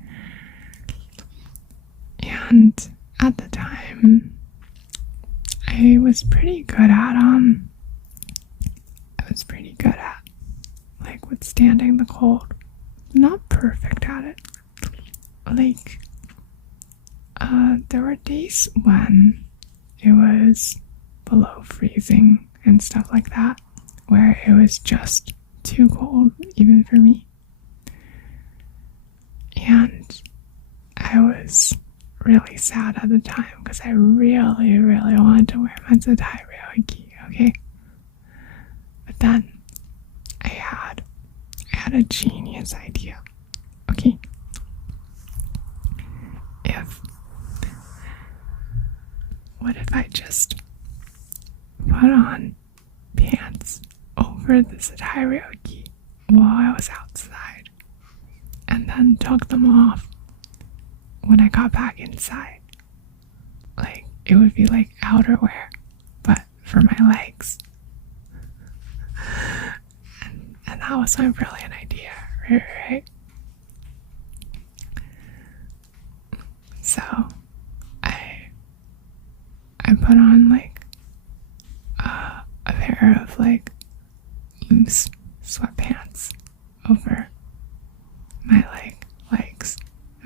And at the time I was pretty good at like withstanding the cold. Not perfect at it. Like there were days when it was below freezing and stuff like that, where it was just too cold even for me. And I was really sad at the time because I really wanted to wear my Zettai Ryoiki, okay? But then I had a genius idea, okay? What if I just put on pants over the Zettai Ryoiki while I was outside and then took them off when I got back inside? Like, it would be like outerwear, but for my legs. And that was my brilliant idea, right? So, I put on like a pair of like loose sweatpants over my legs.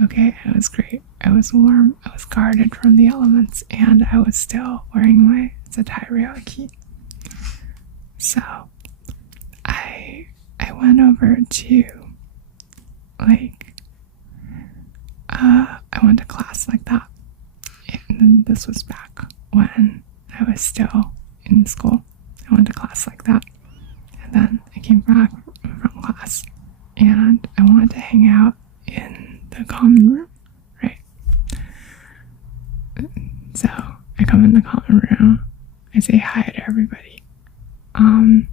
Okay, it was great. I was warm, I was guarded from the elements, and I was still wearing my Zettai Ryoiki. So I went over to like I went to class like that. And this was back when I was still in school. I went to class like that. And then I came back from class and I wanted to hang out in the common room, right? So I come in the common room, I say hi to everybody. And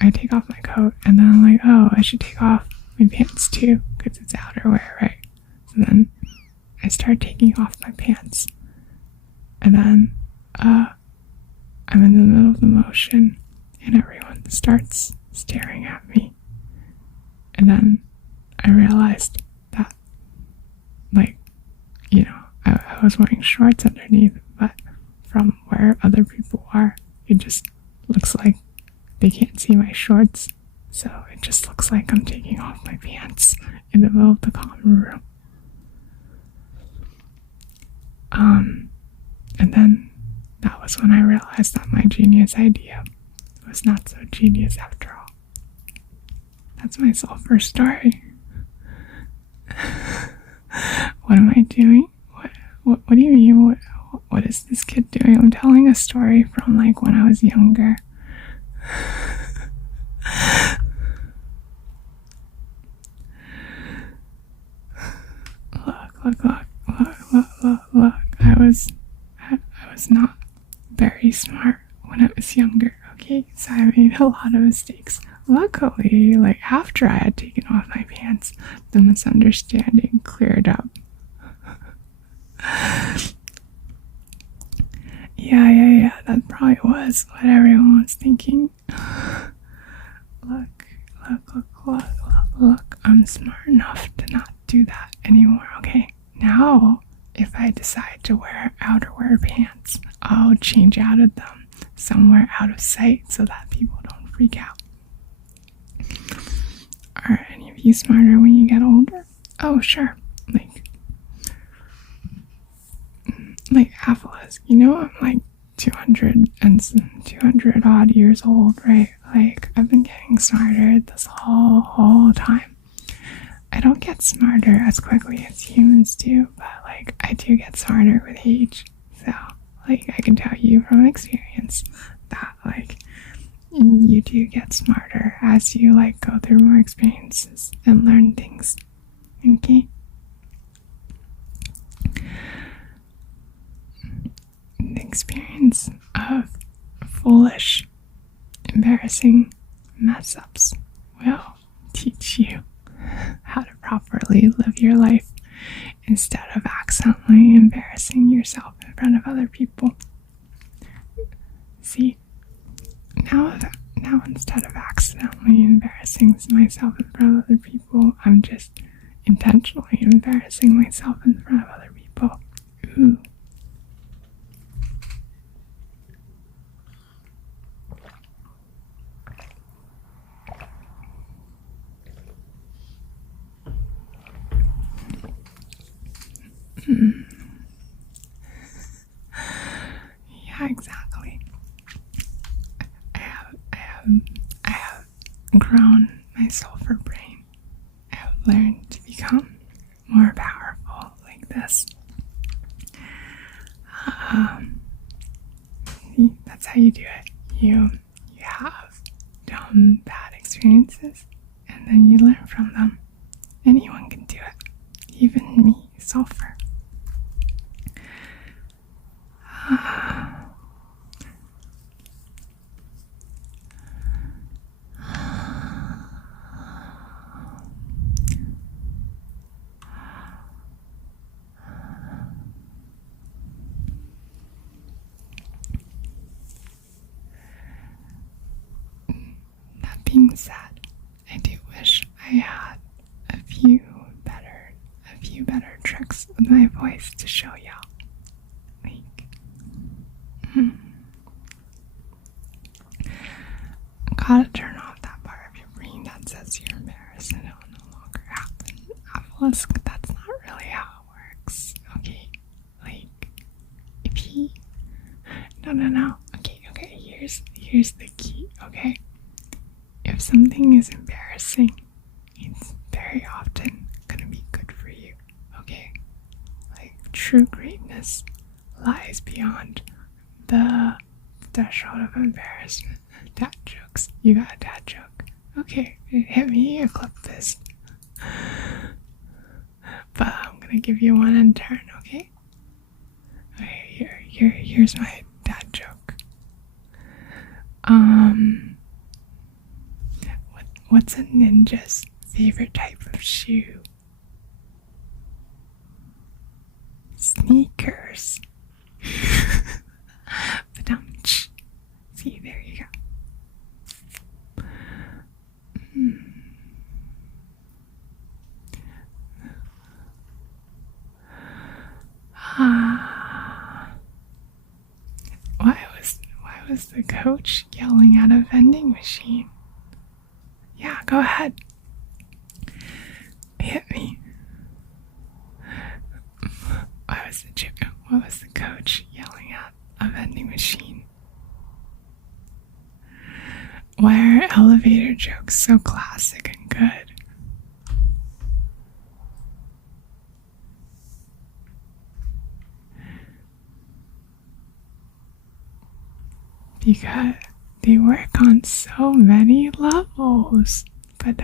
I take off my coat, and then I'm like, oh, I should take off my pants too, because it's outerwear, right? So then I start taking off my pants, and then I'm in the middle of the motion, and everyone starts staring at me. And then I realized that, like, you know, I was wearing shorts underneath, but from where other people are, it just looks like they can't see my shorts. So it just looks like I'm taking off my pants in the middle of the common room. And then that was when I realized that my genius idea was not so genius after all. That's my sulfur story. What am I doing? What do you mean? What is this kid doing? I'm telling a story from like when I was younger. Look. I was not very smart when I was younger, okay? So I made a lot of mistakes. Luckily, like after I had taken off my pants, the misunderstanding cleared up. Yeah, that probably was what everyone was thinking. Look, I'm smart enough to not do that anymore, okay? Now, if I decide to wear outerwear pants, I'll change out of them somewhere out of sight so that people don't freak out. Are any of you smarter when you get older? Oh, sure. Like Apheles, you know, I'm like 200 odd years old, right? Like, I've been getting smarter this whole time. I don't get smarter as quickly as humans do, but like, I do get smarter with age. So, like, I can tell you from experience that, like, you do get smarter as you, like, go through more experiences and learn things. Okay? The experience of foolish, embarrassing mess-ups will teach you how to properly live your life instead of accidentally embarrassing yourself in front of other people. See, now instead of accidentally embarrassing myself in front of other people, I'm just intentionally embarrassing myself in front of other people. Ooh. Yeah, exactly. I have grown my sulfur brain. I have learned to become more powerful like this. See, that's how you do it. You have dumb, bad experiences, and then you learn from them. Anyone can do it. Even me, sulfur. That being said, I do wish I had a few better tricks with my voice to show y'all. Gotta turn off that part of your brain that says you're embarrassed and it'll no longer happen. Apheles, that's not really how it works. Okay, like, if he... No. Okay, here's the key, okay? If something is embarrassing, it's very often gonna be good for you, okay? Like, true greatness lies beyond the threshold of embarrassment. Dad jokes. You got a dad joke. Okay, hit me, you clip this. But I'm gonna give you one in turn, okay? Okay, here's my dad joke. What's a ninja's favorite type of shoe? Sneakers. See, there you go. Why was the coach yelling at a vending machine? Yeah, go ahead. Hit me. What was the coach yelling at a vending machine? Why are elevator jokes so classic and good? Because they work on so many levels. But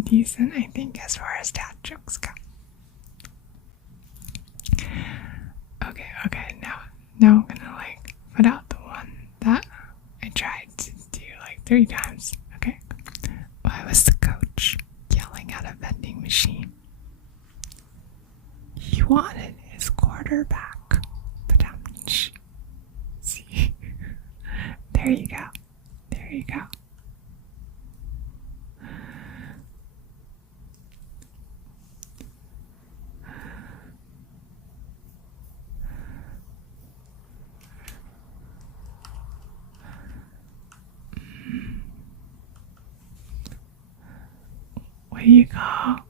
decent, I think, as far as dad jokes go. Okay, now I'm gonna like put out the one that I tried to do like 3 times. Okay. Why was the coach yelling at a vending machine? He wanted his quarterback. But see, there you go.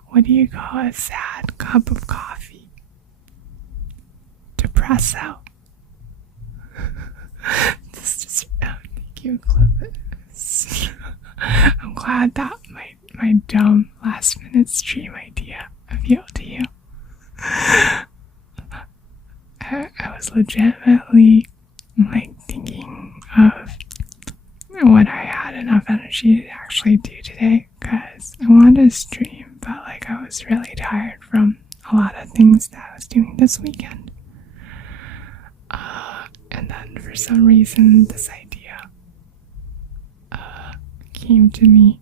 What do you call a sad cup of coffee? Depresso. This just thank you, clip. I'm glad that my dumb last minute stream idea appealed to you. I was legitimately like thinking of what I had enough energy to actually do today, because I wanted to stream, but like I was really tired from a lot of things that I was doing this weekend. And then for some reason this idea came to me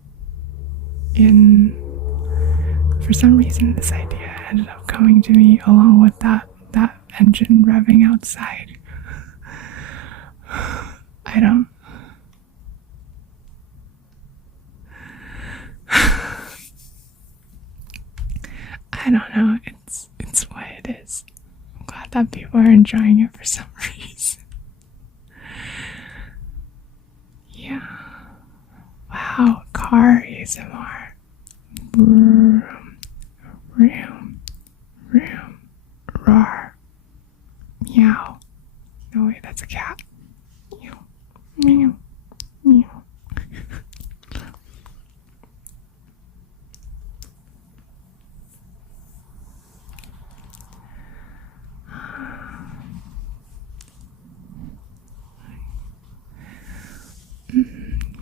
this idea ended up coming to me along with that engine revving outside. I don't know. It's what it is. I'm glad that people are enjoying it for some reason. Yeah. Wow, car ASMR. Vroom, vroom, vroom, roar, meow. No, wait, that's a cat. Meow, meow, meow.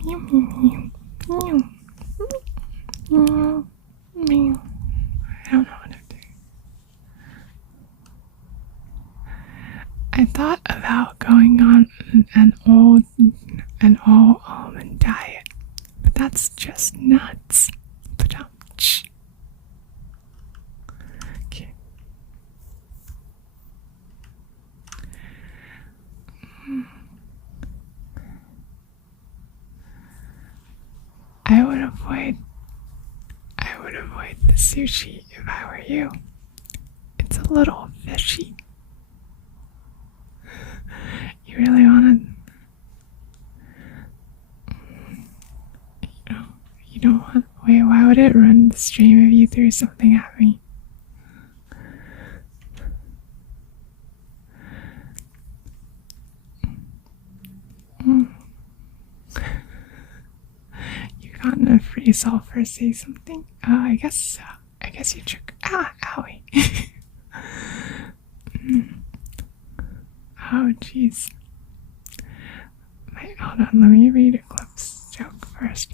Meow, meow, meow, meow, meow. I don't know what I'm doing. I thought about going on an all almond diet, but that's just nuts. Okay. I would avoid the sushi if I were you. It's a little fishy. You really want to... You don't want... Wait, why would it run the stream if you threw something at me? You got in a free sulfur, say something? I guess you took... owie. Oh, jeez. Hold on, let me read a Clip's joke first.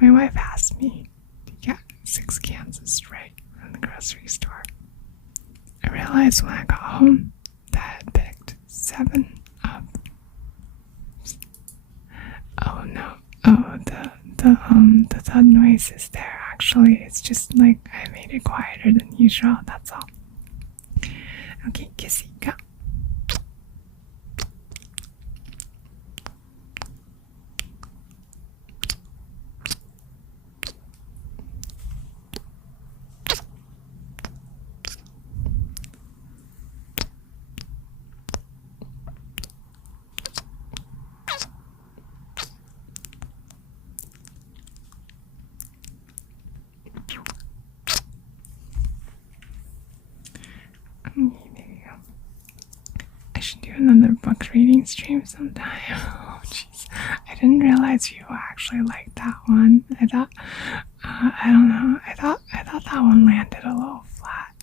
My wife asked me to get 6 cans of Sprite from the grocery store. I realized when I got home that I had picked 7 up. Oh no. Oh, the thud noise is there actually. It's just like I made it quieter than usual, that's all. Okay, kissy, go. There you go. I should do another book reading stream sometime. Oh, jeez. I didn't realize you actually liked that one. I thought, I don't know. I thought that one landed a little flat.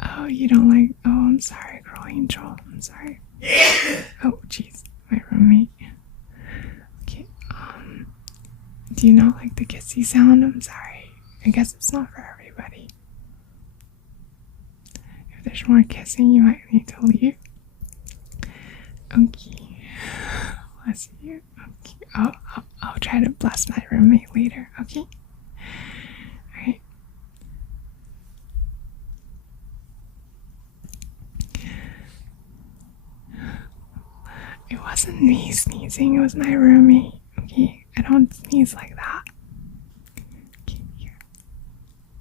Oh, you don't like... Oh, I'm sorry, Girl Angel. I'm sorry. Oh, jeez. My roommate. Okay, Do you not like the kissy sound? I'm sorry. I guess it's not for everybody. If there's more kissing, you might need to leave. Okay. Bless you. Okay. I'll try to bless my roommate later. Okay. Alright. It wasn't me sneezing, it was my roommate. Okay, I don't sneeze like that. Okay, here.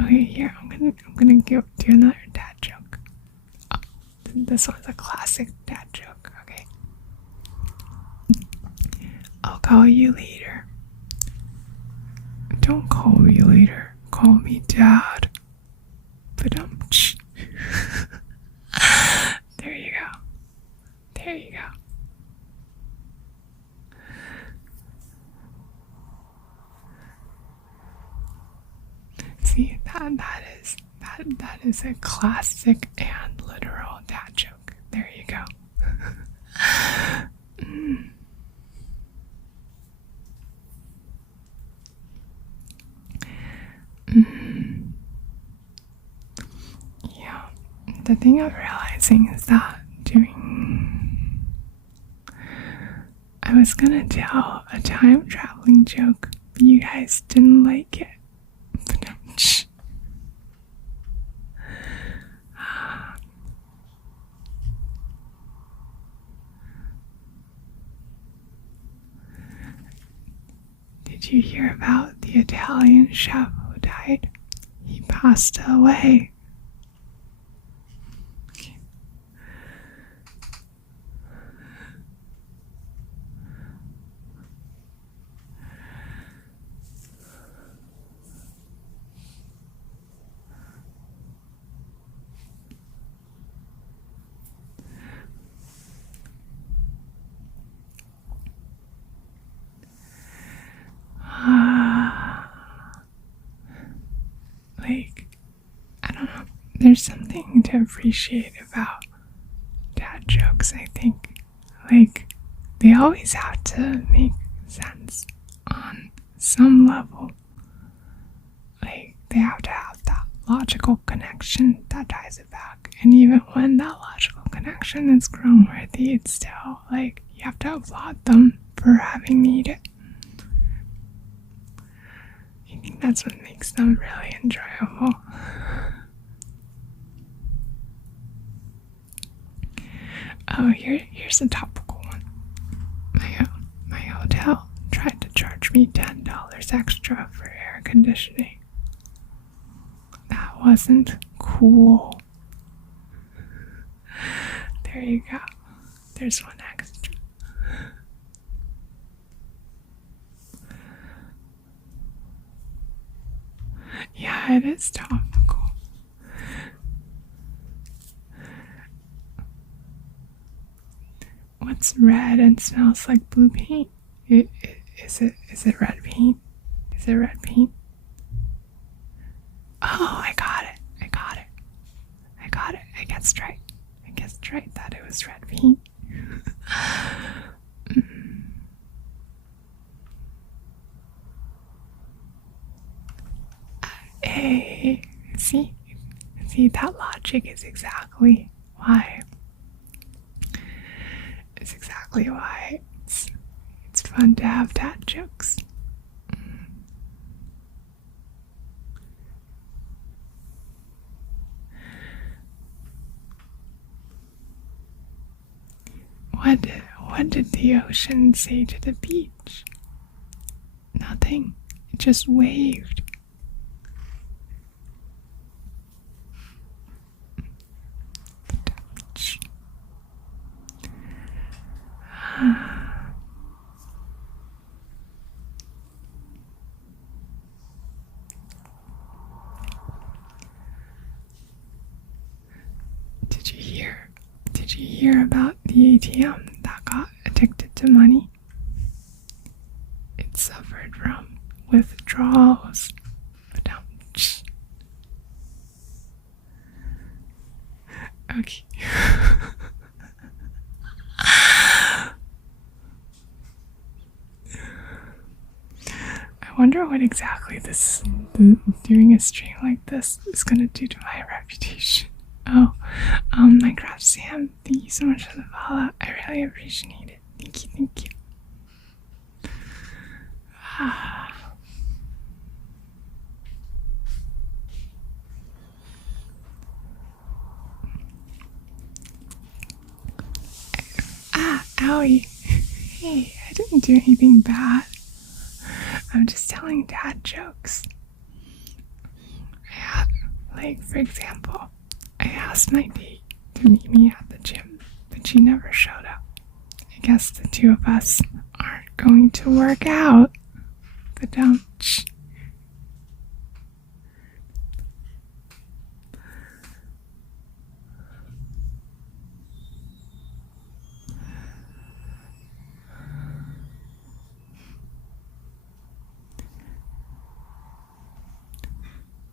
Okay, here, I'm gonna do another dad joke. Oh, this one's a classic dad joke, okay? I'll call you later. Don't call me later. Call me dad. But there you go. There you go. See, that is a classic and literal dad joke. There you go. Yeah, the thing I'm realizing is that I was gonna tell a time traveling joke, but you guys didn't like it. Did you hear about the Italian chef who died? He passed away. Okay. Like, I don't know. There's something to appreciate about dad jokes, I think. Like, they always have to make sense on some level. Like, they have to have that logical connection that ties it back. And even when that logical connection is grown worthy, it's still like you have to applaud them for having made it. I think that's what makes them really enjoyable. Oh, here's a topical one. My hotel tried to charge me $10 extra for air conditioning. That wasn't cool. There you go. There's one extra. Yeah, it is topical. What's red and smells like blue paint? Is it red paint? Is it red paint? Oh, I got it. I guessed right. That it was red paint. Hey, see, that logic is exactly why. It's exactly why it's fun to have dad jokes. What did the ocean say to the beach? Nothing. It just waved. Did you hear about the ATM that got addicted to money? It suffered from withdrawals. Okay. I wonder wonder what exactly doing a stream like this is gonna do to my reputation. Oh, Minecraft Sam, thank you so much for the follow. I really appreciate it. Thank you, thank you. Owie. Hey, I didn't do anything bad. I'm just telling dad jokes. Like, for example, I asked my date to meet me at the gym, but she never showed up. I guess the two of us aren't going to work out. But don't.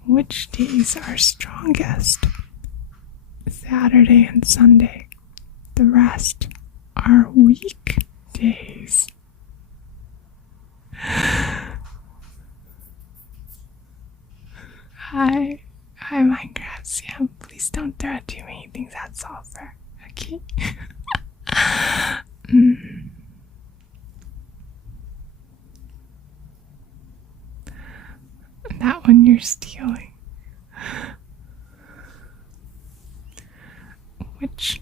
Which days are strongest? Saturday and Sunday. The rest are weekdays. Hi, Minecraft Sam. Please don't throw too many things at Sulfur, okay? That one you're stealing. Which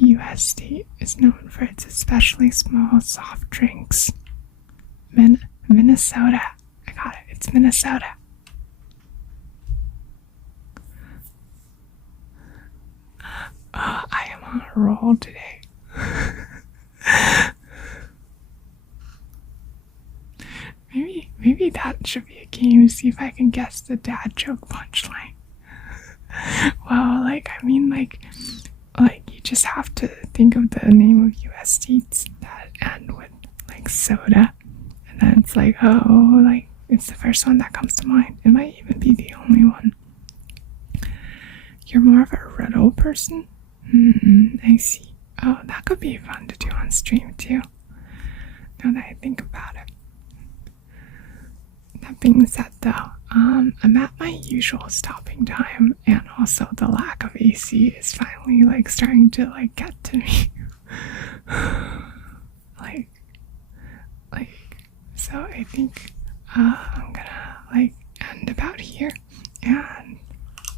US state is known for its especially small soft drinks? Minnesota. I got it. It's Minnesota. I am on a roll today. Maybe that should be a game. See if I can guess the dad joke punchline. Well, like you just have to think of the name of US states that end with like soda, and then it's like, oh, like it's the first one that comes to mind. It might even be the only one. You're more of a riddle person? I see. Oh, that could be fun to do on stream too, now that I think about it. That being said though, I'm at my usual stopping time, and also the lack of AC is finally like starting to like get to me. So I think I'm gonna like end about here, and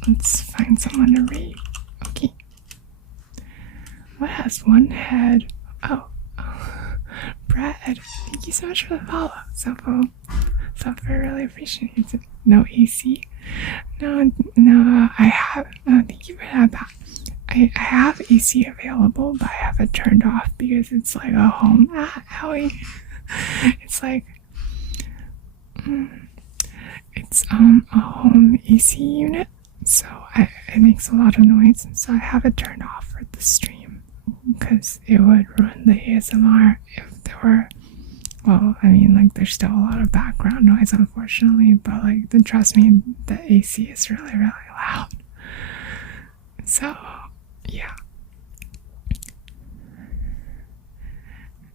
let's find someone to read. Okay. What has one head? Oh, Brad, thank you so much for the follow. Sulfur really appreciates it. No AC? No, I have, thank you for that. I have AC available, but I have it turned off because it's like a home, Howie. It's like, it's a home AC unit, so it makes a lot of noise, and so I have it turned off for the stream, because it would ruin the ASMR if there were, well, I mean, like, there's still a lot of background noise, unfortunately, but, like, trust me, the AC is really, really loud. So, yeah.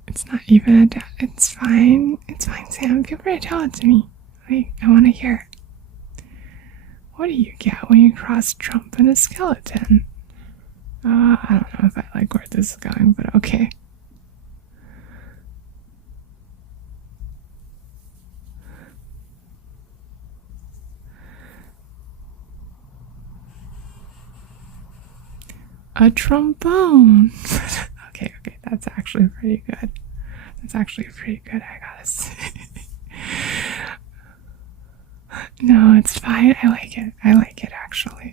It's not even it's fine. It's fine, Sam. Feel free to tell it to me. Like, I want to hear it. What do you get when you cross Trump and a skeleton? I don't know if I like where this is going, but okay. A trombone. Okay, that's actually pretty good. I gotta say. No, it's fine. I like it actually.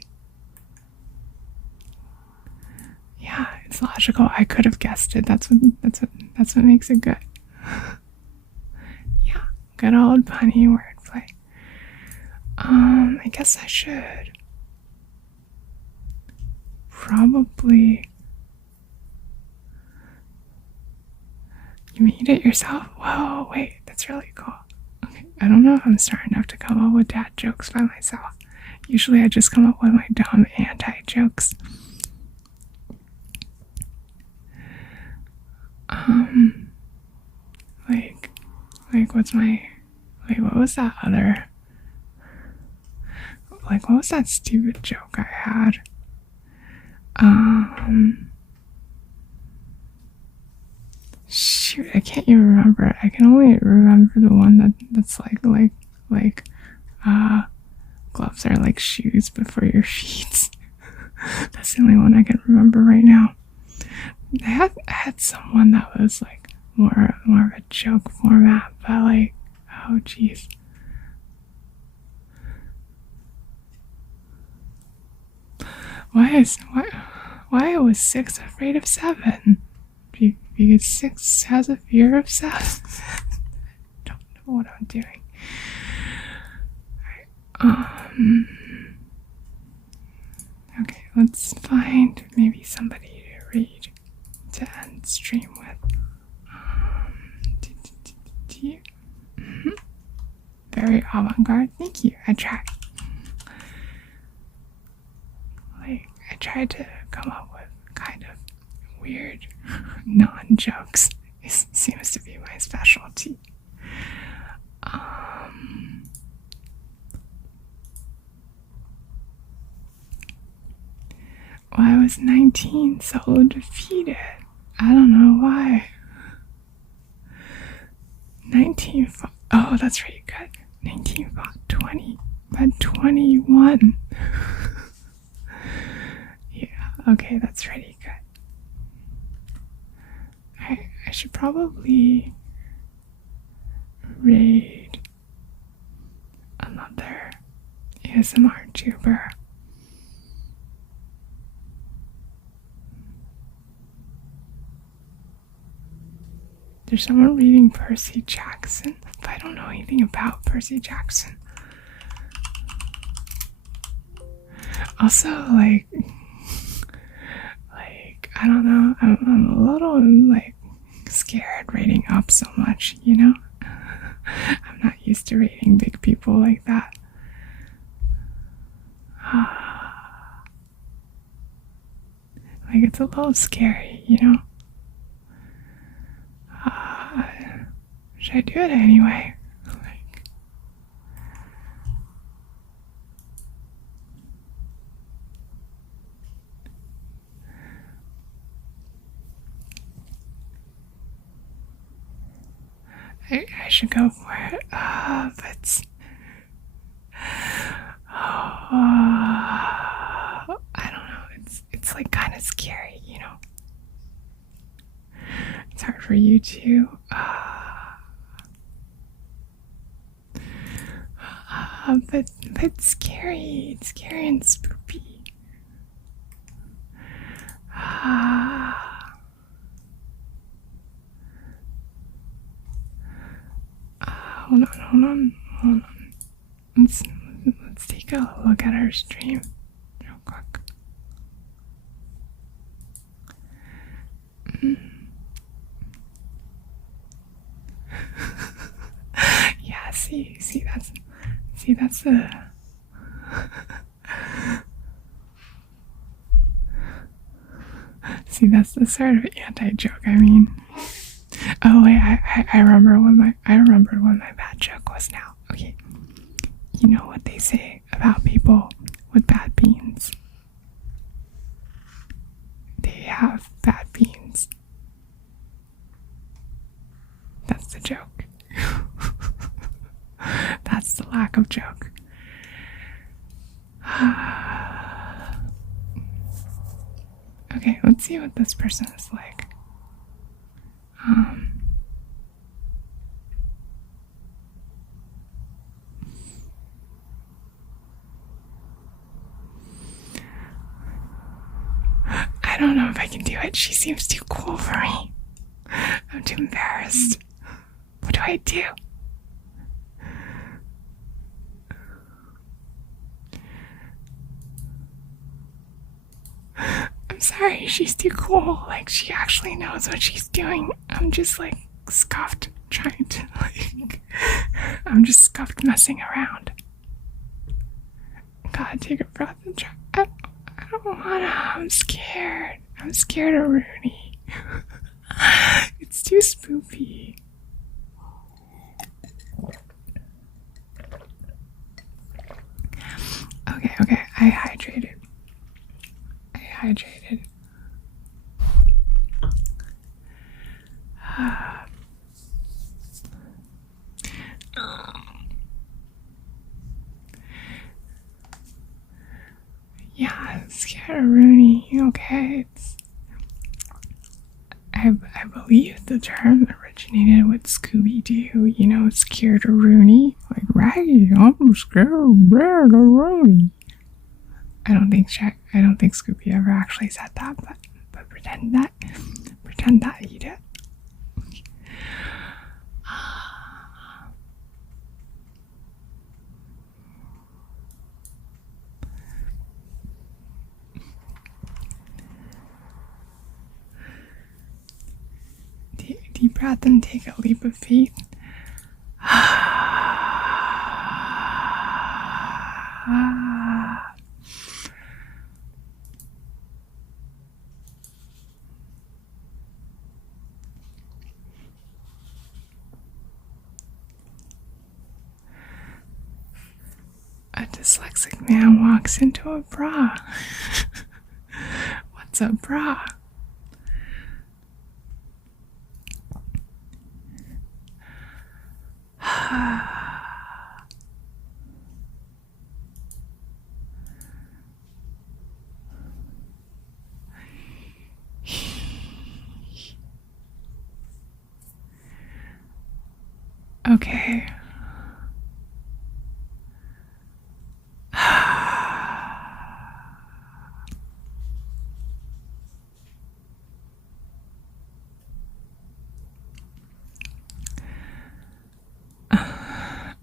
Yeah, it's logical. I could have guessed it. That's what makes it good. Yeah, good old punny wordplay. I guess I should probably. You made it yourself? Whoa, wait, that's really cool. Okay, I don't know if I'm smart enough to come up with dad jokes by myself. Usually I just come up with my dumb anti-jokes. Like what's my Wait, what was that other? Like, what was that stupid joke I had? Shoot, I can't even remember it. I can only remember the one that's like, gloves are like shoes before your feet. That's the only one I can remember right now. I had someone that was like more of a joke format, but like, oh jeez. Why was 6 afraid of 7? Because 6 has a fear of 7. Don't know what I'm doing. Okay, let's find maybe somebody to read to end stream with. Very avant-garde. Thank you. I tried. Like, I tried to come up with kind of weird non-jokes. It seems to be my specialty. Well, I was 19, solo defeated. I don't know why. 19 fought. Oh, that's really good. 19 fought 20, but 21. Yeah, okay, that's really good. I should probably raid another ASMR tuber. There's someone reading Percy Jackson, but I don't know anything about Percy Jackson. Also, like I don't know, I'm a little like scared rating up so much, you know? I'm not used to rating big people like that. Like, it's a little scary, you know? Should I do it anyway? Like, I should go for it. But I don't know. It's like kind of scary, you know. It's hard for you too. But scary. It's scary and spooky. Hold on. Let's take a look at our stream real quick. Yeah, that's the that's the sort of anti-joke. I mean, oh wait, I remembered what my bad joke was now. Okay, you know what they say about people with bad beans? They have bad beans. That's the joke. That's the lack of joke. Okay, let's see what this person is like. I don't know if I can do it. She seems too cool for me. I'm too embarrassed. What do I do? I'm sorry, she's too cool. Like, she actually knows what she's doing. I'm just like scuffed trying to I'm just scuffed messing around. Gotta take a breath and try. I don't wanna. I'm scared. I'm scared of Rooney. It's too spoopy. Okay. I hydrated. Yeah, Scareroony. Okay, I believe the term originated with Scooby-Doo. You know, Scareroony. Like, Raggy, I'm scared of Rooney. I don't think Scooby ever actually said that, but pretend that he did. Deep breath and take a leap of faith. A dyslexic man walks into a bra. What's a bra? Okay.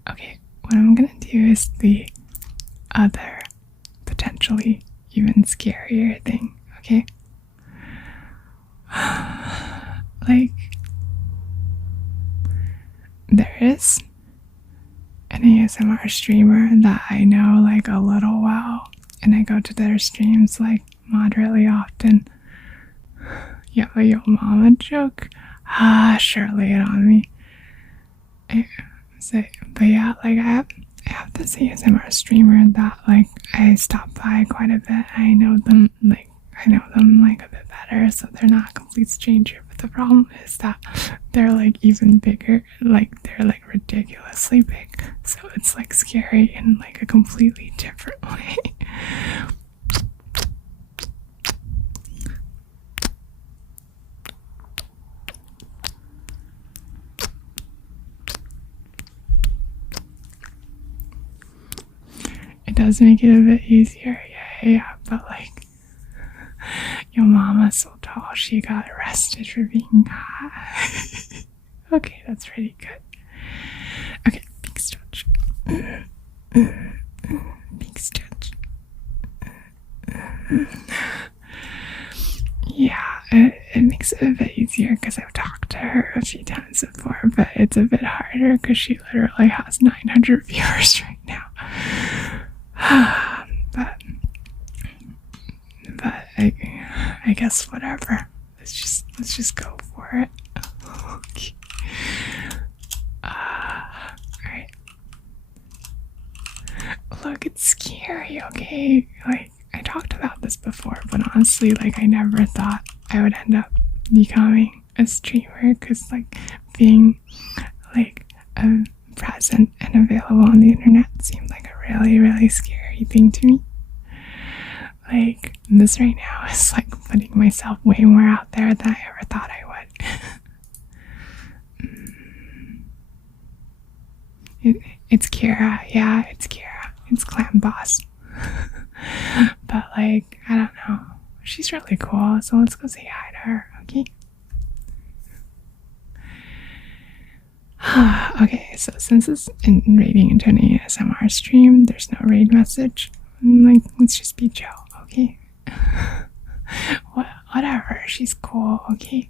Okay, what I'm gonna do is the other, potentially even scarier thing, okay? Like, there is an ASMR streamer that I know like a little well, and I go to their streams like moderately often. Yeah, a yo mama joke. Sure, lay it on me. But yeah, like I have this ASMR streamer that like I stop by quite a bit. I know them like a bit better, so they're not a complete stranger. But the problem is that they're like even bigger, like they're like ridiculously big. So it's like scary in like a completely different way. It does make it a bit easier, yeah, but like, your mama's so tall she got arrested for being high. Okay, that's pretty good. Okay, big stretch. Big stretch. Yeah, it makes it a bit easier because I've talked to her a few times before, but it's a bit harder because she literally has 900 viewers right now. but I guess whatever. Let's just go for it. Okay. Alright. Look, it's scary, okay? Like, I talked about this before, but honestly, like, I never thought I would end up becoming a streamer, because, like, being, like, present and available on the internet seemed like a really, really scary thing to me. Like, this right now is, like, putting myself way more out there than I ever thought I would. It's Kira, yeah, it's Kira. It's Clan Boss. But, like, I don't know. She's really cool, so let's go say hi to her, okay? Okay, so since it's raiding into an ASMR stream, there's no raid message. Like, let's just be chill, okay? Whatever, she's cool, okay?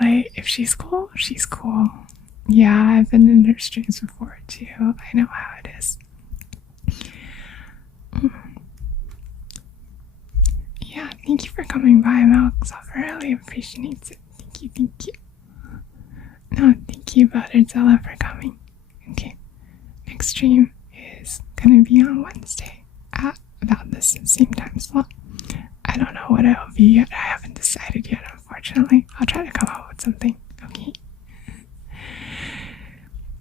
Like, if she's cool, she's cool. Yeah, I've been in her streams before too. I know how it is. Yeah, thank you for coming by, Malx. I really appreciate it. Thank you. No, thank you, Butterzilla, for coming. Okay, next stream is gonna be on Wednesday at about this same time slot. I don't know what it'll be yet. I haven't decided yet, unfortunately. I'll try to come up with something. Okay.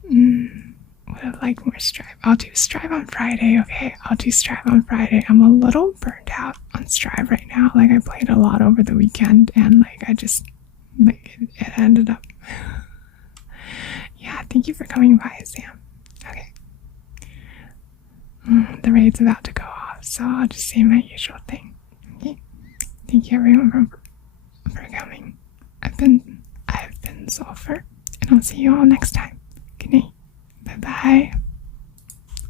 Would have liked more Strive. I'll do Strive on Friday, okay? I'll do Strive on Friday. I'm a little burnt out on Strive right now. Like, I played a lot over the weekend, and, like, I just, like, it ended up. Yeah, thank you for coming by, Sam. Okay. The raid's about to go off, so I'll just say my usual thing. Okay? Thank you, everyone, for coming. I've been Sulfur, and I'll see you all next time. Good night. Bye-bye.